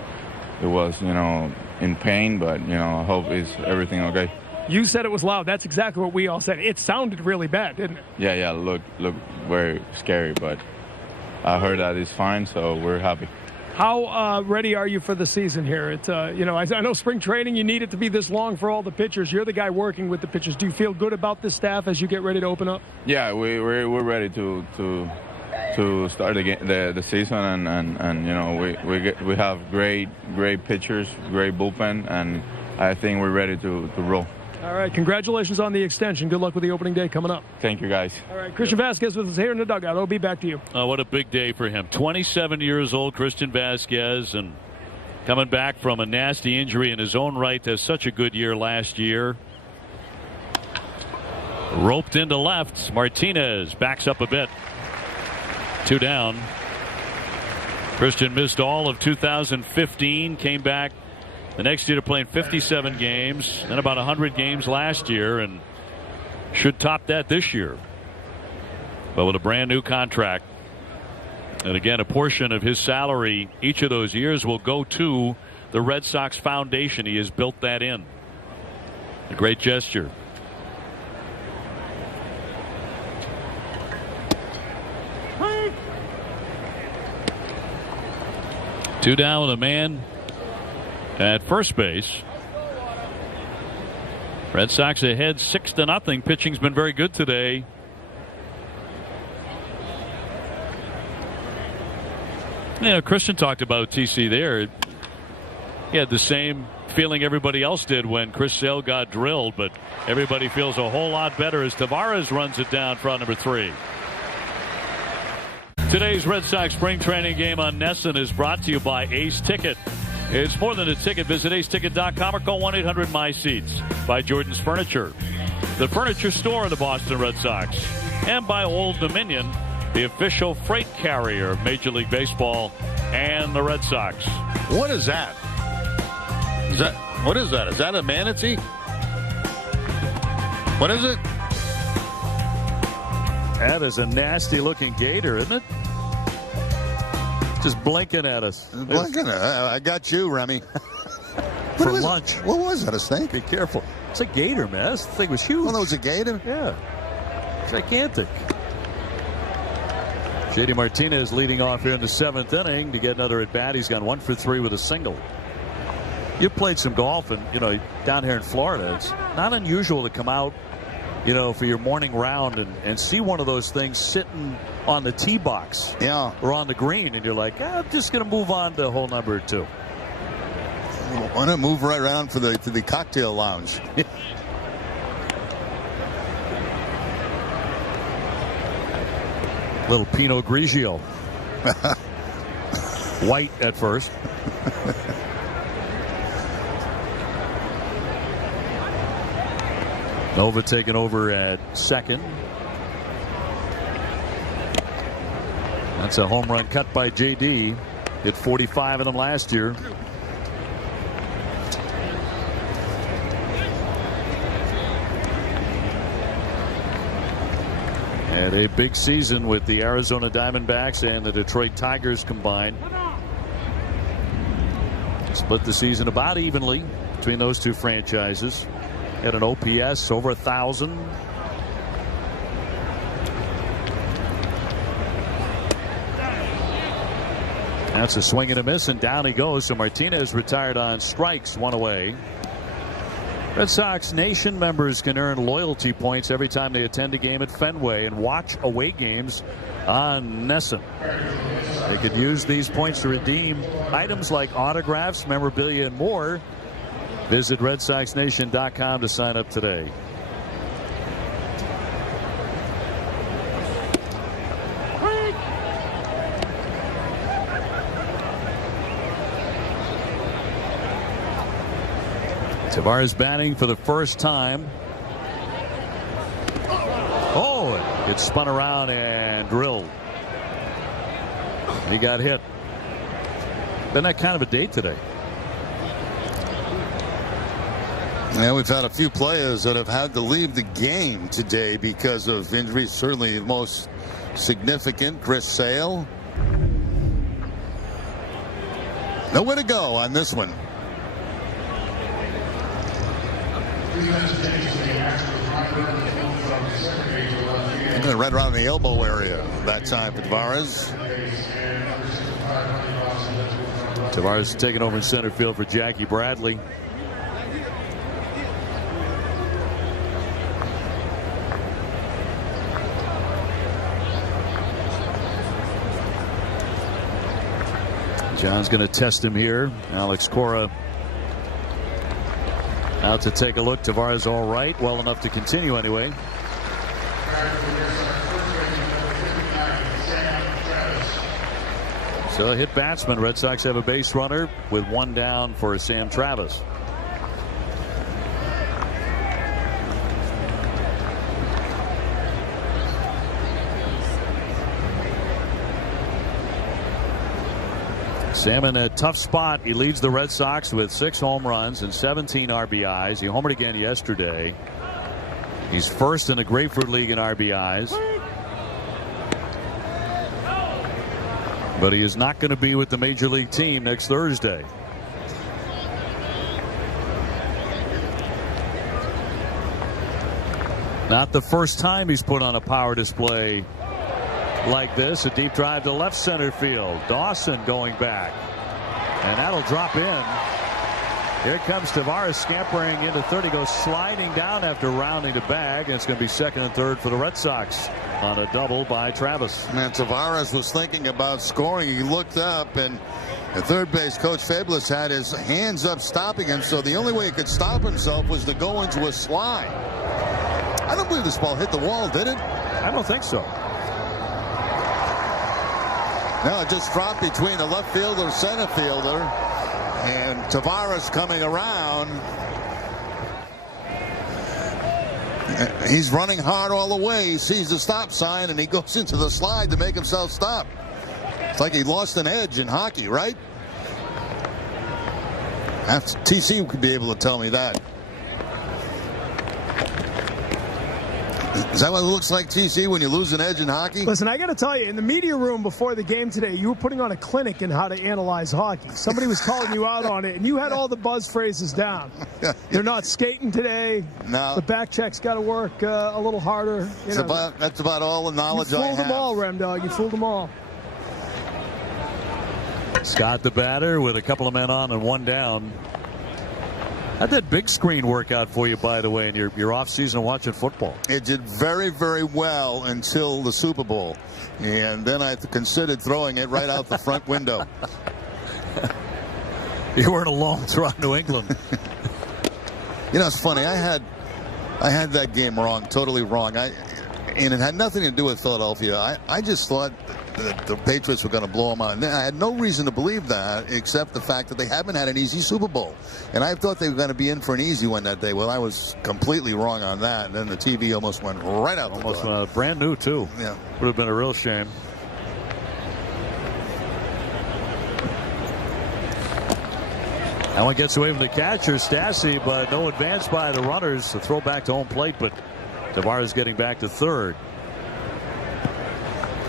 it was, you know, in pain, but, you know, I hope everything okay. You said it was loud. That's exactly what we all said. It sounded really bad, didn't it? Yeah, look very scary, but I heard that it's fine, so we're happy. How ready are you for the season here? It's you know, I know spring training, you need it to be this long for all the pitchers. You're the guy working with the pitchers. Do you feel good about this staff as you get ready to open up? Yeah, we're ready to start the season, and you know, we have great pitchers, great bullpen, and I think we're ready to roll. All right, congratulations on the extension. Good luck with the opening day coming up. Thank you, guys. All right, Christian Vasquez with us here in the dugout. I'll be back to you. What a big day for him. 27 years old, Christian Vasquez, and coming back from a nasty injury in his own right. Has such a good year last year. Roped into left. Martinez backs up a bit. 2 down. Christian missed all of 2015, came back the next year to playing 57 games and about 100 games last year, and should top that this year. But with a brand new contract, and again, a portion of his salary each of those years will go to the Red Sox Foundation. He has built that in. A great gesture. Two down with a man at first base. Red Sox ahead 6-0. Pitching's been very good today. Yeah, Christian talked about TC there. He had the same feeling everybody else did when Chris Sale got drilled, but everybody feels a whole lot better as Tavares runs it down front, number 3. Today's Red Sox spring training game on NESN is brought to you by Ace Ticket. It's more than a ticket. Visit aceticket.com or call 1-800-MY-SEATS. By Jordan's Furniture, the furniture store of the Boston Red Sox. And by Old Dominion, the official freight carrier of Major League Baseball and the Red Sox. What is that? What is that? Is that a manatee? What is it? That is a nasty looking gator, isn't it? Just blinking at us. Blinking. I got you, Remy. For lunch. What was that, a snake? Be careful. It's a gator, man. This thing was huge. Oh, that was a gator? Yeah. Gigantic. J.D. Martinez leading off here in the 7th inning to get another at bat. He's gone 1 for 3 with a single. You played some golf, and, you know, down here in Florida, it's not unusual to come out, you know, for your morning round and see one of those things sitting on the tee box. Yeah. Or on the green, and you're like, I'm just going to move on to hole number 2. Why not move right around to the cocktail lounge? Little Pinot Grigio. White at first. Nova taking over at second. That's a home run cut by J.D. Hit 45 of them last year. And a big season with the Arizona Diamondbacks and the Detroit Tigers combined. Split the season about evenly between those two franchises. Had an OPS over 1,000. That's a swing and a miss, and down he goes. So Martinez retired on strikes, one away. Red Sox Nation members can earn loyalty points every time they attend a game at Fenway and watch away games on NESN. They could use these points to redeem items like autographs, memorabilia, and more. Visit RedSoxNation.com to sign up today. Tavares batting for the first time. Oh, it spun around and drilled. He got hit. Been that kind of a day today. Yeah, we've had a few players that have had to leave the game today because of injuries. Certainly the most significant, Chris Sale. Nowhere to go on this one. Right around the elbow area that time for Tavares. Tavares taking over in center field for Jackie Bradley. John's going to test him here. Alex Cora out to take a look. Tavares all right, well enough to continue anyway. So a hit batsman. Red Sox have a base runner with one down for Sam Travis. Sam in a tough spot. He leads the Red Sox with 6 home runs and 17 RBIs. He homered again yesterday. He's first in the Grapefruit League in RBIs. But he is not going to be with the Major League team next Thursday. Not the first time he's put on a power display like this. A deep drive to left center field. Dawson going back. And that'll drop in. Here comes Tavares scampering into third. He goes sliding down after rounding the bag. And it's going to be second and third for the Red Sox on a double by Travis. Man, Tavares was thinking about scoring. He looked up, and the third base coach Fabulous had his hands up stopping him. So the only way he could stop himself was to go into a slide. I don't believe this ball hit the wall, did it? I don't think so. No, it just dropped between the left fielder and center fielder. And Tavares coming around. He's running hard all the way. He sees the stop sign and he goes into the slide to make himself stop. It's like he lost an edge in hockey, right? TC could be able to tell me that. Is that what it looks like, TC, when you lose an edge in hockey? Listen, I got to tell you, in the media room before the game today, you were putting on a clinic in how to analyze hockey. Somebody was calling you out on it, and you had all the buzz phrases down. They're not skating today. No. The back check's got to work a little harder. That's about all the knowledge I have. You fooled them all, Remdog. You fooled them all. Scott the batter with a couple of men on and one down. How'd that big screen work out for you, by the way, in your off season watching football? It did very, very well until the Super Bowl. And then I considered throwing it right out the front window. You weren't alone throughout New England. You know, it's funny. I had that game wrong, totally wrong. And it had nothing to do with Philadelphia. I just thought the Patriots were going to blow them out. And I had no reason to believe that except the fact that they haven't had an easy Super Bowl. And I thought they were going to be in for an easy one that day. Well, I was completely wrong on that. And then the TV almost went right out the door. Almost brand new, too. Yeah. Would have been a real shame. That one gets away from the catcher, Stassi, but no advance by the runners. A throw back to home plate, but Tavares getting back to third.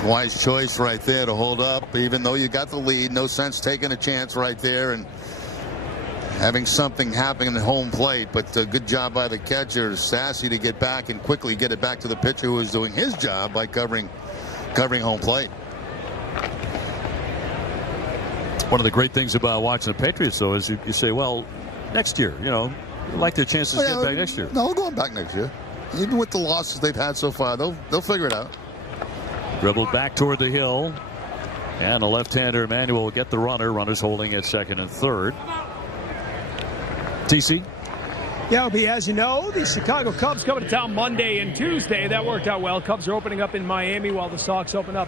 Wise choice right there to hold up, even though you got the lead. No sense taking a chance right there and having something happen at home plate. But good job by the catcher, Stassi, to get back and quickly get it back to the pitcher who was doing his job by covering home plate. One of the great things about watching the Patriots, though, is you say, well, next year, you like their chances to get back next year. No, we're going back next year. Even with the losses they've had so far, they'll figure it out. Dribbled back toward the hill. And the left-hander, Emmanuel, will get the runner. Runners holding at second and third. TC? Yeah, LB, as you know, the Chicago Cubs coming to town Monday and Tuesday. That worked out well. Cubs are opening up in Miami while the Sox open up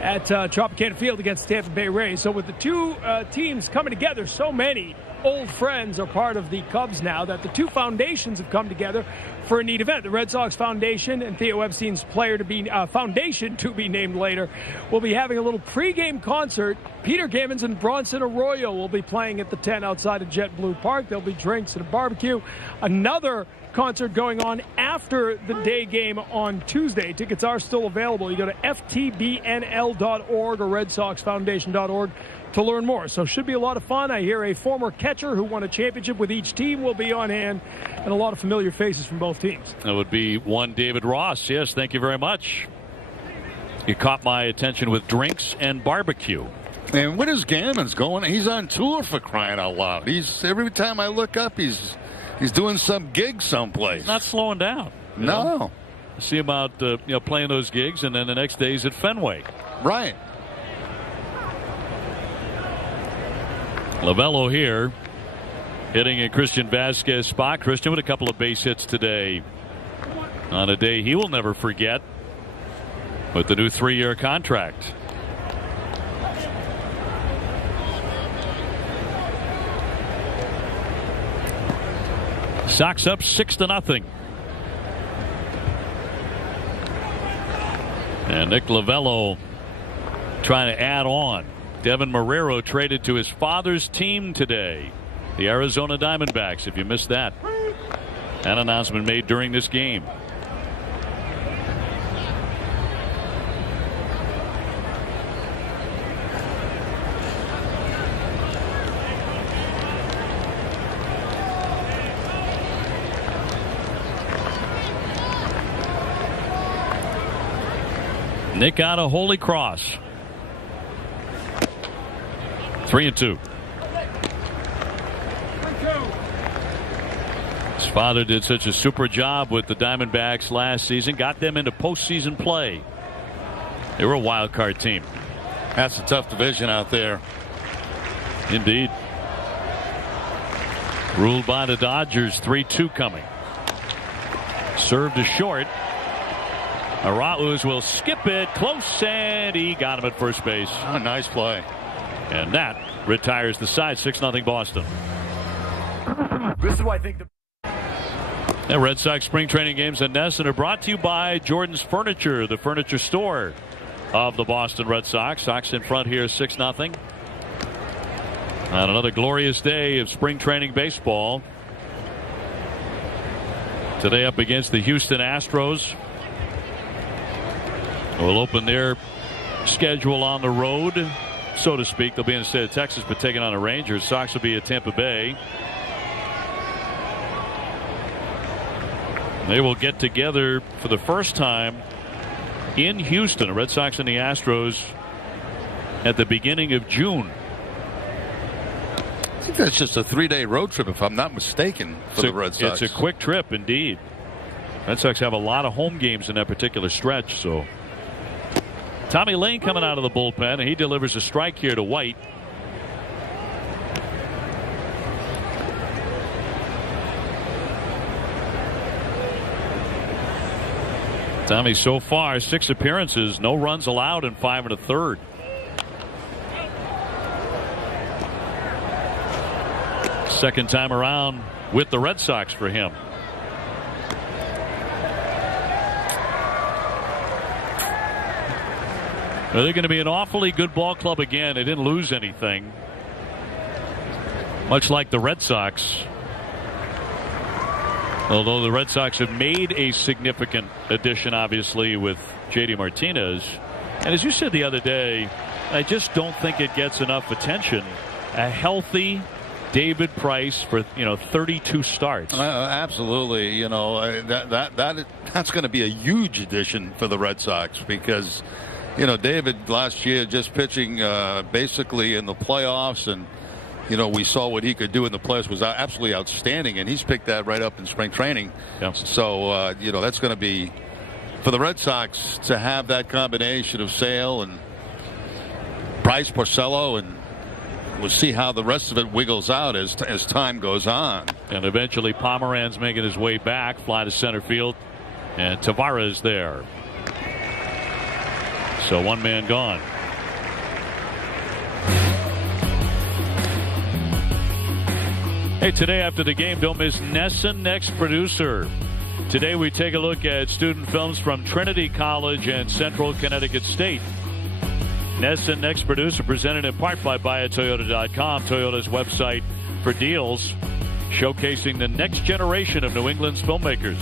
at Tropicana Field against the Tampa Bay Rays. So with the two teams coming together, so many old friends are part of the Cubs now that the two foundations have come together for a neat event. The Red Sox Foundation and Theo Epstein's foundation to be named later will be having a little pregame concert. Peter Gammons and Bronson Arroyo will be playing at the 10 outside of JetBlue Park. There'll be drinks and a barbecue. Another concert going on after the day game on Tuesday. Tickets are still available. You go to ftbnl.org or redsoxfoundation.org to learn more. So should be a lot of fun. I hear a former catcher who won a championship with each team will be on hand, and a lot of familiar faces from both teams. That would be one David Ross. Yes, thank you very much. You caught my attention with drinks and barbecue. And what is Gammons going? He's on tour, for crying out loud. Every time I look up, he's doing some gig someplace. He's not slowing down. No. See him out playing those gigs, and then the next day he's at Fenway. Right. Lovello here, hitting in Christian Vasquez's spot. Christian with a couple of base hits today on a day he will never forget with the new 3-year contract. Sox up 6-0. And Nick Lovello trying to add on. Devin Marrero traded to his father's team today, the Arizona Diamondbacks. If you missed that, an announcement made during this game. Nick out of Holy Cross. 3-2. His father did such a super job with the Diamondbacks last season, got them into postseason play. They were a wild card team. That's a tough division out there. Indeed. Ruled by the Dodgers. 3-2 coming. Served to short. Arauz will skip it close, and he got him at first base. Oh, nice play. And that retires the side. 6-0 Boston. This is why I think the Red Sox spring training games in Nesson are brought to you by Jordan's Furniture, the furniture store of the Boston Red Sox. Sox in front here 6-0. On another glorious day of spring training baseball. Today up against the Houston Astros. Will open their schedule on the road, so to speak. They'll be in the state of Texas, but taking on the Rangers. Sox will be at Tampa Bay. They will get together for the first time in Houston, the Red Sox and the Astros, at the beginning of June. I think that's just a 3-day road trip, if I'm not mistaken, for the Red Sox. It's a quick trip, indeed. Red Sox have a lot of home games in that particular stretch, so. Tommy Lane coming out of the bullpen, and he delivers a strike here to White. Tommy, so far 6 appearances, no runs allowed in 5 1/3. Second time around with the Red Sox for him. Well, they're going to be an awfully good ball club again. They didn't lose anything, much like the Red Sox. Although the Red Sox have made a significant addition, obviously, with J.D. Martinez. And as you said the other day, I just don't think it gets enough attention. A healthy David Price for 32 starts. Absolutely, that's going to be a huge addition for the Red Sox because David last year just pitching basically in the playoffs, and we saw what he could do in the playoffs was absolutely outstanding, and he's picked that right up in spring training. Yep. So that's going to be for the Red Sox to have that combination of Sale and Price, Porcello, and we'll see how the rest of it wiggles out as time goes on. And eventually Pomeranz making his way back, fly to center field, and Tavares there. So one man gone. Hey, today after the game, don't miss Nesson Next Producer. Today we take a look at student films from Trinity College and Central Connecticut State. Nesson Next Producer presented in part by BuyAToyota.com, Toyota's website for deals, showcasing the next generation of New England's filmmakers.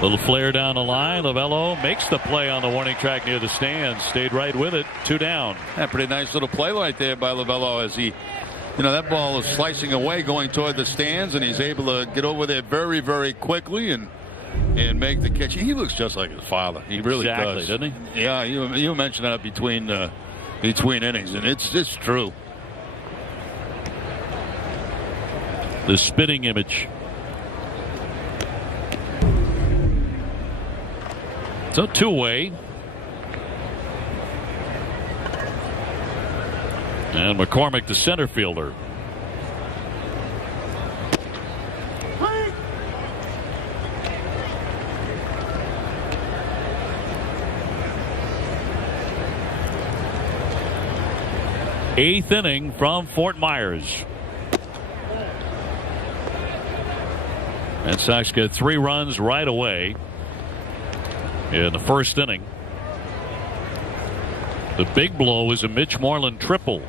Little flare down the line. Lovello makes the play on the warning track near the stands. Stayed right with it. 2 down. Yeah, pretty nice little play right there by Lovello as he, that ball is slicing away going toward the stands, and he's able to get over there very, very quickly and make the catch. He looks just like his father. He really does. Doesn't he? Yeah, you mentioned that between innings, and it's true. The spitting image. So 2-way. And McCormick, the center fielder. Eighth inning from Fort Myers. Red Sox get 3 runs right away in the first inning. The big blow is a Mitch Moreland triple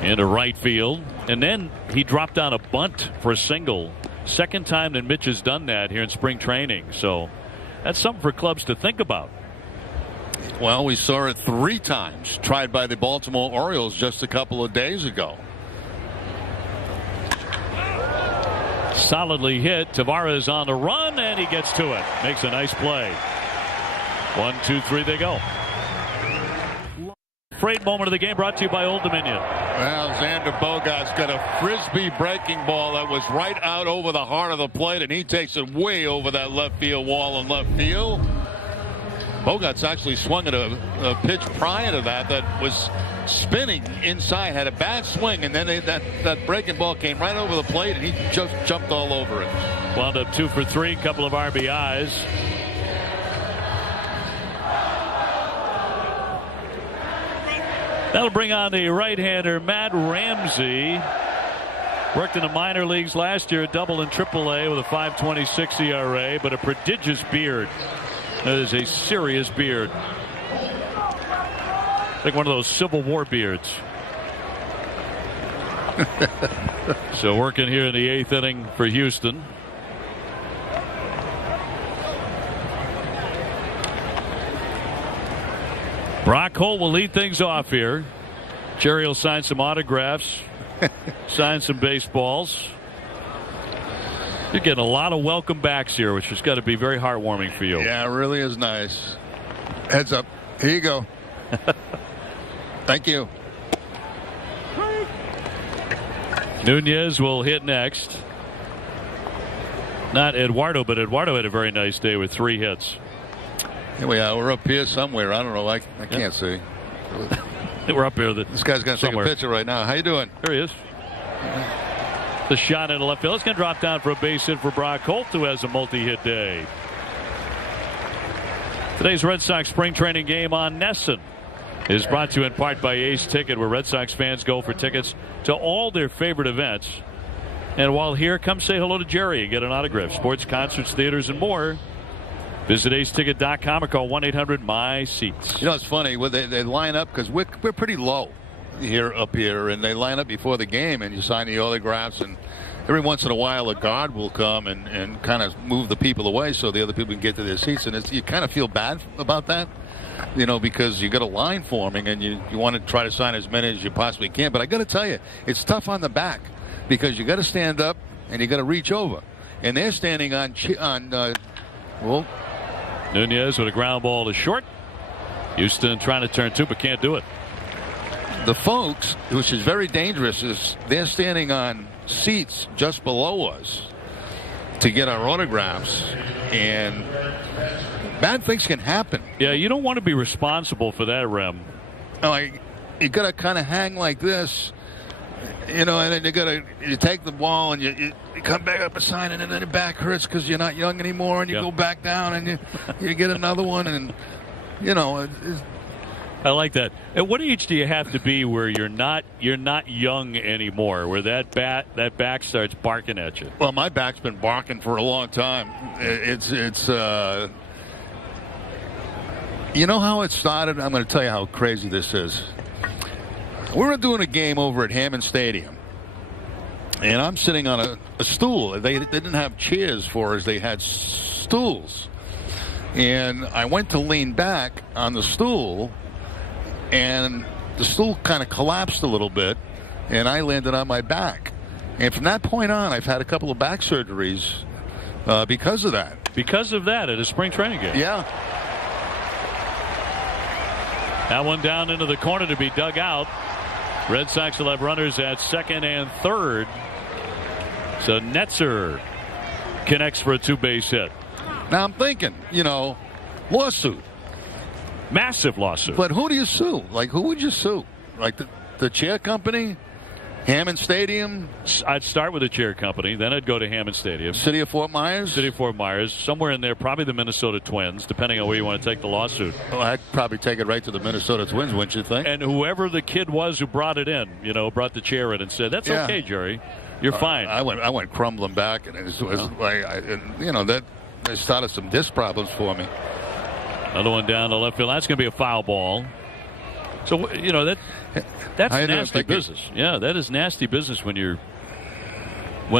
into right field, and then he dropped down a bunt for a single. Second time that Mitch has done that here in spring training, so that's something for clubs to think about. Well, we saw it 3 times tried by the Baltimore Orioles just a couple of days ago. Solidly hit. Tavares on the run, and he gets to it. Makes a nice play. 1, 2, 3, they go. Freight moment of the game brought to you by Old Dominion. Well, Xander Bogaerts got a frisbee breaking ball that was right out over the heart of the plate, and he takes it way over that left field wall in left field. Bogaerts actually swung at a pitch prior to that was spinning inside, had a bad swing, and then that breaking ball came right over the plate, and he just jumped all over it. Wound up 2 for 3, couple of RBIs. That'll bring on the right-hander Matt Ramsey. Worked in the minor leagues last year, double in AAA with a 5.26 ERA, but a prodigious beard. That is a serious beard. Like one of those Civil War beards. So working here in the 8th inning for Houston. Brock Holt will lead things off here. Jerry will sign some autographs, sign some baseballs. You're getting a lot of welcome backs here, which has got to be very heartwarming for you. Yeah, it really is nice. Heads up. Here you go. Thank you. Nunez will hit next. Not Eduardo, but Eduardo had a very nice day with 3 hits. Here we are. We're up here somewhere. I don't know. I can't see. We're up here. This guy's going to take a picture right now. How you doing? There he is. The shot into left field. It's going to drop down for a base hit for Brock Holt, who has a multi-hit day. Today's Red Sox spring training game on NESN is brought to you in part by Ace Ticket, where Red Sox fans go for tickets to all their favorite events. And while here, come say hello to Jerry and get an autograph. Sports, concerts, theaters, and more. Visit aceticket.com or call 1-800-MY-SEATS. You know, it's funny. Well, they line up because we're pretty low up here, and they line up before the game, and you sign the autographs, and every once in a while a guard will come and kind of move the people away so the other people can get to their seats, and you kind of feel bad about that, you know, because you got a line forming and you want to try to sign as many as you possibly can. But I got to tell you, it's tough on the back because you got to stand up and you got to reach over, and they're standing on Nunez with a ground ball to short. Houston trying to turn two but can't do it. The folks, which is very dangerous, is they're standing on seats just below us to get our autographs, and bad things can happen. Yeah, you don't want to be responsible for that, Rem. Like, you got to kind of hang like this, you know, and then you take the ball and you come back up and sign it, and then the back hurts because you're not young anymore, and you go back down and you get another one, and you know. I like that. At what age do you have to be where you're not young anymore, where that back starts barking at you? Well, my back's been barking for a long time. It's you know how it started? I'm going to tell you how crazy this is. We were doing a game over at Hammond Stadium, and I'm sitting on a stool. They didn't have chairs for us. They had stools. And I went to lean back on the stool, and the stool kind of collapsed a little bit, and I landed on my back. And from that point on, I've had a couple of back surgeries because of that. Because of that at a spring training game? Yeah. That one down into the corner to be dug out. Red Sox will have runners at second and third. So Netzer connects for a two-base hit. Now I'm thinking, you know, lawsuit. Massive lawsuit. But who do you sue? Like, who would you sue? Like the chair company? Hammond Stadium? I'd start with the chair company. Then I'd go to Hammond Stadium. City of Fort Myers? City of Fort Myers. Somewhere in there, probably the Minnesota Twins, depending on where you want to take the lawsuit. Well, I'd probably take it right to the Minnesota Twins, wouldn't you think? And whoever the kid was who brought it in, you know, brought the chair in and said, that's okay, Jerry. You're fine. I went crumbling back, and it was like, you know, that started some disc problems for me. Another one down the left field. That's going to be a foul ball. So, you know, that's nasty business. Yeah, that is nasty business when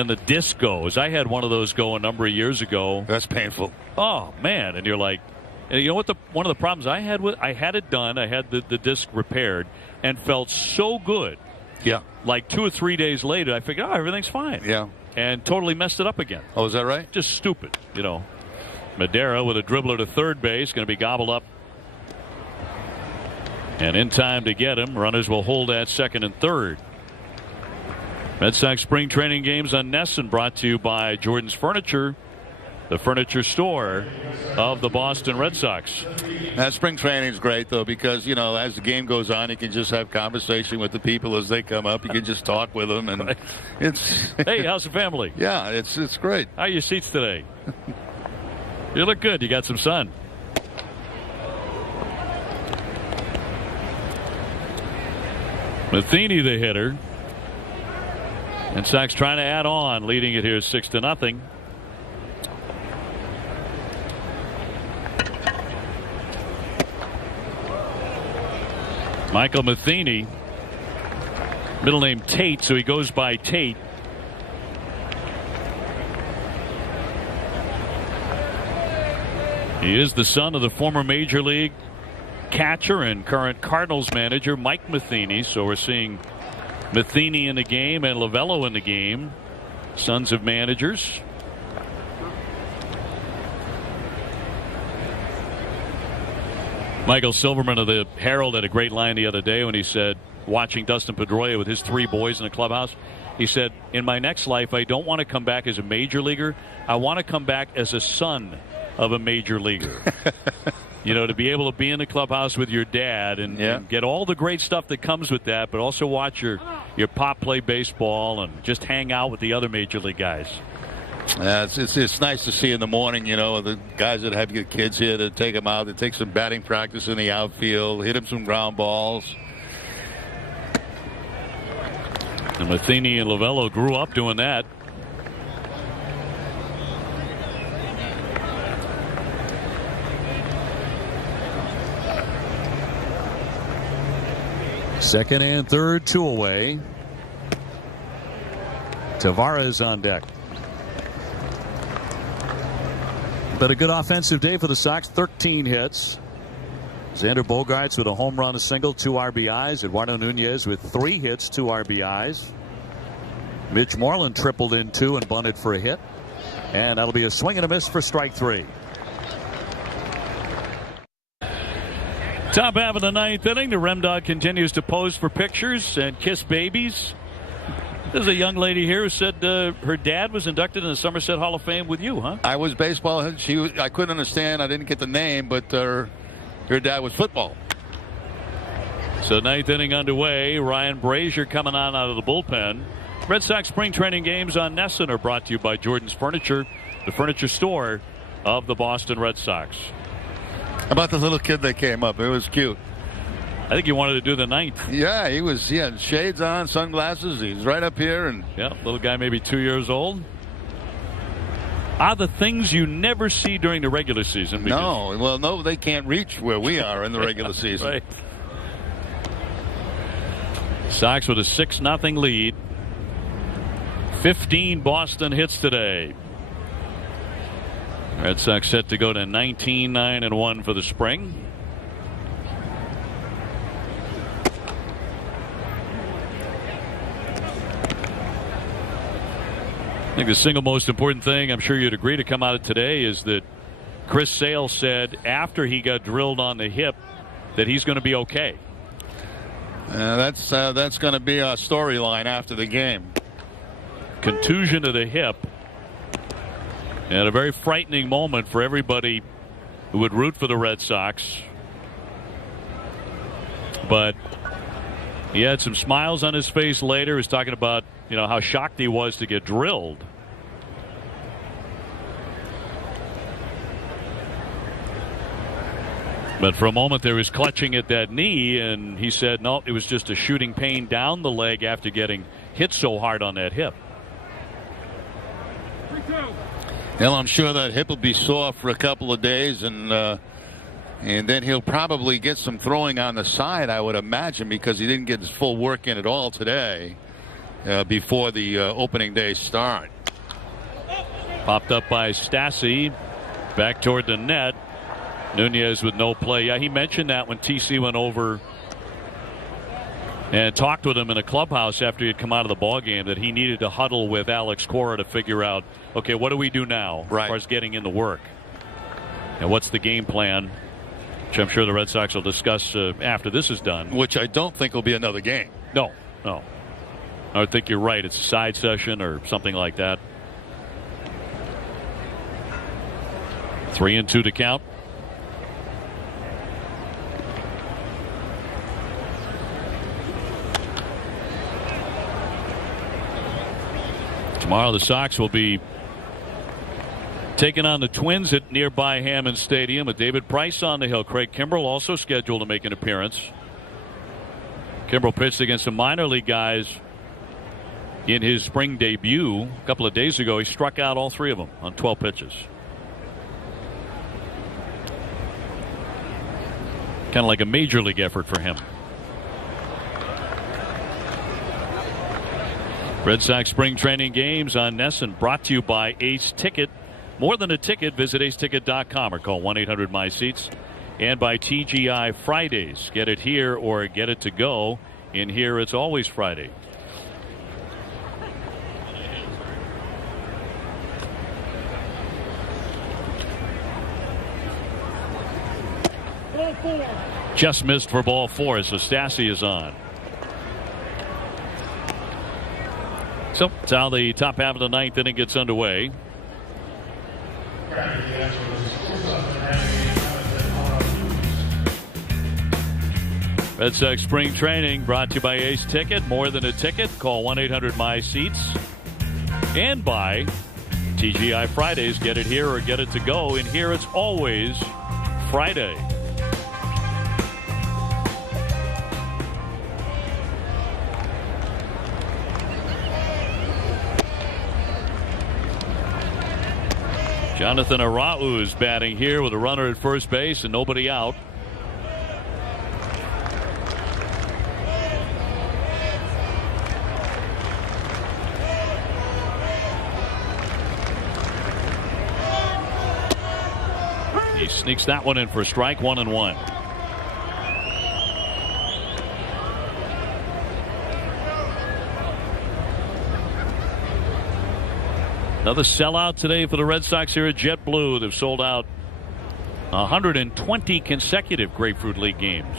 the disc goes. I had one of those go a number of years ago. That's painful. Oh, man. And you're like, and you know what one of the problems I had I had it done. I had the disc repaired and felt so good. Yeah. Like 2 or 3 days later, I figured, everything's fine. Yeah. And totally messed it up again. Oh, is that right? Just stupid, you know. Madera with a dribbler to third base, going to be gobbled up. And in time to get him, runners will hold at second and third. Red Sox spring training games on NESN brought to you by Jordan's Furniture, the furniture store of the Boston Red Sox. That spring training is great, though, because, you know, as the game goes on, you can just have conversation with the people as they come up. You can just talk with them, and it's hey, how's the family? Yeah, it's great. How are your seats today? You look good. You got some sun. Matheny, the hitter. And Sox trying to add on, leading it here 6-0. Michael Matheny, middle name Tate, so he goes by Tate. He is the son of the former Major League catcher and current Cardinals manager Mike Matheny. So we're seeing Matheny in the game and Lovello in the game. Sons of managers. Michael Silverman of the Herald had a great line the other day when he said, watching Dustin Pedroia with his 3 boys in the clubhouse, he said, in my next life, I don't want to come back as a major leaguer. I want to come back as a son of a major leaguer. You know, to be able to be in the clubhouse with your dad and get all the great stuff that comes with that, but also watch your pop play baseball and just hang out with the other major league guys. It's nice to see in the morning, you know, the guys that have your kids here to take them out, to take some batting practice in the outfield, hit them some ground balls. And Matheny and Lovello grew up doing that. Second and third, 2 away. Tavares on deck. But a good offensive day for the Sox. 13 hits. Xander Bogaerts with a home run, a single, 2 RBIs. Eduardo Nunez with 3 hits, 2 RBIs. Mitch Moreland tripled in 2 and bunted for a hit. And that'll be a swing and a miss for strike 3. Top half of the 9th inning. The Rem Dog continues to pose for pictures and kiss babies. There's a young lady here who said her dad was inducted in the Somerset Hall of Fame with you, huh? I was baseball. I couldn't understand. I didn't get the name, but her dad was football. So 9th inning underway. Ryan Brazier coming on out of the bullpen. Red Sox spring training games on Nesson are brought to you by Jordan's Furniture, the furniture store of the Boston Red Sox. How about the little kid that came up? It was cute. I think he wanted to do the 9th. Yeah, he had shades on, sunglasses. He's right up here. And yeah, little guy maybe 2 years old. Are the things you never see during the regular season? No, they can't reach where we are in the regular season. Right. Sox with a 6-0 lead. 15 Boston hits today. Red Sox set to go to 19-9-1 for the spring. I think the single most important thing, I'm sure you'd agree, to come out of today is that Chris Sale said after he got drilled on the hip that he's going to be okay. That's going to be our storyline after the game. Contusion to the hip. And a very frightening moment for everybody who would root for the Red Sox. But he had some smiles on his face later. He was talking about, you know, how shocked he was to get drilled. But for a moment there was clutching at that knee, and he said no, it was just a shooting pain down the leg after getting hit so hard on that hip. Well, I'm sure that hip will be sore for a couple of days, and then he'll probably get some throwing on the side, I would imagine, because he didn't get his full work in at all today before the opening day start. Popped up by Stassi, back toward the net. Nunez with no play. Yeah, he mentioned that when TC went over and talked with him in a clubhouse after he had come out of the ball game, that he needed to huddle with Alex Cora to figure out, okay, what do we do now as far as getting in the work? And what's the game plan, which I'm sure the Red Sox will discuss after this is done. Which I don't think will be another game. No. I think you're right. It's a side session or something like that. 3-2 to count. Tomorrow the Sox will be taking on the Twins at nearby Hammond Stadium with David Price on the hill. Craig Kimbrell also scheduled to make an appearance. Kimbrell pitched against some minor league guys in his spring debut a couple of days ago. He struck out all 3 of them on 12 pitches. Kind of like a major league effort for him. Red Sox spring training games on Nesson brought to you by Ace Ticket. More than a ticket, visit aceticket.com or call 1-800-MY-SEATS. And by TGI Fridays. Get it here or get it to go. In here, it's always Friday. Just missed for ball 4, so Stassi is on. So that's how the top half of the 9th inning gets underway. Red Sox spring training brought to you by Ace Ticket. More than a ticket. Call 1-800-MY-SEATS. And by TGI Fridays. Get it here or get it to go. And here it's always Friday. Jonathan Arau is batting here with a runner at first base and nobody out. He sneaks that one in for a strike, 1-1. Another sellout today for the Red Sox here at JetBlue. They've sold out 120 consecutive Grapefruit League games.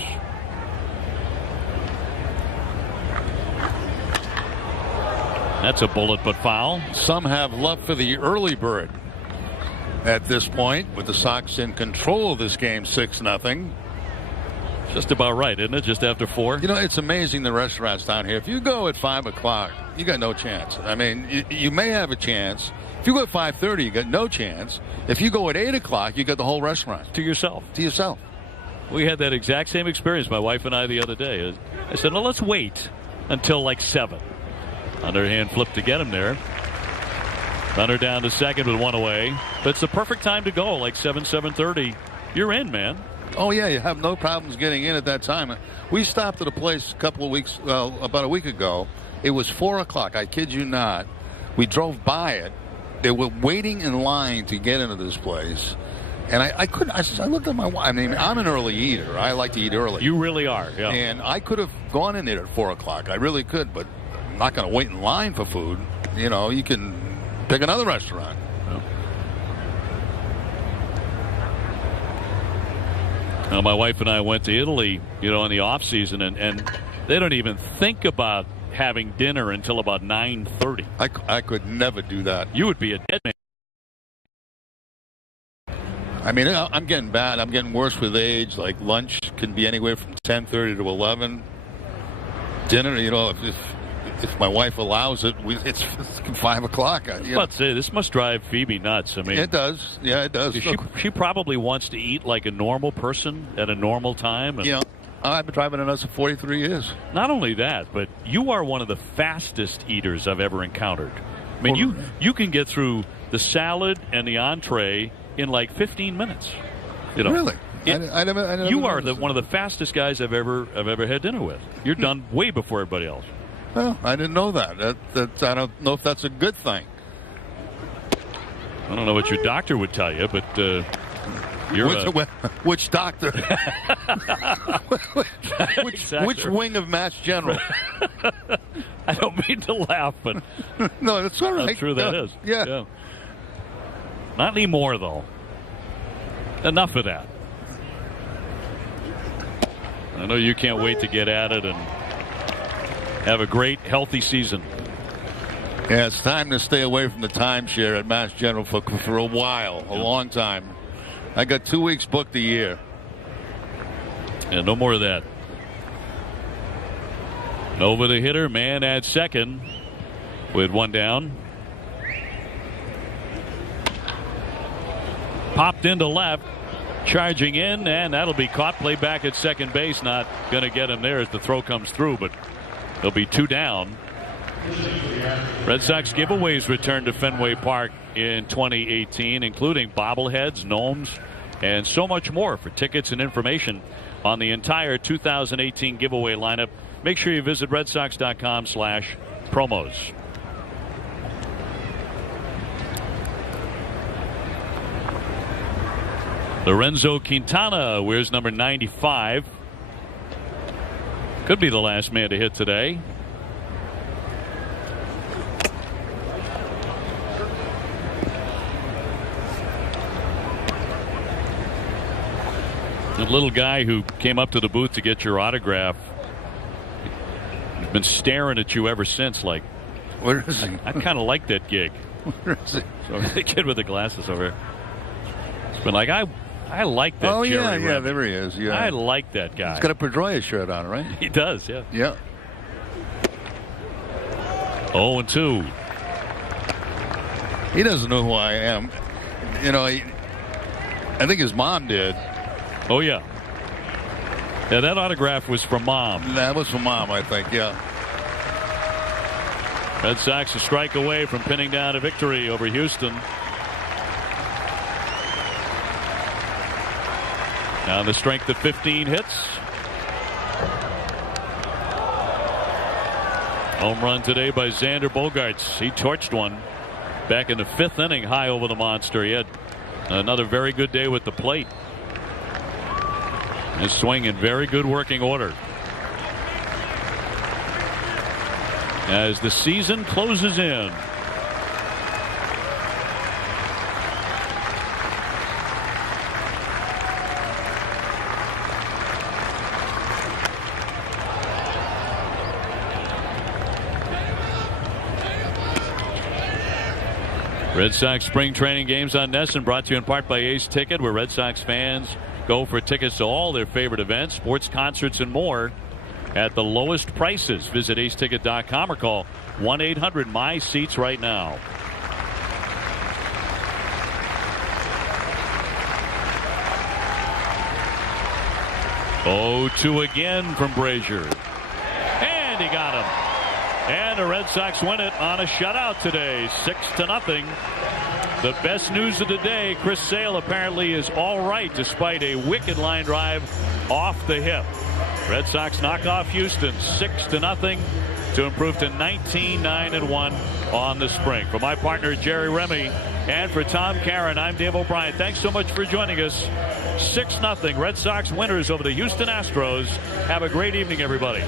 That's a bullet but foul. Some have love for the early bird at this point, with the Sox in control of this game 6-0. Just about right, isn't it? Just after 4. You know, it's amazing, the restaurants down here. If you go at 5 o'clock, you got no chance. I mean, you may have a chance. If you go at 5:30, you got no chance. If you go at 8 o'clock, you got the whole restaurant to yourself. To yourself. We had that exact same experience, my wife and I, the other day. I said, no, let's wait until like 7. Underhand flip to get him there. Runner down to second with 1 away. But it's the perfect time to go, like 7:30. You're in, man. Oh, yeah, you have no problems getting in at that time. We stopped at a place a couple of weeks, about a week ago. It was 4 o'clock. I kid you not. We drove by it. They were waiting in line to get into this place. And I couldn't. I looked at my wife. I mean, I'm an early eater. I like to eat early. You really are, yeah. And I could have gone in there at 4 o'clock. I really could, but I'm not going to wait in line for food. You know, you can pick another restaurant. Well, my wife and I went to Italy, you know, in the off season, and they don't even think about having dinner until about 9:30. I could never do that. You would be a dead man. I mean, I'm getting bad. I'm getting worse with age. Like, lunch can be anywhere from 10:30 to 11. Dinner, you know, if my wife allows it, it's 5 o'clock. I was about to say, this must drive Phoebe nuts. I mean, it does. Yeah, it does. She probably wants to eat like a normal person at a normal time. And yeah, I've been driving a nuts for 43 years. Not only that, but you are one of the fastest eaters I've ever encountered. I mean, you can get through the salad and the entree in like 15 minutes. You know, really? I never you are one of the fastest guys I've ever had dinner with. You're done way before everybody else. Well, I didn't know that. I don't know if that's a good thing. I don't know what your doctor would tell you, but you're which doctor? which wing of Mass General? I don't mean to laugh, but no, that's all right. How true that is. Yeah. Not anymore, though. Enough of that. I know you can't wait to get at it and have a great, healthy season. Yeah, it's time to stay away from the timeshare at Mass General for a while, a long time. I got 2 weeks booked a year. Yeah, no more of that. Over the hitter, man at second with 1 down. Popped into left, charging in, and that'll be caught. Play back at second base. Not going to get him there as the throw comes through, but there'll be 2 down. Red Sox giveaways return to Fenway Park in 2018, including bobbleheads, gnomes, and so much more. For tickets and information on the entire 2018 giveaway lineup, make sure you visit redsox.com/promos. Lorenzo Quintana wears number 95. Could be the last man to hit today. The little guy who came up to the booth to get your autograph has been staring at you ever since. Like, where is he? I kind of like that gig. Where is he? So the kid with the glasses over here. It's been like, I I like that. Oh, Jerry yeah, Remy. there he is. Yeah, I like that guy. He's got a Pedroia shirt on, right? He does, yeah. Yeah. 0-2. He doesn't know who I am. You know, I think his mom did. Oh, yeah. Yeah, that autograph was from Mom. That was from Mom, I think, yeah. Red Sox a strike away from pinning down a victory over Houston. Now the strength of 15 hits. Home run today by Xander Bogaerts. He torched one back in the 5th inning high over the monster. He had another very good day with the plate. His swing in very good working order. As the season closes in. Red Sox spring training games on NESN brought to you in part by Ace Ticket, where Red Sox fans go for tickets to all their favorite events, sports, concerts, and more at the lowest prices. Visit aceticket.com or call 1-800-MY-SEATS right now. Oh, 2 again from Brazier. And he got him. And the Red Sox win it on a shutout today, 6-0. The best news of the day, Chris Sale apparently is all right despite a wicked line drive off the hip. Red Sox knock off Houston 6-0 to improve to 19-9-1 on the spring. For my partner Jerry Remy and for Tom Caron, I'm Dave O'Brien. Thanks so much for joining us. 6-0 Red Sox winners over the Houston Astros. Have a great evening, everybody.